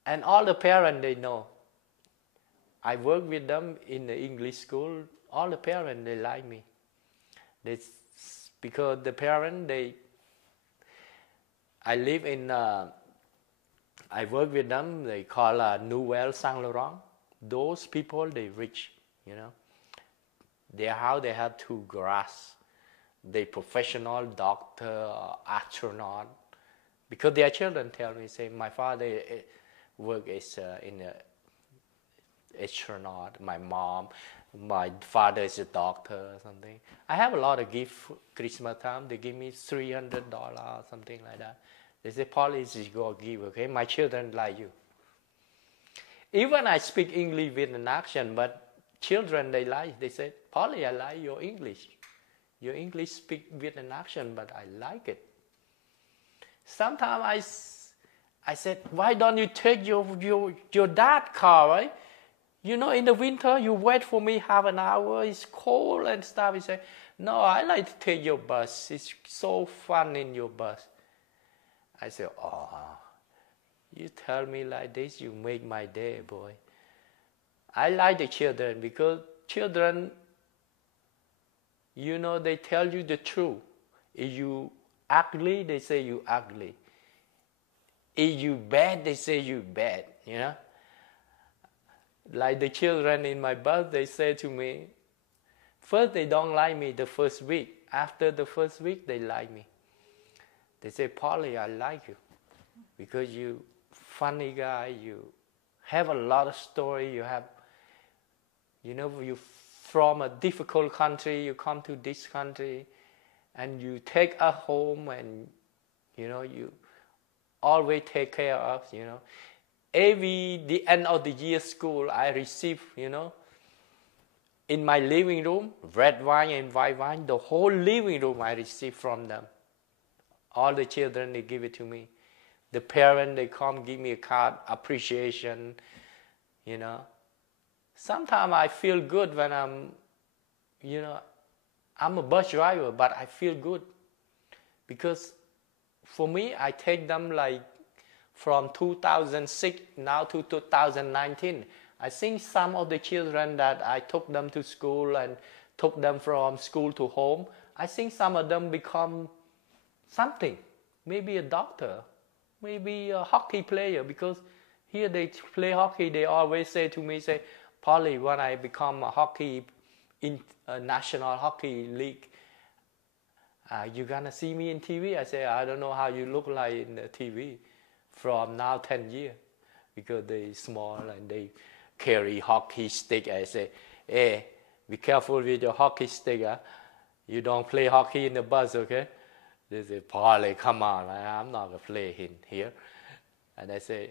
And all the parents, they know. I work with them in the English school. All the parents, they like me. Because the parents, I live in, I work with them, they call Nouvelle Saint Laurent. Those people, they rich, you know. Their house, they have 2 grass. They professional doctor, astronaut. Because their children tell me, say, my father work is in a astronaut. My mom, my father is a doctor or something. I have a lot of gifts Christmas time. They give me $300 or something like that. They say, Paulie, this is your gift, okay? My children like you. Even I speak English with an accent, but children, they like. They say, Paulie, I like your English. Your English speak with an accent, but I like it. Sometimes I said, why don't you take your dad's car, right? You know, in the winter, you wait for me half an hour, it's cold and stuff. He said, no, I like to take your bus. It's so fun in your bus. I said, oh, you tell me like this, you make my day, boy. I like the children because children, you know, they tell you the truth. If you ugly, they say you ugly. If you bad, they say you bad, you know. Like the children in my bus, they say to me, first they don't like me the first week. After the first week, they like me. They say, Paulie, I like you because you funny guy, you have a lot of story, you have, you know, you from a difficult country, you come to this country, and you take us home, and, you know, you always take care of us, you know. The end of the year school, I receive, you know, in my living room, red wine and white wine, the whole living room I receive from them. All the children, they give it to me. The parents, they come give me a card, appreciation, you know. Sometimes I feel good when I'm, you know, I'm a bus driver, but I feel good. Because for me, I take them like from 2006 now to 2019. I think some of the children that I took them to school and took them from school to home, I think some of them become something. Maybe a doctor, maybe a hockey player, because here they play hockey, they always say to me, say, Paulie, when I become a hockey in a national hockey league, you gonna see me in TV? I say, I don't know how you look like in the TV from now 10 years, because they small and they carry hockey stick. I say, hey, be careful with your hockey stick. Huh? You don't play hockey in the bus, okay? They say, Paulie, come on, I'm not gonna play in here. And I say,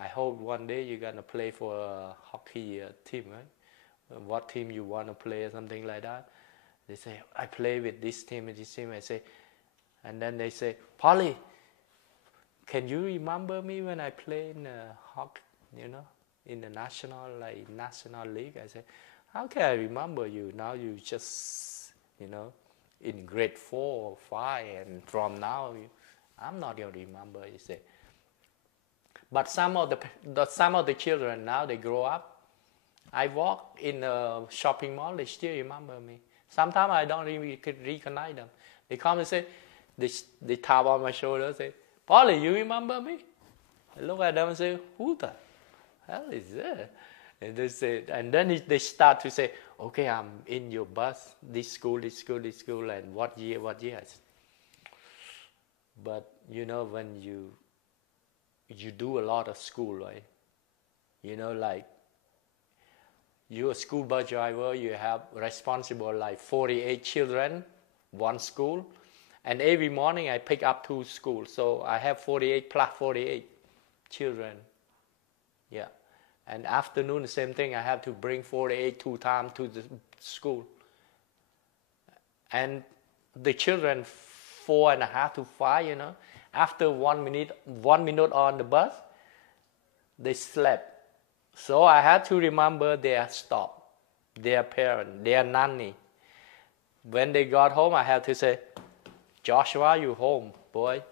I hope one day you're gonna play for a hockey team, right? What team you wanna play or something like that? They say, I play with this team and this team. I say, and then they say, Paulie, can you remember me when I play in hockey, you know, in the national league? I say, how can I remember you? Now you just, you know, in grade 4 or 5, and from now, I'm not going to remember, you say. But some of the children, now they grow up. I walk in a shopping mall, they still remember me. Sometimes I don't even recognize them. They come and say, they tap on my shoulder, say, Paulie, you remember me? I look at them and say, who the hell is that? And they say, and then they start to say, okay, I'm in your bus, this school, and what year? I said, but you know, when you do a lot of school, right? You know, like you're a school bus driver, you have responsible like 48 children, one school, and every morning I pick up 2 schools, so I have 48 plus 48 children. Yeah. And afternoon, the same thing, I have to bring 48 2 times to the school. And the children 4.5 to 5, you know, after 1 minute on the bus, they slept. So I had to remember their stop, their parent, their nanny. When they got home, I had to say, Joshua, you home, boy.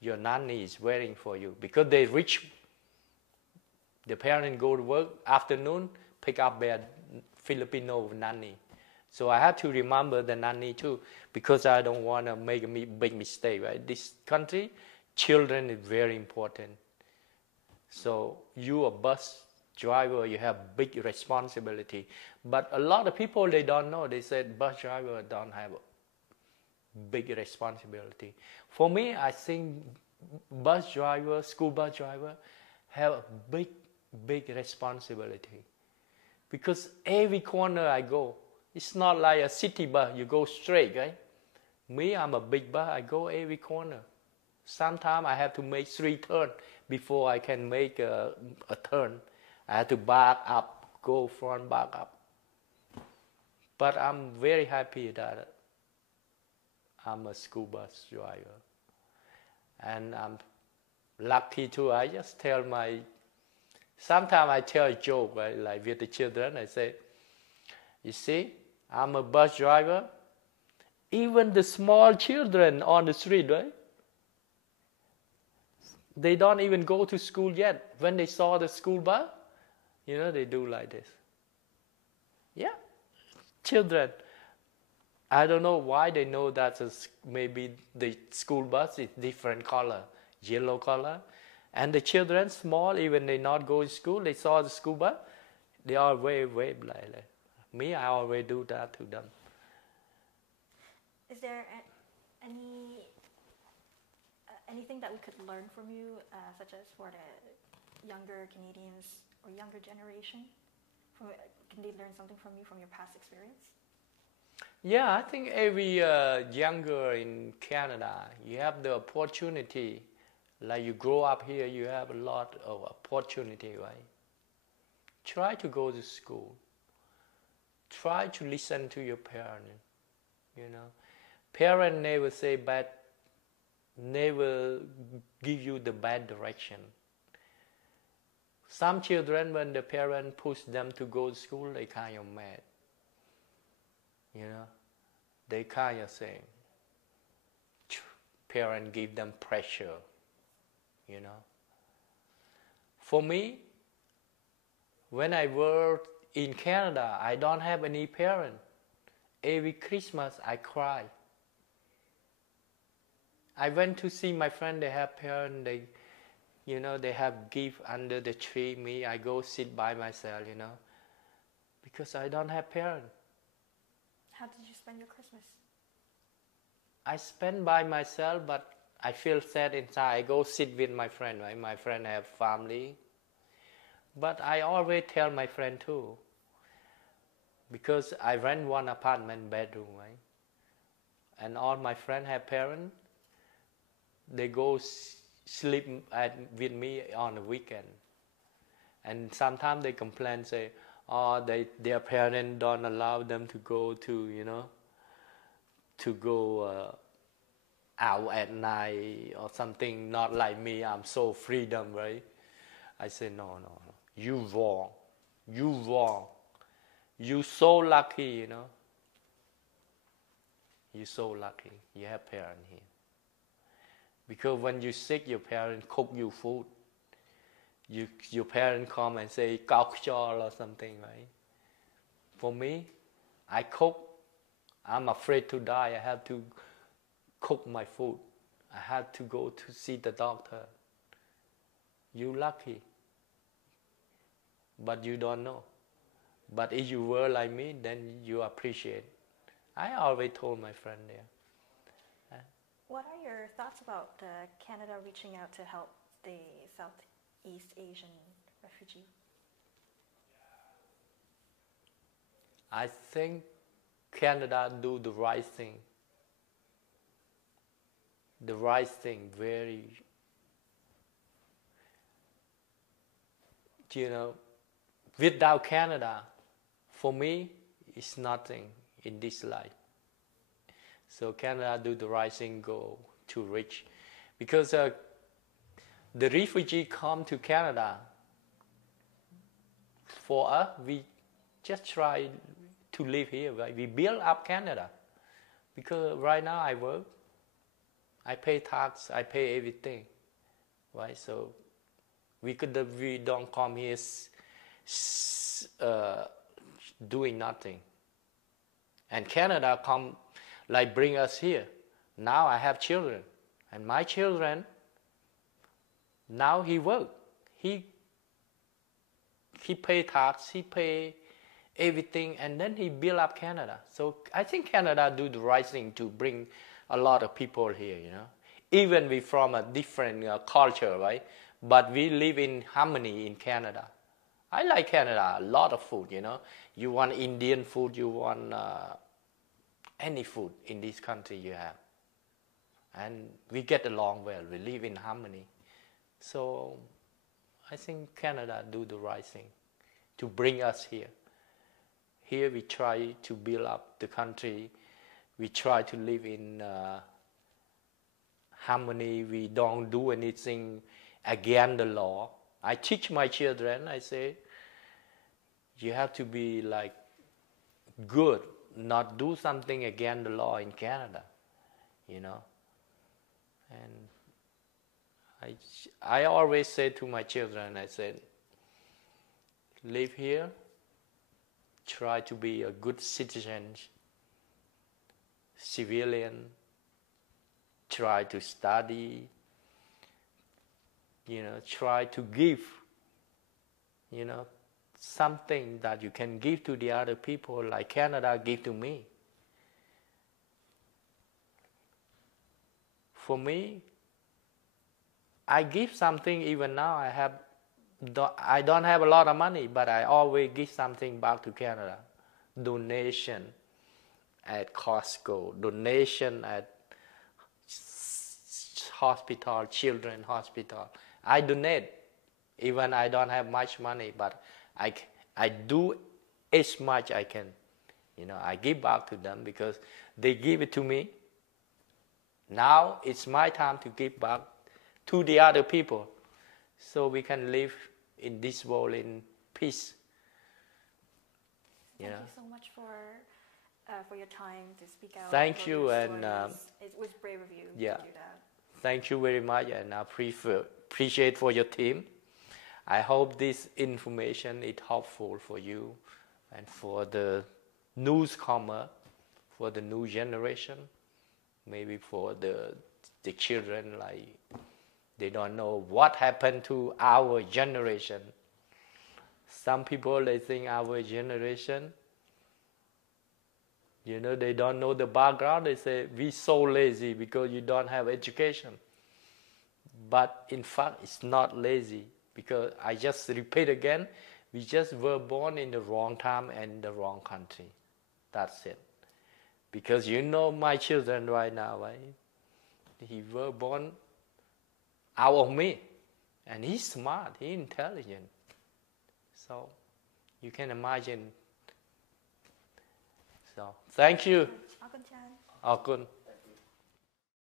Your nanny is waiting for you. Because they reach, the parent go to work, afternoon, pick up their Filipino nanny. So I had to remember the nanny too, because I don't want to make a big mistake, right? This country, children is very important. So you a bus driver, you have big responsibility. But a lot of people, they don't know. They said bus driver don't have big responsibility. For me, I think bus driver, school bus driver, have a big responsibility. Because every corner I go, it's not like a city bus, you go straight, right? Me, I'm a big bus, I go every corner. Sometimes I have to make 3 turns before I can make a turn. I have to back up, go front, back up. But I'm very happy that I'm a school bus driver. And I'm lucky too. I just tell sometimes I tell a joke, right? Like with the children, I say, you see, I'm a bus driver. Even the small children on the street, right? They don't even go to school yet. When they saw the school bus, you know, they do like this. Yeah, children. I don't know why they know that maybe the school bus is different color, yellow color. And the children, small, even they not go to school, they saw the school bus, they are wave like that. Me, I always do that to them. Is there anything that we could learn from you, such as for the younger Canadians or younger generation? Can they learn something from you from your past experience? Yeah, I think every younger in Canada, you have the opportunity. Like you grow up here, you have a lot of opportunity, right? Try to go to school. Try to listen to your parents, you know. Parents never say bad, never give you the bad direction. Some children, when the parent push them to go to school, they kind of mad. You know, they kind of saying, parent give them pressure, you know. For me, when I work in Canada, I don't have any parent. Every Christmas, I cry. I went to see my friend, they have parents, they have gift under the tree. Me, I go sit by myself, you know, because I don't have parents. How did you spend your Christmas? I spend by myself, but I feel sad inside. I go sit with my friend, right? My friend have family. But I always tell my friend too, because I rent one apartment bedroom, right? And all my friends have parents. They go sleep with me on the weekend. And sometimes they complain, say, their parents don't allow them to go out at night or something. Not like me, I'm so freedom, right? I say, no, you wrong. You so lucky, you know. You so lucky. You have parents here. Because when you're sick, your parents cook you food. Your parents come and say, "Cook or something," right? For me, I cook. I'm afraid to die. I have to cook my food. I have to go to see the doctor. you lucky, but you don't know. But if you were like me, then you appreciate. I always told my friend there. What are your thoughts about Canada reaching out to help the Southeast Asian refugee? I think Canada do the right thing. The right thing, very, without Canada, for me, it's nothing in this life. So Canada do the right thing, go to reach. Because the refugee come to Canada, for us, we just try to live here, right? We build up Canada. Because right now I work, I pay tax, I pay everything, right? So we don't come here doing nothing. And Canada come, like bring us here. Now I have children, and my children, now he work. He pay tax, he pay everything, and then he build up Canada. So I think Canada do the right thing to bring a lot of people here, Even we from a different culture, right? But we live in harmony in Canada. I like Canada, a lot of food, You want Indian food, you want any food in this country you have. And we get along well, we live in harmony. So I think Canada do the right thing to bring us here. Here we try to build up the country. We try to live in harmony. We don't do anything against the law. I teach my children, I say, you have to be like good, not do something against the law in Canada, And I always say to my children, I said, live here, try to be a good citizen, civilian, try to study, try to give, something that you can give to the other people like Canada give to me. For me, I give something even now. I don't have a lot of money, but I always give something back to Canada. Donation at Costco, donation at hospital, children hospital. I donate, even I don't have much money, but I do as much I can. I give back to them because they give it to me. Now it's my time to give back to the other people, so we can live in this world in peace. Thank you so much for your time to speak out. Thank you, and it was brave of you to do that. Thank you very much, and I appreciate for your team. I hope this information is helpful for you and for the newcomer, for the new generation, maybe for the children, like they don't know what happened to our generation. Some people, they think our generation, they don't know the background. They say, we're so lazy because you don't have education. But in fact, it's not lazy, because I just repeat again, we just were born in the wrong time and in the wrong country. That's it. Because my children right now, right? He were born out of me. And he's smart, he's intelligent. So you can imagine. So thank you. ขอบคุณอาจารย์ ขอบคุณ